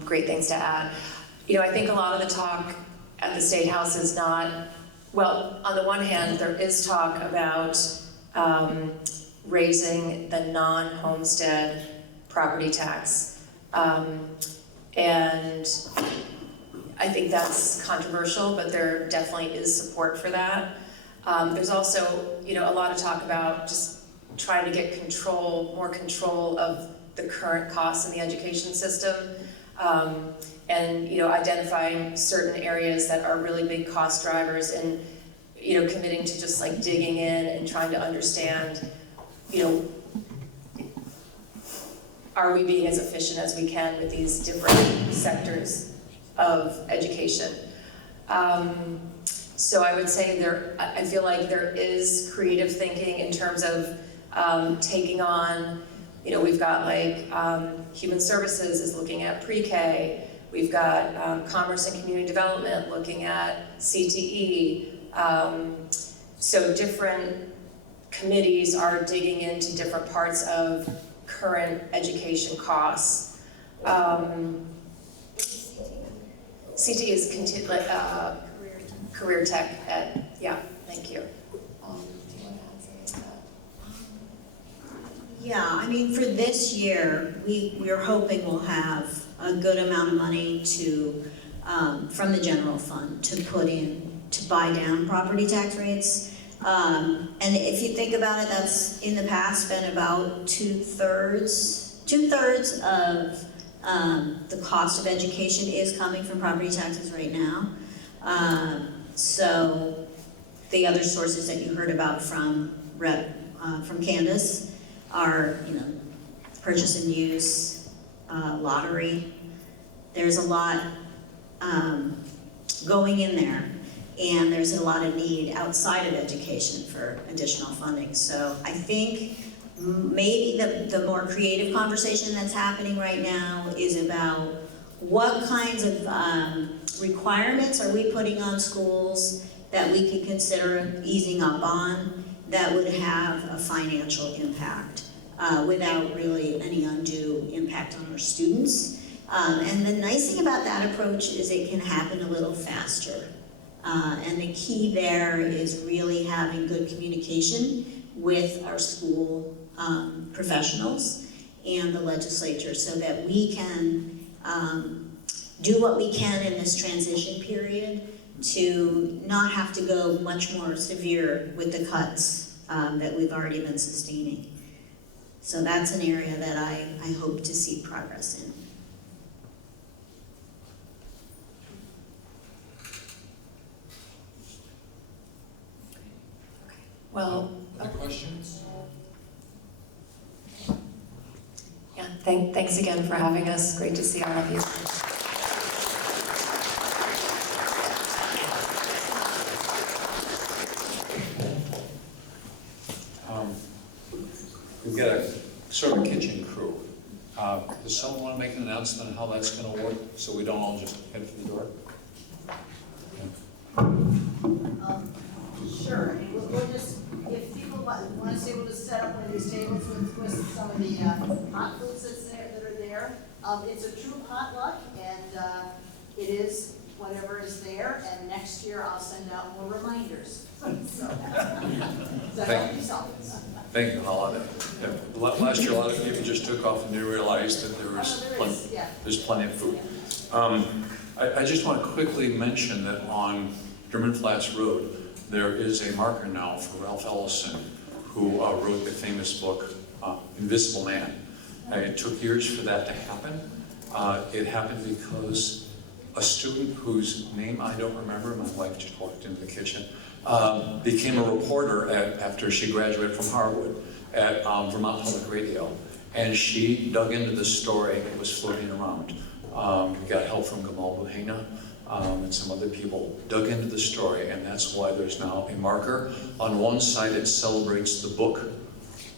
great things to add. I think a lot of the talk at the State House is not, well, on the one hand, there is talk about raising the non-homestead property tax. And I think that's controversial, but there definitely is support for that. There's also, a lot of talk about just trying to get more control of the current costs in the education system, and identifying certain areas that are really big cost drivers, and committing to just like digging in and trying to understand, are we being as efficient as we can with these different sectors of education? So I would say I feel like there is creative thinking in terms of taking on, we've got like Human Services is looking at pre-K, we've got Commerce and Community Development looking at CTE. So different committees are digging into different parts of current education costs. CTE is career tech ed. Yeah, thank you. Yeah, I mean, for this year, we're hoping we'll have a good amount of money from the general fund to put in to buy down property tax rates. And if you think about it, that's in the past been about two-thirds of the cost of education is coming from property taxes right now. So the other sources that you heard about from Candace are, purchase and use, lottery. There's a lot going in there, and there's a lot of need outside of education for additional funding. So I think maybe the more creative conversation that's happening right now is about what kinds of requirements are we putting on schools that we could consider easing up on that would have a financial impact without really any undue impact on our students. And the nice thing about that approach is it can happen a little faster. And the key there is really having good communication with our school professionals and the legislature so that we can do what we can in this transition period to not have to go much more severe with the cuts that we've already been sustaining. So that's an area that I hope to see progress in. Well, Other questions? yeah, thanks again for having us. Great to see all of you. We've got a sort of kitchen crew. Does someone want to make an announcement on how that's going to work, so we don't all just head for the door? Sure, and we'll just, if people want to see, we'll just set up one of these tables with some of the hot foods that are there. It's a true potluck, and it is whatever is there, and next year I'll send out more reminders. So help yourself. Thank you, Holiday. Yeah. Last year, a lot of people just took off and didn't realize that there's plenty of food. I just want to quickly mention that on German Flats Road, there is a marker now for Ralph Ellison, who wrote the famous book, Invisible Man. It took years for that to happen. It happened because a student whose name I don't remember, my wife just walked into the kitchen, became a reporter after she graduated from Harvard at Vermont Public Radio. And she dug into the story. It was floating around. We got help from Gamal Buhena and some other people dug into the story, and that's why there's now a marker. On one side, it celebrates the book,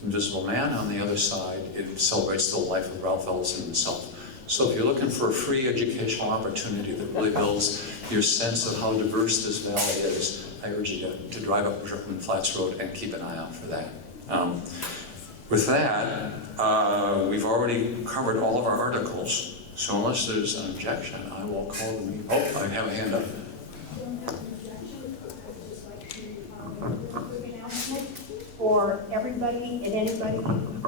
Invisible Man. On the other side, it celebrates the life of Ralph Ellison himself. So if you're looking for a free educational opportunity that really builds your sense of how diverse this valley is, I urge you to drive up German Flats Road and keep an eye out for that. With that, we've already covered all of our articles. So unless there's an objection, I will call the meeting. Oh, I have a hand up. For everybody and anybody,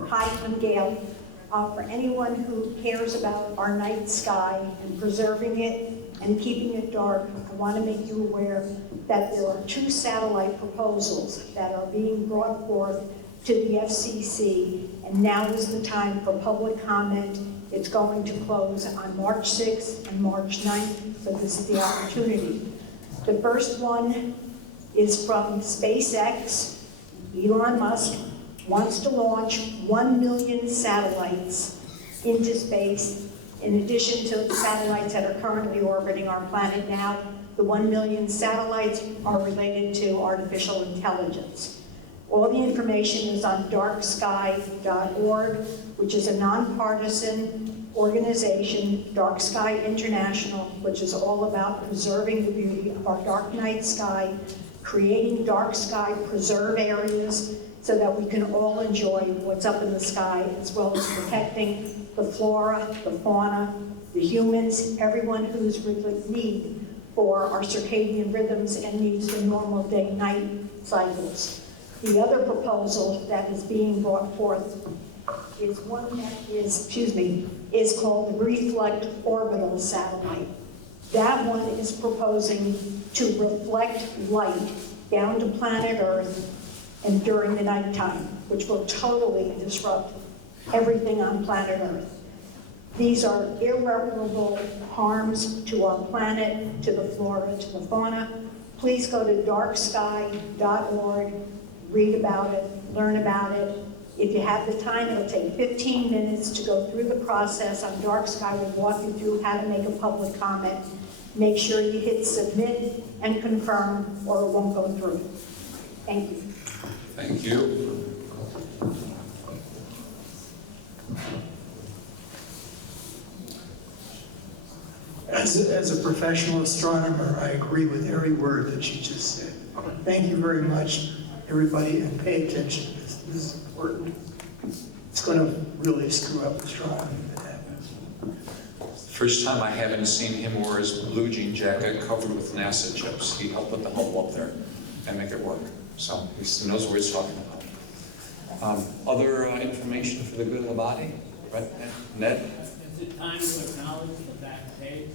hi, I'm Gail. For anyone who cares about our night sky and preserving it and keeping it dark, I want to make you aware that there are 2 satellite proposals that are being brought forth to the FCC, and now is the time for public comment. It's going to close on March 6th and March 9th, so this is the opportunity. The first one is from SpaceX. Elon Musk wants to launch 1 million satellites into space, in addition to the satellites that are currently orbiting our planet now. The 1 million satellites are related to artificial intelligence. All the information is on darksky.org, which is a nonpartisan organization, Dark Sky International, which is all about preserving the beauty of our dark night sky, creating dark sky preserve areas so that we can all enjoy what's up in the sky, as well as protecting the flora, the fauna, the humans, everyone who's really need for our circadian rhythms and needs the normal day-night cycles. The other proposal that is being brought forth is one that is called the Reflect Orbital Satellite. That one is proposing to reflect light down to planet Earth and during the nighttime, which will totally disrupt everything on planet Earth. These are irreparable harms to our planet, to the flora, to the fauna, please go to darksky.org, read about it, learn about it. If you have the time, it'll take 15 minutes to go through the process. On Dark Sky, we'll walk you through how to make a public comment. Make sure you hit submit and confirm, or it won't go through. Thank you. Thank you. As a professional astronomer, I agree with every word that she just said. Thank you very much, everybody, and pay attention. This is important. It's going to really screw up astronomy if it happens. First time I haven't seen him wear his blue jean jacket covered with NASA chips. He helped put the hubble up there and make it work. So he knows what he's talking about. Other information for the good of the body? Right, Ned? Is it time to acknowledge the back page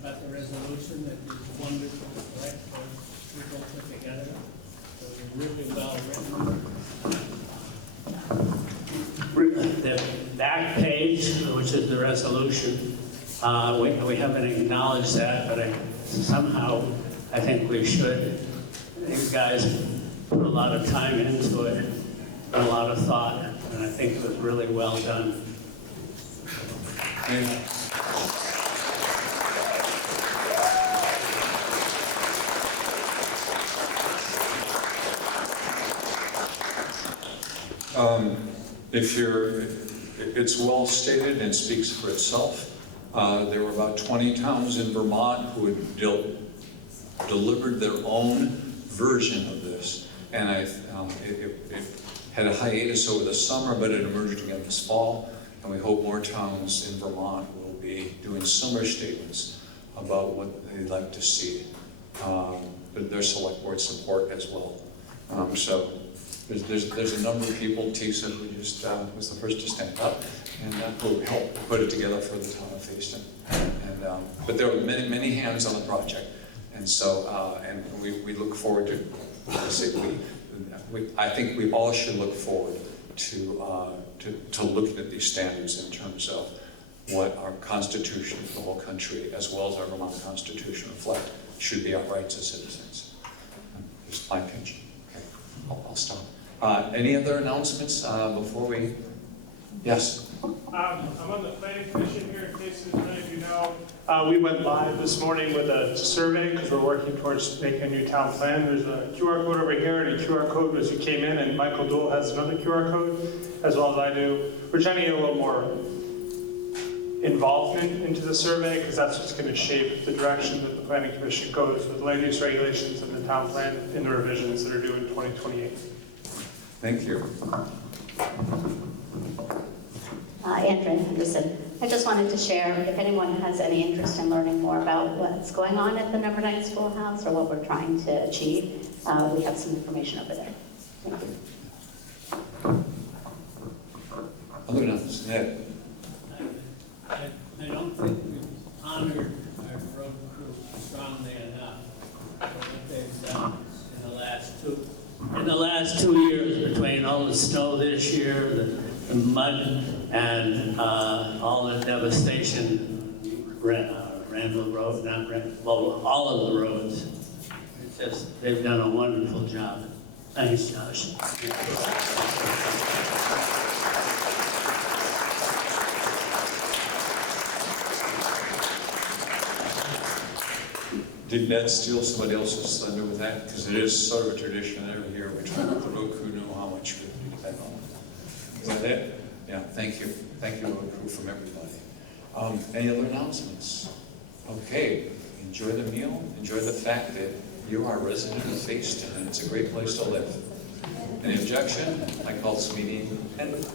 about the resolution that is wonderful, correct, those people put together? So it's really well written. The back page, which is the resolution, we haven't acknowledged that, but somehow I think we should. You guys put a lot of time into it, and a lot of thought, and I think it was really well done. It's well stated and speaks for itself. There were about 20 towns in Vermont who had delivered their own version of this, and it had a hiatus over the summer, but it emerged again this fall. And we hope more towns in Vermont will be doing similar statements about what they'd like to see. But their select board support as well. So there's a number of people, Tisa, who just was the first to stand up, and who helped put it together for the town of Fayston. And but there were many hands on the project, and so and we look forward to. I think we all should look forward to looking at these standards in terms of what our Constitution for the whole country, as well as our Vermont Constitution, reflect should be our rights as citizens. Just my opinion. Okay, I'll stop. Any other announcements before we? Yes. I'm on the planning commission here in Fayston, as many of you know. We went live this morning with a survey because we're working towards making a new town plan. There's a QR code over here and a QR code as you came in, and Michael Dole has another QR code, as well as I do. We're trying to get a little more involvement into the survey because that's what's going to shape the direction that the planning commission goes with land use regulations and the town plan in the revisions that are due in 2028. Thank you. Andrea Henderson. I just wanted to share, if anyone has any interest in learning more about what's going on at the number 9 schoolhouse or what we're trying to achieve, we have some information over there. Thank you. Other announcements, Ned. I don't think we've honored our road crew strongly enough for what they've done in the last 2 years, between all the snow this year, the mud, and all the devastation, Randall Road, not Randall, well, all of the roads. It's just, they've done a wonderful job. Thanks, Josh. Did Ned steal somebody else's thunder with that? Because it is sort of a tradition every year. We try to let the road crew know how much we depend on. Is that it? Yeah, thank you. Thank you, road crew, from everybody. Any other announcements? Okay, enjoy the meal. Enjoy the fact that you are a resident of Fayston, and it's a great place to live. Any objection? I call this meeting ended.